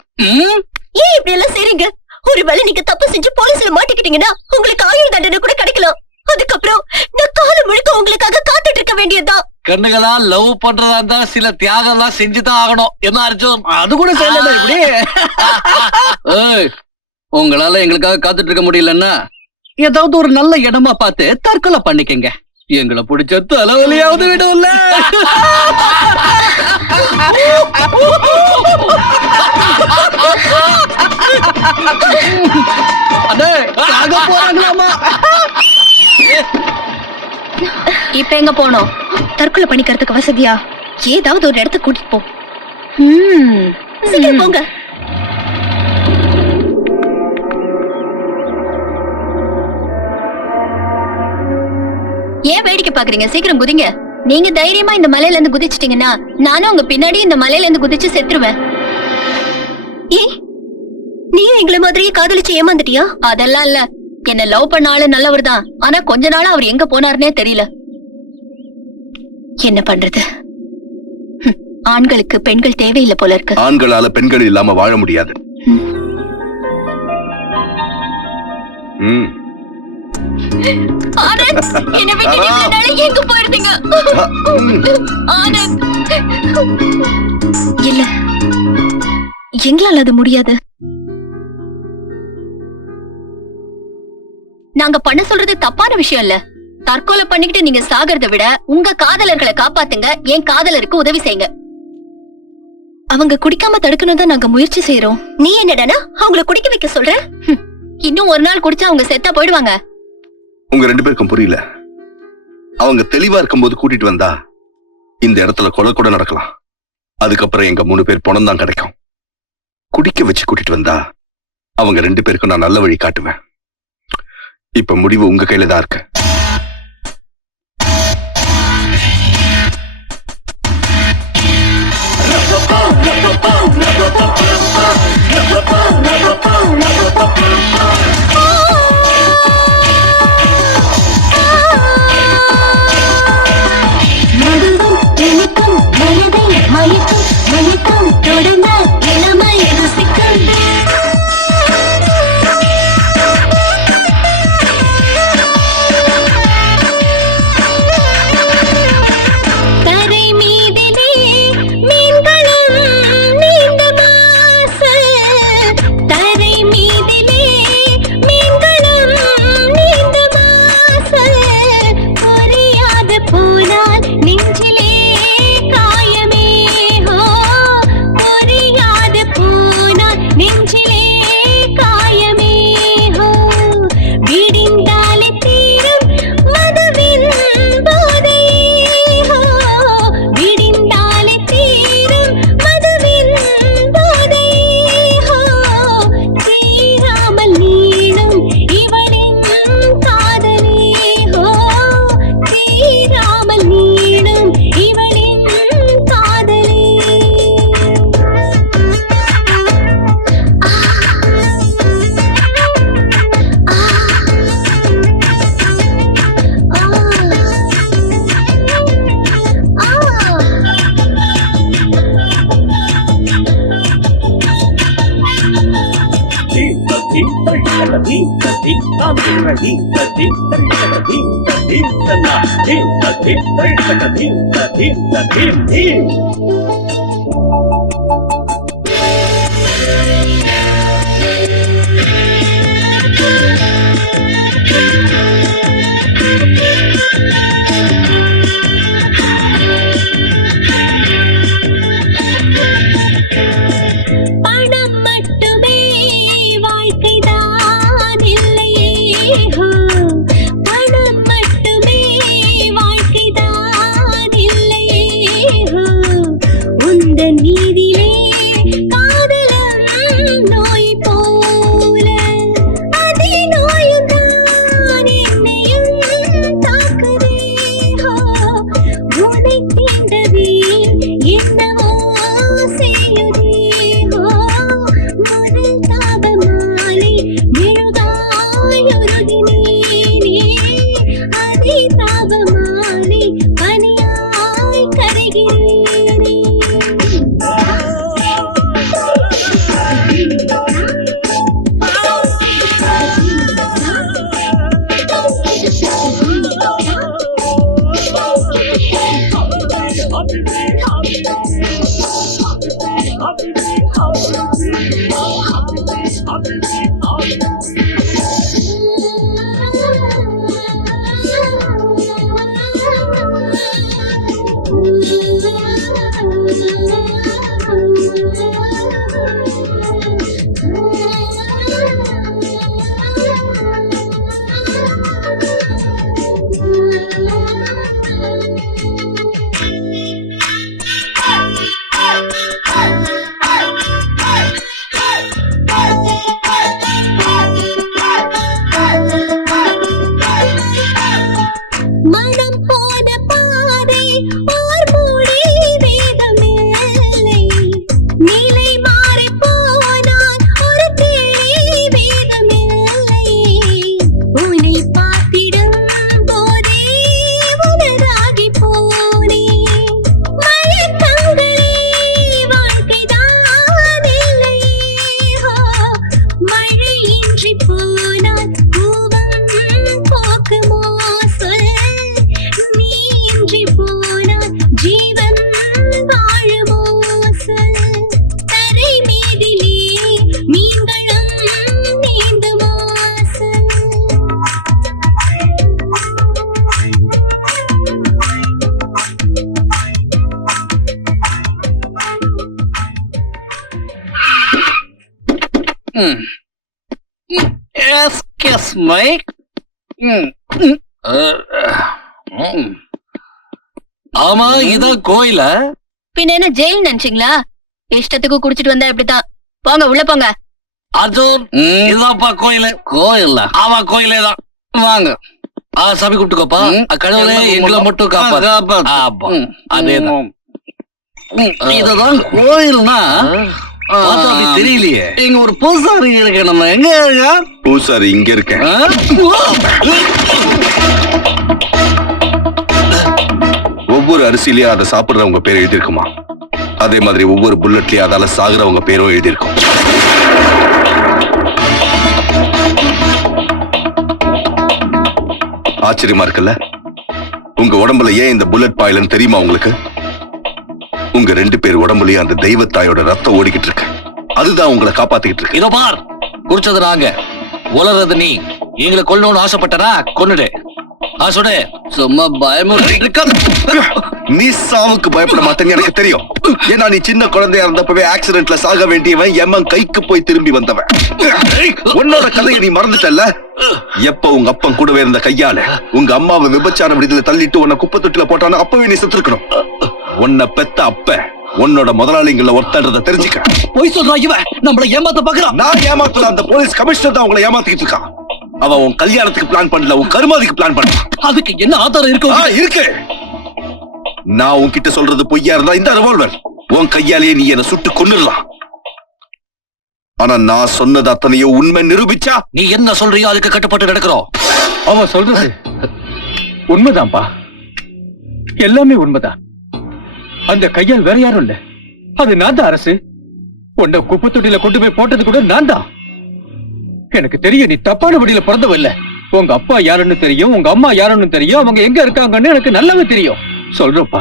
ஏன் இப்படி எல்லாம் செய்றீங்க? ஒருவேளை நீங்க தப்பு செஞ்சு போலீஸ்ல மாட்டிக்கிட்டீங்கன்னா உங்களுக்கு ஆயுள் தண்டனை கூட கிடைக்கலாம். அதுக்கப்புறம் நான் காலம் முழுக்க உங்களுக்காக காத்துட்டு இருக்க வேண்டியதுதான். கண்ணுகளா லவ் பண்றதா இருந்தா சில தியாகம் எல்லாம் செஞ்சுதான் ஆகணும். என்ன அர்ஜுன்? அது கூட செய்யல இப்படி. உங்களால எங்களுக்காக காத்துட்டு இருக்க முடியலன்னா ஏதாவது ஒரு நல்ல இடமா பார்த்து தற்கொலை பண்ணிக்கங்க. எங்களை பிடிச்ச தலைவலியாவது விடும்ல. இப்ப எங்க போனோம்? தற்கொலை பண்ணிக்கிறதுக்கு வசதியா ஏதாவது ஒரு இடத்துக்கு கூட்டிட்டு போ. சீக்கிரம் போங்க. ஏன் வேடிக்கை பாக்குறீங்க? சீக்கிரம் குதிங்க. நீங்க தைரியமா இந்த மலையில இருந்து குதிச்சிட்டீங்கன்னா நானும் உங்க பின்னாடி இந்த மலையில இருந்து குதிச்சு செத்துருவேன். நீயும் எங்களை மாதிரியே காதலிச்சு ஏமாந்துட்டியா? அதெல்லாம் இல்ல. என்ன லவ் பண்ண ஆளு நல்லவர் தான். ஆனா கொஞ்ச நாளா அவர் எங்க போனாருன்னே தெரியல. என்ன பண்றது? ஆண்களுக்கு பெண்கள் தேவையில்லை போல இருக்கு. ஆண்களால பெண்கள் இல்லாம வாழ முடியாது. ஆனந்த், என்ன விட்டு எங்க போயிருந்தீங்க? ஆனந்த். இல்ல, எங்களால அது முடியாது. நாங்க பண்ண சொல்றது தப்பான விஷயம் இல்ல. தற்கொலை பண்ணிக்கிட்டு நீங்க சாகிறத விட உங்க காதலர்களை காப்பாத்துங்க, என் காதலருக்கு உதவி செய்யுங்க. அவங்க குடிக்காம தடுக்கணும் தான் நாங்க முயற்சி செய்யறோம். நீ என்னடா அவங்கள குடிக்க வைக்க சொல்ற? இன்னும் ஒரு நாள் குடிச்சா அவங்க செத்தா போயிடுவாங்க. உங்க 2 பேருக்கும் புரியல. அவங்க தெளிவா இருக்கும்போது கூட்டிட்டு வந்தா இந்த இடத்துல கொலை கூட நடக்கலாம். அதுக்கப்புறம் எங்க 3 பேர் பணம் தான் கிடைக்கும். குடிக்க வச்சு கூட்டிட்டு வந்தா அவங்க 2 பேருக்கும் நான் நல்ல வழி காட்டுவேன். இப்ப முடிவு உங்க கையில தான் இருக்கு. எஸ்கஸ் மை ஆமா இதான் கோயில. பின்ன என்ன ஜெயில் நினைச்சீங்களா? இஷ்டத்துக்கு குடிச்சிட்டு வந்தா இப்படித்தான். போங்க உள்ள போங்க. அர்ஜுன் இதான்ப்பா கோயிலு. கோயில்ல ஆமா கோயிலே தான். வாங்க. சாமி கூப்பிட்டுக்கோப்பா. கடவுளே எங்களை மட்டும் காப்பாத்து. அதேதான். இதுதான் கோயில்னா அப்படி தெரியலையே. இங்க ஒரு பூசாரி இருக்கு. நம்ம எங்க இருக்கா? பூசாரி இங்க இருக்கேன். ஒவ்வொரு அரிசியிலயும் அதை சாப்பிடுறவங்க பேர் எழுதியிருக்குமா, அதே மாதிரி ஒவ்வொரு புல்லட்லயும் அதால சாகுறவங்க பேரும் எழுதியிருக்கும். ஆச்சரியமா இருக்குல்ல? உங்க உடம்புல ஏன் இந்த புல்லட் பாயிலன்னு தெரியுமா உங்களுக்கு? உங்க 2 பேர் உடம்புலயும் அந்த தெய்வத்தாயோட ரத்தம் ஓடிக்கிட்டு இருக்கு. அதுதான் உங்களை காப்பாத்திக்கிட்டு இருக்கு. இதோ பார், குடிச்சது நாங்க, உலறது நீ. எங்களை கொல்லணும்னு ஆசைப்பட்டனா கொன்னுடு. சுடு. சும்மா பயமுறுத்தி நீ சாவுக்கு பயப்பட மாட்டேன்னு எனக்கு தெரியும். ஏன்னா நீ சின்ன குழந்தையா இருந்தப்பவே ஆக்சிடென்ட்ல சாக வேண்டியவன் எம்மன் கைக்கு போய் திரும்பி வந்தவன். உன்னோட கதையை நீ மறந்துட்டல்ல? எப்ப உங்க அப்பன் கூடவே இருந்த கையால உங்க அம்மாவை விபச்சார விடுதலை தள்ளிட்டு உன்னை குப்பை தொட்டில போட்டானோ அப்பவே நீ செத்துருக்கணும். உன்னை பெத்த அப்ப உன்னோட முதலாளிங்களை ஒருத்தன்றத தெரிஞ்சுக்க. போய் சொல்றா இவன், நம்மள ஏமாத்த பாக்குறான். நான் ஏமாத்தல, அந்த போலீஸ் கமிஷனர் தான் உங்களை ஏமாத்திட்டு இருக்கான். அவன் உன் கல்யாணத்துக்கு பிளான் பண்ணல, உன் கருமாதிக்கு பிளான் பண்ணான். அதுக்கு என்ன ஆதாரம் இருக்கு? இருக்கு. நான் உன்கிட்ட சொல்றது பொய்யா இருந்தா இந்த ரிவால்வர் உன் கையாலேயே நீ என்ன சுட்டு கொன்னுடலாம். ஆனா நான் சொன்னது அத்தனையும் உண்மை நிரூபிச்சா நீ என்ன சொல்றியோ அதுக்கு கட்டுப்பட்டு நடக்கிறோம். அவன் சொல்றது உண்மைதான்பா, எல்லாமே உண்மைதான். அந்த கையால் வேற யாரும் இல்ல, அது நான் தான் அரசு. உன்னை குப்பை தொட்டியில கொண்டு போய் போட்டது கூட நான் தான். எனக்கு தெரியும் நீ தப்பான வழியில பிறந்தவ இல்ல. உங்க அப்பா யாருன்னு தெரியும், உங்க அம்மா யாருன்னு தெரியும், அவங்க எங்க இருக்காங்கன்னு எனக்கு நல்லாவே தெரியும். சொல்றப்பா.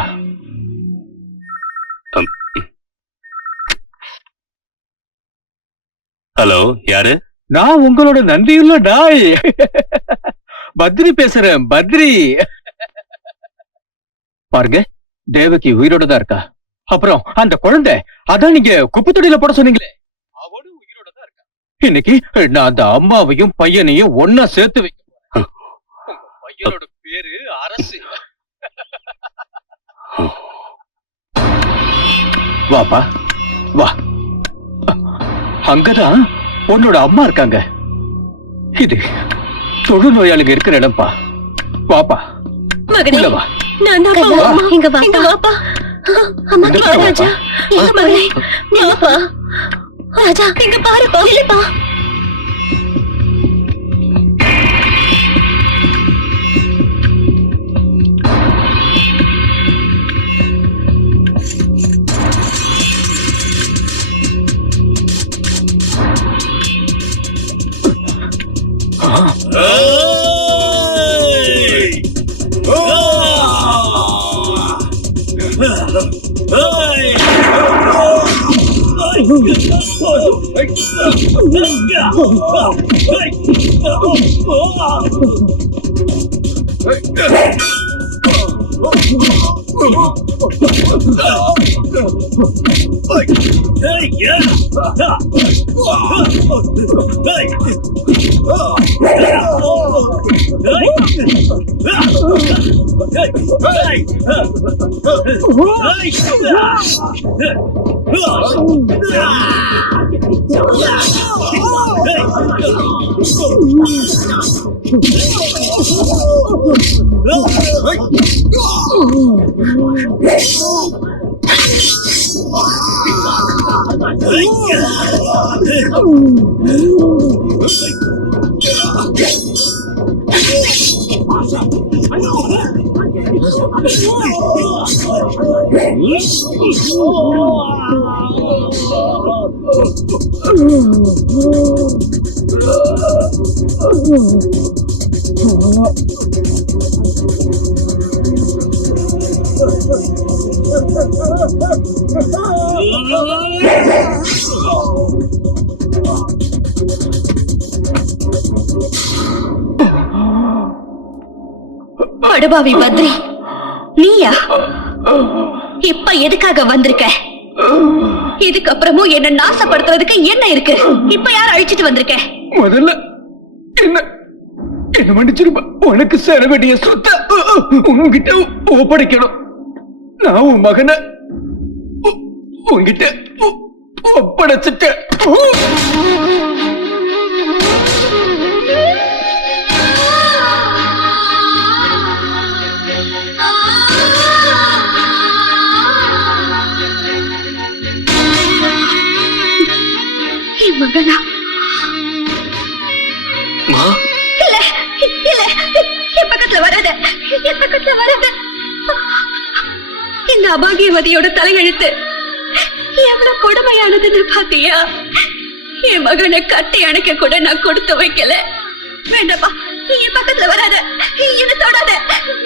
ஹலோ, யாரு? நான் உங்களோட நன்றியுள்ள நாய் பத்ரி பேசுறேன். பத்ரி பாருங்க, தேவகி உயிரோட தான் இருக்கா. அப்புறம் அந்த குழந்தை, அதான் நீங்க குப்பை தொட்டியில போட சொன்னீங்களே, அவனும் உயிரோட தான் இருக்கா. இன்னைக்கு நான் அந்த அம்மாவையும் பையனையும் ஒன்னா சேர்த்து வைக்க போறேன். உங்க பையனோட பேரு அரசு. வாப்பா வா. அங்கதான் உன்னோட அம்மா இருக்காங்க. இது தொழுநோயாளிங்க இருக்கிற இடம்பா. வாப்பா. மகனே, வா. நான் தான் அம்மா. இங்க வாப்பா. அம்மா கிட்ட ராஜா. இல்ல மகனே, நில்லுப்பா. ராஜா, இங்க பாருப்பா. இல்லப்பா. படுபாவி பத்ரி, நீயா? இப்ப எதுக்காக வந்திருக்க? இதுக்கப்புறமும் என்ன நாசப்படுத்துறதுக்கு என்ன இருக்கு? இப்ப யார் அழிச்சிட்டு வந்திருக்க? முதல்ல என்ன என்ன மன்னிச்சிருப்பா. உனக்கு சேர வேண்டிய சொத்தை உன்கிட்ட ஒப்படைக்கணும். நான் உன் மகனை உன்கிட்ட ஒப்படைச்சிட்டேன். என் மகனா? இல்ல இல்ல, என் பக்கத்துல வராத, என் பக்கத்துல வராத. இந்த அபாகியவதியோட தலையெழுத்து எவ்வளவு கொடுமையானதுன்னு பாத்தியா? என் மகனை கட்டி அணைக்க கூட நான் கொடுத்து வைக்கல. வேண்டாப்பா, நீ என் பக்கத்துல வராத, என்ன தொடாத.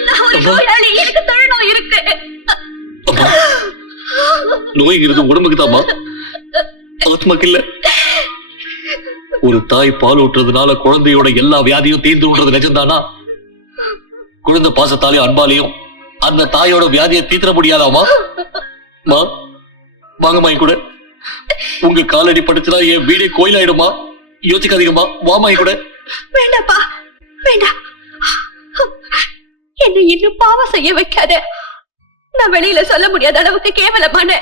நான் ஒரு நோயாளி, எனக்கு தொழுநோய் இருக்கு. நோய்ங்கிறது உடம்புக்கு தாமா, ஆத்மாக்கு இல்ல. ஒரு தாய் பால் ஊட்டுறதுனால குழந்தையோட எல்லா வியாதியும் தீர்ந்து விடுறது நிஜம்தானா? குழந்தை பாசத்தாலையும் அன்பாலையும் அந்த தாயோட வியாதியை தீர்த்த முடியாதாமா? மா வாங்கம்மா கூட. உங்க காலடி படுத்துனா என் வீடே கோயிலாயிடுமா? யோசிக்காதீங்கம்மா, வாமா கூட. வேண்டாப்பா, வேண்டாம். என்ன இன்னும் பாவம் செய்ய வைக்காத. நான் வெளியில சொல்ல முடியாத அளவுக்கு கேவலமான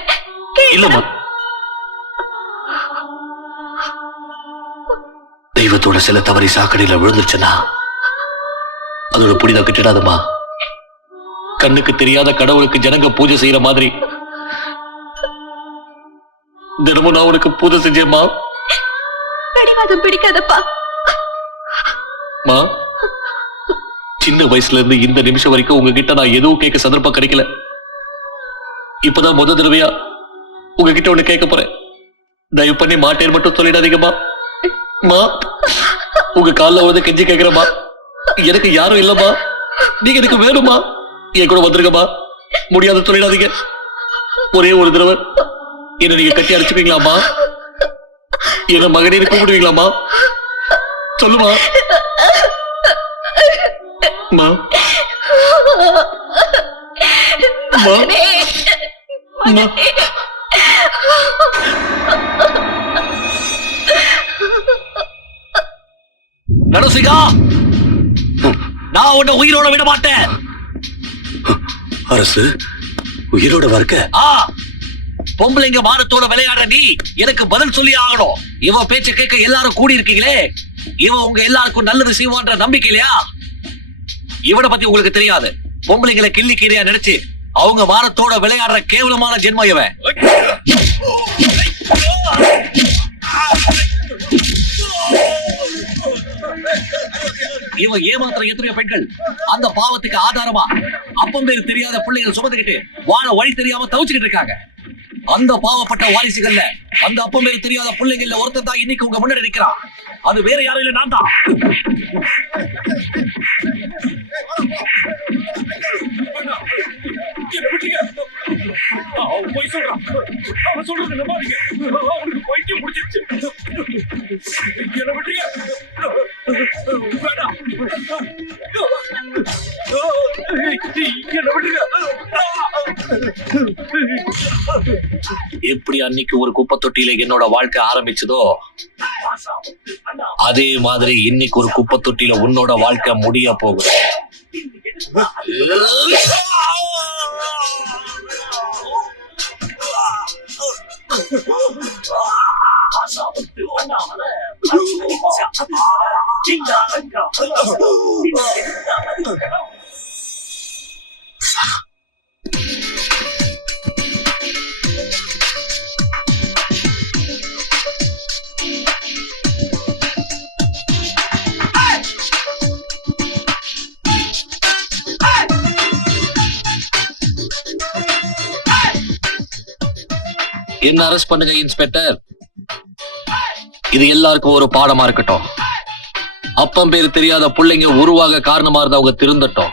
இல்லம்மா, தெய்வத்தோட சில தவறி சாக்கடையில விழுந்துருச்சுன்னா அதோட புனிதம் கிட்டிடாதம்மா. கண்ணுக்கு தெரியாத கடவுளுக்கு ஜனங்க பூஜை செய்யற மாதிரி தினமும் நான் உனக்கு பூஜை செஞ்சேம்மா. பிடிவாதம் பிடிக்காதப்பா. மா, சின்ன வயசுல இருந்து இந்த நிமிஷம் வரைக்கும் உங்ககிட்ட நான் எதுவும் கேட்க சந்தர்ப்பம் கிடைக்கல. இப்பதான் முத தடவையா உங்ககிட்ட ஒண்ணு கேட்க போறேன். தயவு பண்ணி மாட்டேன் மட்டும் சொல்லிடாதீங்கம்மா. மா, உங்க காலில் வந்து கெஞ்சி கேட்கிறமா. எனக்கு யாரும் இல்லம்மா, நீங்க எனக்கு வேணுமா? என் கூட வந்துருங்கம்மா. முடியாத சொல்லிடாதீங்க. ஒரே ஒரு தடவை என்ன நீங்க கட்டி அடிச்சுப்பீங்களாமா? என்ன மகனே கூப்பிடுவீங்களாமா? சொல்லுமா. மா, மா, மா. நரசிங்கா, நான் உன்னை உயிரோட விட மாட்டேன். அரசு உயிரோட வரக்க? பொம்பளைங்க மானத்தோட விளையாட நீ எனக்கு பதில் சொல்லி ஆகணும். இவன் பேச்ச கேட்க எல்லாரும் கூடி இருக்கீங்களே, இவன் உங்க எல்லாருக்கும் நல்லது செய்வான்ற நம்பிக்கை இல்லையா? இவனை பத்தி உங்களுக்கு தெரியாது. பொம்பளைங்களை கிள்ளி கீரையா நினைச்சு அவங்க மானத்தோட விளையாடுற கேவலமான ஜென்மம் இவன். இவன் ஏமாத்திர எத்தனையோ பெண்கள் அந்த பாவத்துக்கு ஆதாரமா அப்பம் பேரு தெரியாத பிள்ளைகள் சுமந்துக்கிட்டு வாழ வழி தெரியாம தவிச்சுக்கிட்டு இருக்காங்க. அந்த பாவப்பட்ட வாரிசுகள்ல அந்த அப்பம் பேரு தெரியாத பிள்ளைகள்ல ஒருத்தர் தான் இன்னைக்கு உங்க முன்னாடி நிற்கிறான். அது வேற யாரும் இல்ல, நான் தான். எப்படி அன்னைக்கு ஒரு குப்பை தொட்டியில என்னோட வாழ்க்கை ஆரம்பிச்சதோ அதே மாதிரி இன்னைக்கு ஒரு குப்பை தொட்டியில உன்னோட வாழ்க்கை முடிய போகுது. என்ன அரெஸ்ட் பண்ணுங்க இன்ஸ்பெக்டர். இது எல்லாருக்கும் ஒரு பாடமா இருக்கட்டும். அப்பம் பேரு தெரியாத பிள்ளைங்க உருவாக காரணமா இருந்தவங்க திருந்தட்டும்.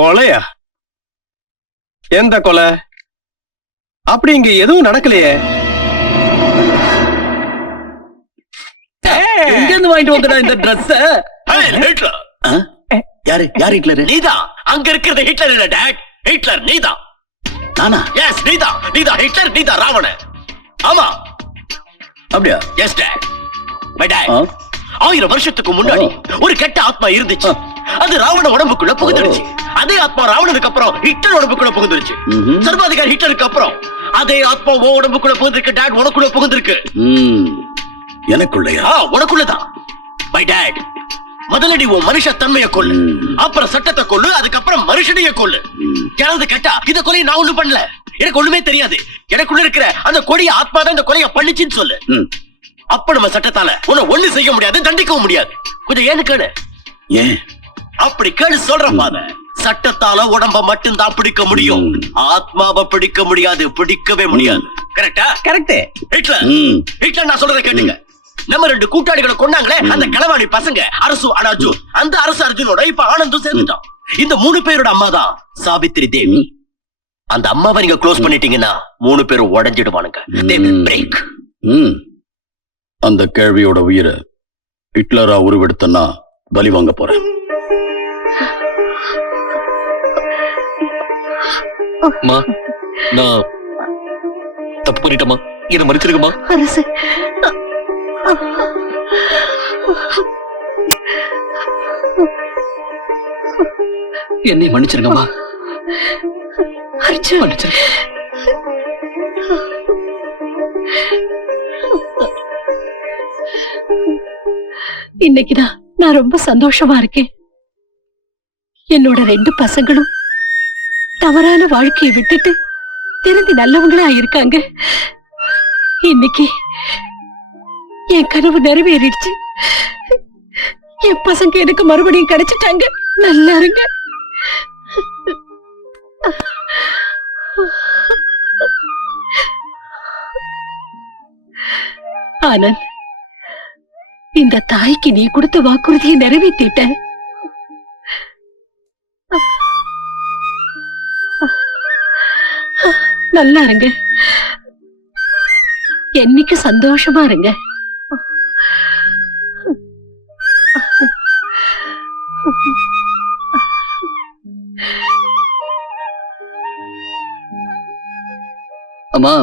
கொலையா? எந்த கொலை? அப்படி இங்க எதுவும் நடக்கலையே. எங்க இருந்து இருந்து வாங்கிட்டு வந்தடா இந்த ட்ரெஸ். யாரு யார் ஹிட்லரு? நீதான் அங்க இருக்கிறது ஹிட்லர் இல்ல டாட். ஹிட்லர் நீதான். நானா? எஸ் நீதான். நீதான் ஹிட்லர், நீதான் ராவணன். ஆமா. அப்படியா? S dot. By dot. 1000 வருஷத்துக்கு முன்னாடி ஒரு கெட்ட ஆத்மா இருந்துச்சு. அது ராவண உடம்புக்குள்ள புகுந்துடுச்சு. அதே ஆத்மா ராவணனுக்கு அப்புறம் ஹிட்லர் உடம்புக்குள்ள புகுந்துருச்சு. சர்வாதிகாரி ஹிட்லருக்கு அப்புறம் அதே ஆத்மா ஓ உடம்புக்குள்ள புகுந்திருக்கு டாட். உனக்குள்ள புகுந்திருக்கு. எனக்குள்ளயா? உனக்குள்ளதான். By dot. முதலடி உன் மனுஷ தன்மையை கொள்ளு, அப்புறம் சட்டத்தை கொள்ளு, அதுக்கப்புறம் மனுஷனைய கொள்ளு. யாராவது கேட்டா இத கொலையை நான் ஒண்ணு பண்ணல, எனக்கு ஒண்ணுமே தெரியாது, எனக்குள்ள இருக்கிற அந்த கொடிய ஆத்மா தான் இந்த கொலையை பண்ணிச்சுன்னு சொல்லு. அப்ப நம்ம சட்டத்தால உன்னை ஒண்ணு செய்ய முடியாது, தண்டிக்கவும் முடியாது. கொஞ்சம் ஏன்னு கேளு. ஏன் அப்படி கேளு சொல்ற பாத. சட்டத்தால உடம்ப மட்டும் தான் பிடிக்க முடியும், ஆத்மாவை பிடிக்க முடியாது, பிடிக்கவே முடியாது. கரெக்டா? கரெக்ட். ஹிட்லர் ஹிட்லர் நான் சொல்றதை கேட்டுங்க. நம்ம 2 கூட்டாளிகளை கொண்டாங்களே அந்த களவாணி பசங்க, அரசு அர்ஜுன். அந்த அரசு அர்ஜுனோட இப்ப ஆனந்தும் சேர்ந்துட்டான். இந்த 3 பேரோட அம்மா தான் சாவித்திரி தேவி. அந்த அம்மாவை நீங்க க்ளோஸ் பண்ணிட்டீங்கன்னா 3 பேரும் உடைஞ்சிடுவானுங்க. They will break. அந்த கேள்வியோட உயிரை ஹிட்லரா உருவெடுத்தனா பலி வாங்க போறேன். அம்மா, நான் தப்பு பண்ணிட்டேம்மா, என்ன மன்னிச்சிருக்கமா? அரசு என்னை மன்னிச்சிருங்கம்மா. அர்ஜுன், மன்னிச்சிருங்க. இன்னைக்குதான் நான் ரொம்ப சந்தோஷமா இருக்கேன். என்னோட 2 பசங்களும் தவறான வாழ்க்கையை விட்டுட்டு திருந்தி நல்லவங்களா இருக்காங்க. இன்னைக்கு என் கனவு நிறைவேறிடுச்சு. என் பசங்க எனக்கு மறுபடியும் கிடைச்சிட்டாங்க. நல்லா இருங்க. ஆனந்த், இந்த தாய்க்கு நீ கொடுத்த வாக்குறுதியை நிறைவேற்றிட்ட. நல்லா இருங்க. என்னைக்கு சந்தோஷமா இருங்க. அம்மா,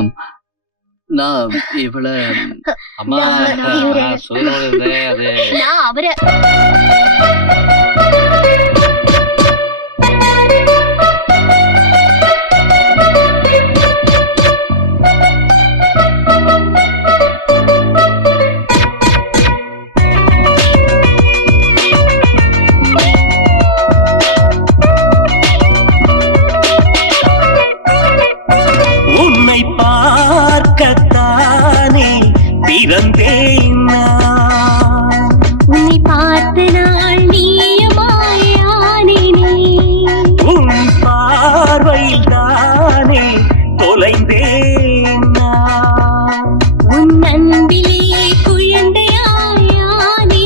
நான் இவள அம்மா, நான் சொல்றது அது. நான் அவரை உன்னை பார்க்கத்தானே பிறந்தேன் நான். உன்னை பார்த்த நாள் நீயமாயானே. உன் பார்வையில் தானே தொலைந்தேன் நான். உன் அன்பிலே குழந்தையாயானே.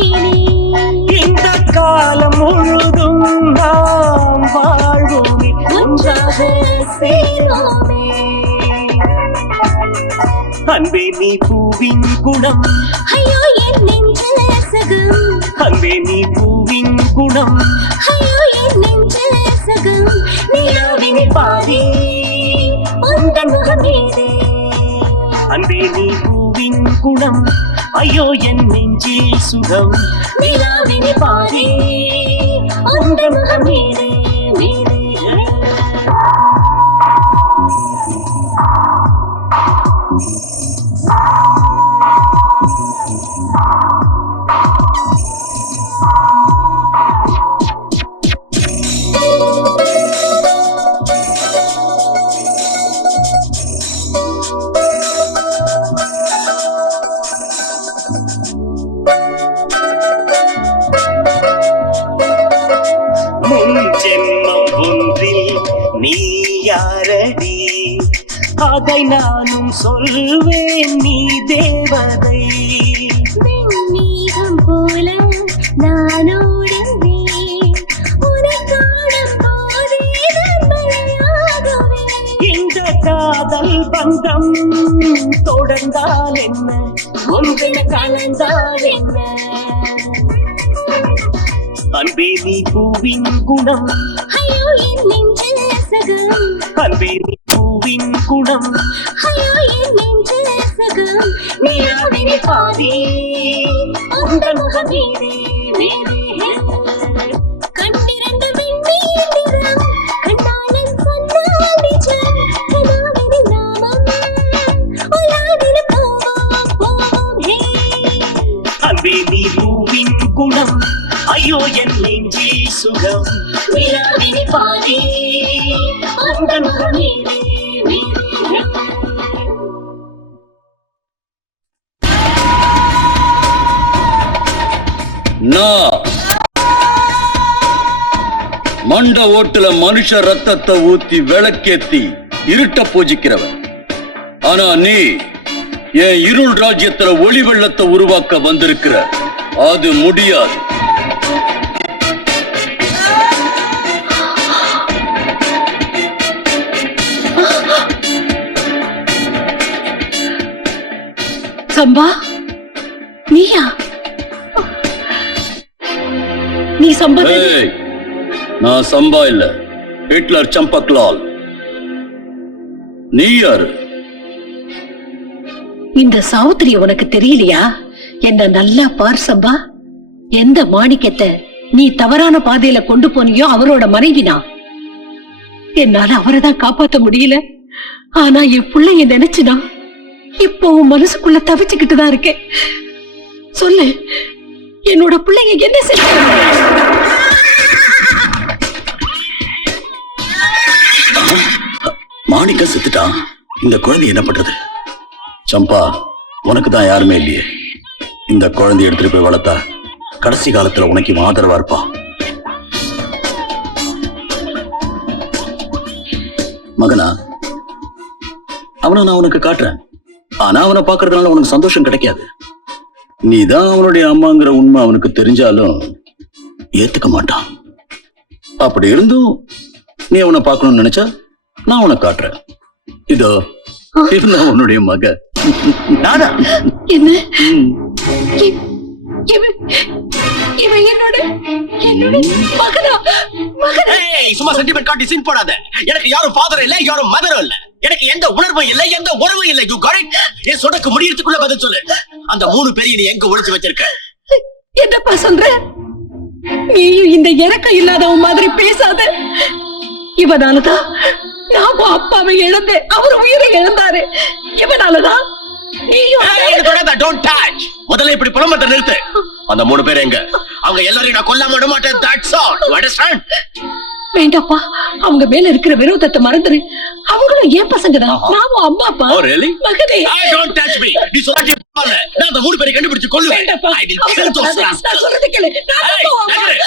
இந்த காலம் முழுதும் நாம் வாழ்வோமே, ஒன்றாக சேரோமே. அன்பே நீ பூவின் குணம், ஐயோ என் நெஞ்சில் சகம். அன்பே நீ பூவின் குணம், ஐயோ என் நெஞ்சில் சகம். நிலாவினை பாதி உந்தன் முகம் மீது. அன்பே நீ பூவின் குணம், ஐயோ என் நெஞ்சில் சுகம். நிலாவினை பாதி உந்தன் முகம் மீது மீது. முன் ஜென்மம் ஒன்றில் நீ யாரடி, அதை நானும் சொல்வேன், நீ தேவதை. வெண்மேகம் போல நானோடுவேன், உனக்காடும் போதே நான் மழையாகுவேன். இந்த காதல் பந்தம் தொடர்ந்தால் என்ன, ஒன்றென கலந்தால் என்ன. அன்பே நீ பூவின் குணம், ஐயோ என் நெஞ்சில் சகம், அன்பே நீ பூவின் குணம், ஐயோ என் நெஞ்சில் சகம், நீராவினி பாதி உங்கள் முகம் மீதே மீதே கண்டிரண்டு விண்ணீர் நிறம், கண்டாளன் சொன்னால் நிஜம், கனாவினில் நாமம் உலாவினில் போவோம் போவோம் ஹே. அன்பே நீ பூவின் குணம், ஐயோ என் நெஞ்சில் சுகம், நீராவினி பாதி உங்கள் முகம் மீதே மீதே நான் மண்ட ஓட்டுல மனுஷ ரத்தத்தை ஊத்தி விளக்கேத்தி இருட்ட பூஜிக்கிறவன். ஆனா நீ என் இருள் ராஜ்யத்துல ஒளி வெள்ளத்தை உருவாக்க வந்திருக்கிற. அது முடியாது. சம்பா, நீயா? நீ சம்பா தானே? ஏய், நான் சம்பா இல்ல, ஹிட்லர் சம்பக்லால். நீ யாரு? இந்த சாவுத்திரி உனக்கு தெரியலையா? என்ன நல்லா பார் சம்பா. எந்த மாணிக்கத்தை நீ தவறான பாதையில கொண்டு போனியோ அவரோட மனைவினா. என்னால அவரை தான் காப்பாத்த முடியல. ஆனா என் பிள்ளைய நினைச்சுனா இப்போ உன் மனசுக்குள்ள தவிச்சுக்கிட்டு தான் இருக்கேன். சொல்லு, என்னோட பிள்ளைங்க என்ன செய்ய? மாணிக்க செத்துட்டான். இந்த குழந்தை என்ன பண்றது? சம்பா, உனக்கு தான் யாருமே இல்லையே. இந்த குழந்தைய எடுத்துட்டு போய் வளர்த்தா கடைசி காலத்துல உனக்கு இவன் ஆதரவா இருப்பான். மகனா, அவனை நான் உனக்கு காட்டுறேன். ஆனா அவனை பாக்குறதுனால உனக்கு சந்தோஷம் கிடைக்காது. நீதான் அவனுடைய அம்மாங்கிற உண்மை அவனுக்கு தெரிஞ்சாலும் ஏத்துக்க மாட்டான். அப்படி இருந்தும் நீ அவனை பார்க்கணும்னு நினைச்சா நான் உனக்கு காட்டுறேன். இதோ இவன் உன்னுடைய மக. நானா? என்ன? இவன் என்னோட மகனா? மகனா? ஏய், சும்மா சென்டிமெண்ட் காட்டி சீன் போடாத. எனக்கு யாரும் ஃபாதர் இல்ல, யாரும் மதரும் இல்ல. எனக்கு எந்த உணர்வும் இல்ல, எந்த உறவும் இல்ல. You got it? என் சொடக்கு முடியறதுக்குள்ள பதில் சொல்லு. அந்த 3 பேரையும் நீ எங்க ஒளிச்சு வச்சிருக்க? என்னப்பா சொல்ற? நீயும் இந்த இறக்கம் இல்லாதவன் மாதிரி பேசாத. இவனாலதான் நான் உன் அப்பாவை இழந்தேன். அவர் உயிரை இழந்தாரு. இவனாலதான் நீயும் டோன்ட் டச். முதல்ல இப்படி புலம்பத்தை நிறுத்து. அந்த 3 பேர் எங்க? அவங்க எல்லாரையும் நான் கொல்லாம விட மாட்டேன். That's all. You understand? வேண்டாப்பா, அவங்க மேல இருக்கிற விரோதத்தை மறந்துரு. அவங்களும் ஏன் பசங்க தான். நான் உன் அம்மா அப்பா. Oh, really? மகனே, Don't touch me. நீ சொல்லாட்டி பாரு. நான் அந்த 3 பேரை கண்டுபிடிச்சு கொல்லுவேன். வேண்டாப்பா. I will kill those rascals. நான் சொல்றது கேளு. நான் Hey, உன் அம்மா. நகரு.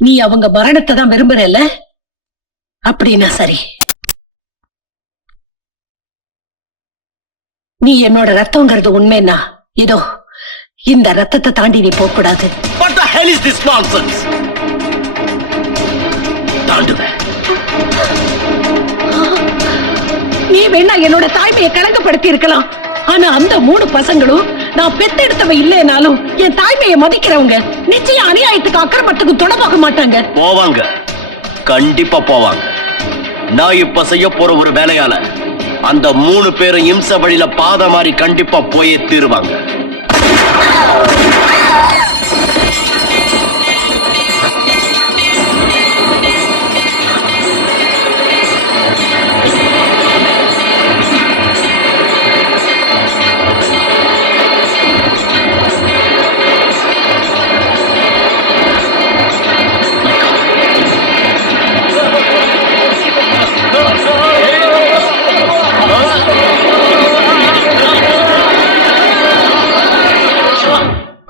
நீ அவங்க மரணத்தை தான் விரும்புறல்ல? அப்படின்னா சரி. நீ என்னோட ரத்தம்ங்கிறது உண்மைன்னா இதோ இந்த ரத்தத்தை தாண்டி நீ போக கூடாது. What the hell is this nonsense? தாண்டுவேன். நீ வேணா என்னோட தாய்மையை களங்கப்படுத்தி இருக்கலாம். ஆனா அந்த 3 பசங்களும் நான் பெத்தெடுத்தவ இல்லைனாலும் என் தாய்மையை மதிக்கிறவங்க. நிச்சயம் அநியாயத்துக்கு அக்கிரமத்துக்கு தொடர்பாக மாட்டாங்க. போவாங்க, கண்டிப்பா போவாங்க. நான் இப்ப செய்ய போற ஒரு வேலையால அந்த 3 பேரும் இம்ச வழியில பாத மாறி கண்டிப்பா போயே தீருவாங்க.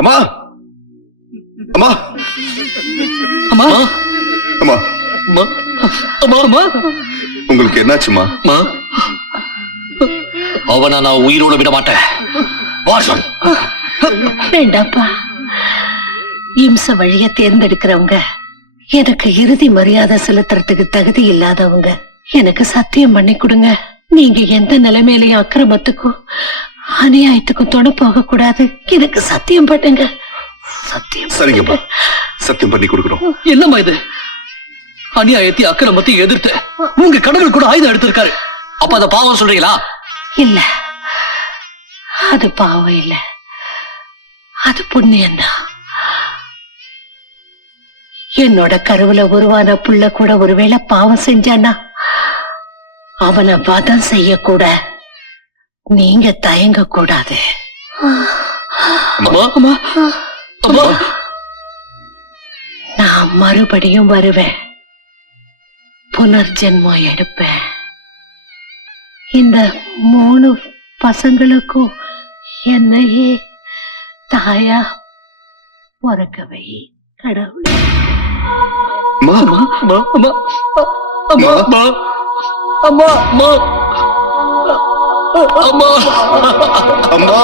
அம்மா, அம்மா, அம்மா, அம்மா, அம்மா, அம்மா, அம்மா, உங்களுக்கு என்னாச்சுமா? அம்மா. அவனை நான் உயிரோட விட மாட்டேன். வாசன். வேண்டாப்பா. இம்ச வழிய தேர்ந்தெடுக்கிறவங்க எனக்கு இறுதி மரியாதை செலுத்துறதுக்கு தகுதி இல்லாதவங்க. எனக்கு சத்தியம் பண்ணி கொடுங்க. நீங்க எந்த நிலைமையிலையும் அக்கிரமத்துக்கும் அநியாயத்துக்கும் துணை போக கூடாது. எனக்கு சத்தியம் பண்ணுங்க. சத்தியம் சரிங்கம்மா, சத்தியம் பண்ணி கொடுக்குறோம். என்னம்மா இது? அநியாயத்தை அக்கிரமத்தை எதிர்த்து உங்க கடவுள் கூட ஆயுதம் எடுத்திருக்காரு. அப்ப அத பாவம் சொல்றீங்களா? இல்ல, அது பாவம் இல்ல, அது புண்ணியம்தான். என்னோட கருவுல உருவான புள்ள கூட ஒருவேளை பாவம் செஞ்சானா அவனை வதம் செய்யக்கூட நீங்க தயங்க கூடாது. அம்மா அம்மா அம்மா, நான் மறுபடியும் வருவேன், புனர்ஜென்மம் எடுப்பேன். இந்த 3 பசங்களுக்கும் என்னையே தாயா பிறக்கவை கடவுளே. அம்மா, அம்மா அம்மா அம்மா அம்மா அம்மா அம்மா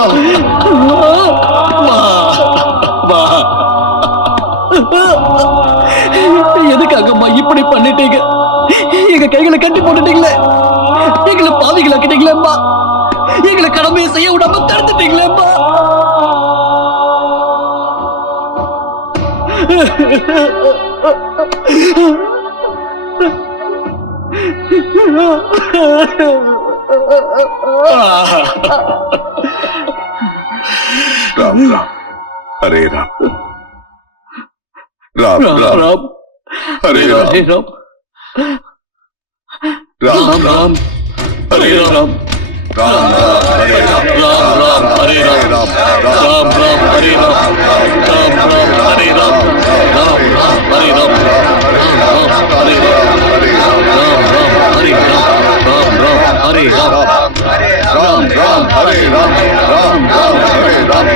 அம்மா, எதுக்காகம்மா இப்படி பண்ணிட்டீங்க? எங்க கைகளை கட்டி போட்டுட்டீங்களே, எங்களை பாவிகளாக்கிட்டீங்களேம்மா, எங்களை கடமையை செய்ய விடாம தடுத்துட்டீங்களேம்மா. ராம் ராம் ஹரே ராம், ராம் ராம் ராம் ஹரே ராம், ராம் ராம் ராம் ராம் ஹரே ராம், ராம் ராம் ஹரே ராம், ராம் ராம் ஹரே ராம், ராம் ராம் ஹரே ராம், ராம் ராம் ஹரே ராம், ராம் ராம் ஹரே ராம், ராம் ராம் ஹரே ராம், ராம் ராம் ஹரே ராம், ராம் ராம் ஹரே ராம், ராம் ராம் ஹரே ராம், ராம் ராம் ஹரே ராம்,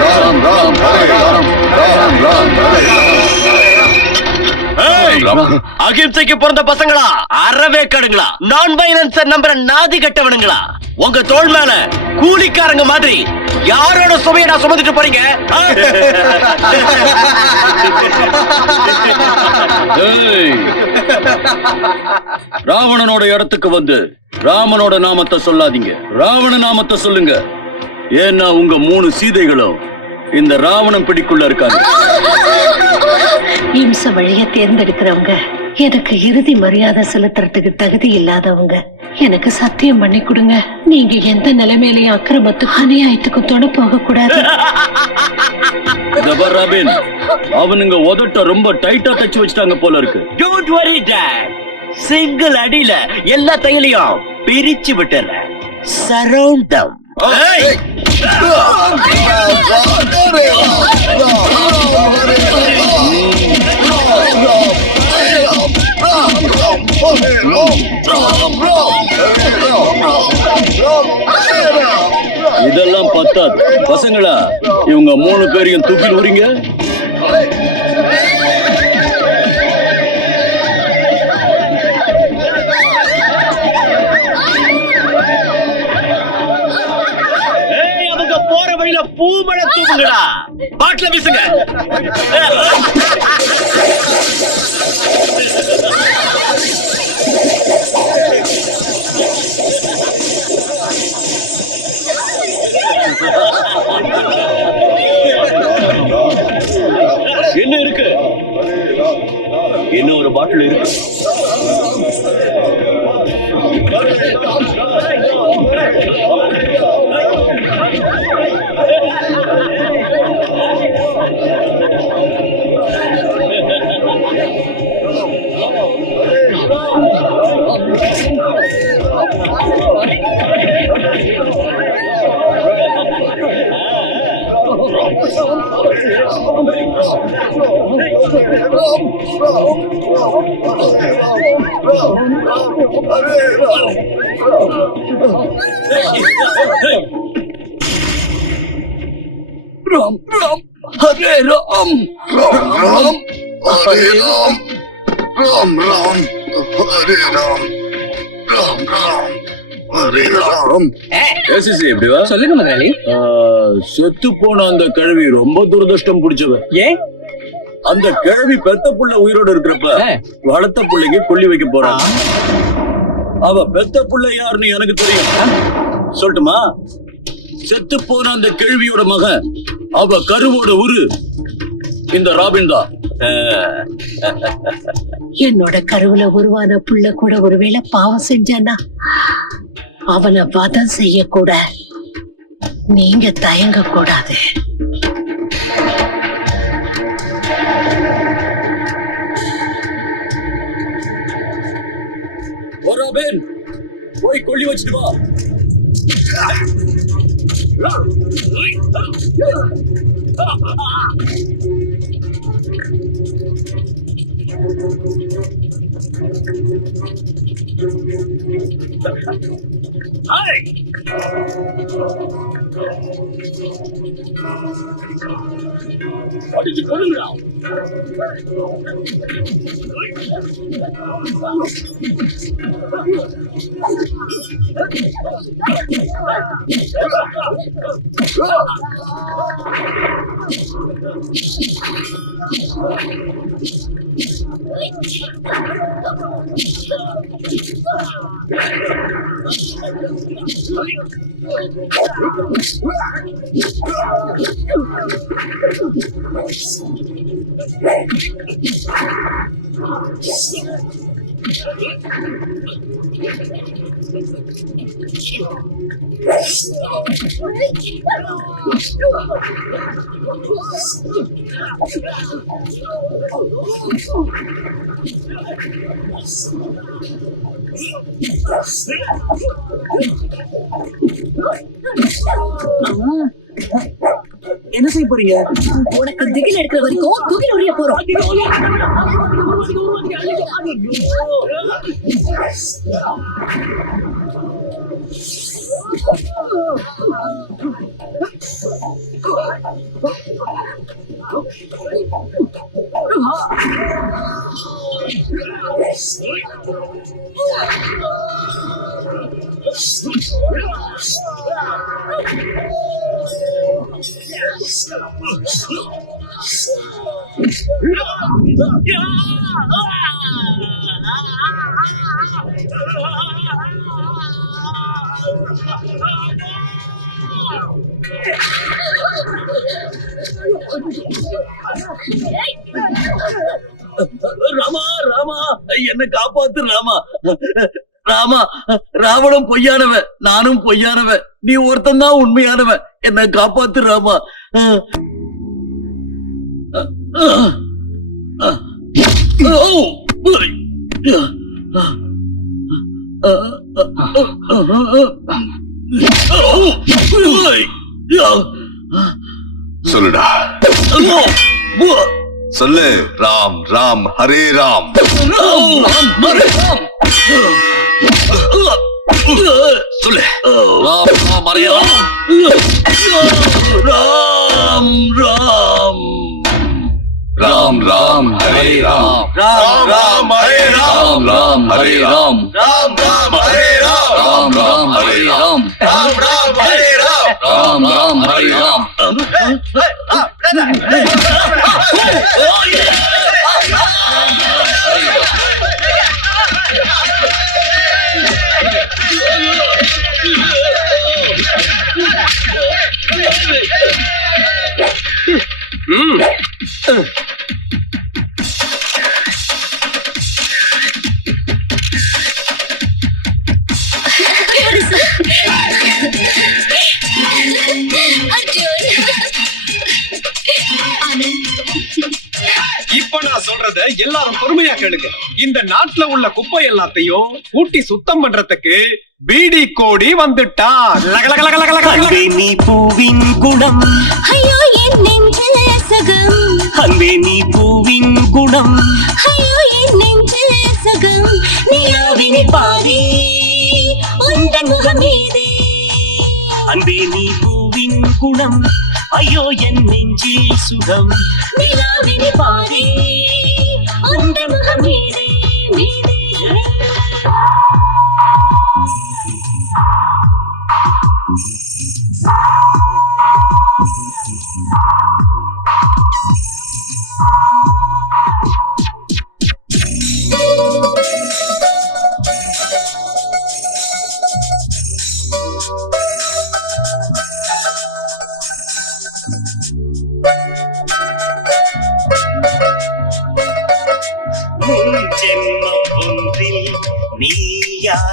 ராம் ராம் ஹரே ராம், ராம் ராம் ஹரே ராம். அகிம்சைக்கு பிறந்த பசங்களா, அறவே கடுங்களா, நான் வைலன்ஸ் நம்புற நாதி கட்டவனுங்களா, உங்க தோள் மேல கூலிக்காரங்க மாதிரி யாரோட சுமையை நான் சுமந்துட்டு போறீங்க? ஏய், ராவணனோட இடத்துக்கு வந்து ராமனோட நாமத்தை சொல்லாதீங்க, ராவண நாமத்தை சொல்லுங்க. ஏன்னா உங்க 3 சீதைகளும் இந்த ராவணன் பிடிக்குள்ள இருக்காங்க. இம்ச வழிய தேர்ந்தெடுக்கிறவங்க எனக்கு இறுதி மரியாதை செலுத்துறதுக்கு தகுதி இல்லாதவங்க. எனக்கு சத்தியம் பண்ணி கொடுங்க, நீங்க எந்த நிலைமையிலையும் அக்கிரமத்துக்கும் அநியாயத்துக்கும் துணை போக கூடாது. ராபின், அவனுங்க உதட்ட ரொம்ப டைட்டா தச்சு வச்சுட்டாங்க போல இருக்கு. டோன்ட் வரி டாட், சிங்கிள் அடியில எல்லா தையலையும் பிரிச்சு விட்டுறேன். சரவுண்ட் தம். இதெல்லாம் பத்தாது பசங்களா, இவங்க 3 பேரையும் தூக்கி விடுறீங்க. அவங்க போற வழியில பூமழை தூங்குங்கடா, பாட்டுல வீசுங்க. என்ன இருக்கு? இன்னும் ஒரு பாட்டில் இருக்கு. ராம் ராம் ஹரே ராம், ராம் ராம் ஹரே ராம், ராம் ராம் ஹரே ராம், ராம் ராம் ஹரே ராம். ஏசிசி எப்படி வா? சொல்லுங்க முதலாளி. செத்து போன அந்த கழுவி ரொம்ப துரதிருஷ்டம் பிடிச்சவ. ஏன்? அந்த கிழவி பெத்த புள்ள உயிரோட இருக்கிறப்ப வளர்த்த புள்ளைக்கு கொல்லி வைக்க போறான். அவ பெத்த புள்ள யாருன்னு எனக்கு தெரியும். சொல்லட்டுமா? செத்து போன அந்த கிழவியோட மகன், அவ கருவோட உரு இந்த ராபின் தான். என்னோட கருவுல உருவான புள்ள கூட ஒருவேளை பாவம் செஞ்சானா அவனை வதம் செய்யக்கூட நீங்க தயங்க கூடாது. ராபின், போய் கொல்லி வச்சுட்டு வா. அடிச்சு கொள்ளுங்களா? என்ன செய்ய போறீங்க? உனக்கு திகில் எடுக்கிற வரைக்கும் துகில் உரிய போறோம். ராமா, ராமா, என்ன காப்பாத்து ராமா. ராமா, ராவணன் பொய்யானவன், நானும் பொய்யானவன், நீ ஒருத்தன் தான் உண்மையானவன். என்ன காப்பாத்து ராமா. சொல்லுடா, சொல்லு. ராம் ராம் ஹரே ராம். சொல்லு. ராம் ராம் ஹரே ராம். ராம் ராம் ராம் ராம் ஹரே ராம். ராம் ராம் ஹரே ராம். ராம் ஹரே ராம். ராம் ராம் ஹரே ராம். ராம் ராம் ஹரே ராம். ராம் ராம் ஹரே ராம். ராம் ராம் ஹரே ராம். இப்ப நான் சொல்றத எல்லாரும் பொறுமையா கேளுங்க. இந்த நாட்டுல உள்ள குப்பை எல்லாத்தையும் கூட்டி சுத்தம் பண்றதுக்கு பீடி கோடி வந்துட்டான். அன்பே நீ பூவின் குணம், ஐயோ என் நெஞ்சில் சகம். அன்பே நீ பூவின் குணம், ஐயோ என் நெஞ்சில் சகம். நிலாவினை பாரி உந்தன் முகம் மீது. அன்பே நீ பூவின் குணம், ஐயோ என் நெஞ்சில் சுகம். நிலாவினை பாரி உந்தன் முகம் மீது மீது.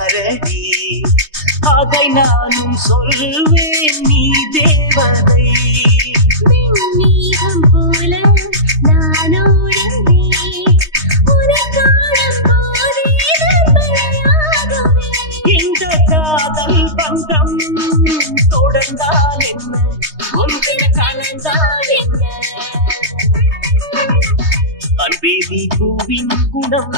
பாரதி அதை நானும் சொல்வேன் நீ தேவதை மேகம் போல நானோடுவே உனக்காடும் போதே மழையாகவே இந்த காதல் பந்தம் தொடர்ந்தால் என்ன ஒன்றில் கலந்தால் என்ன அன்பே நீ பூவின் குணம்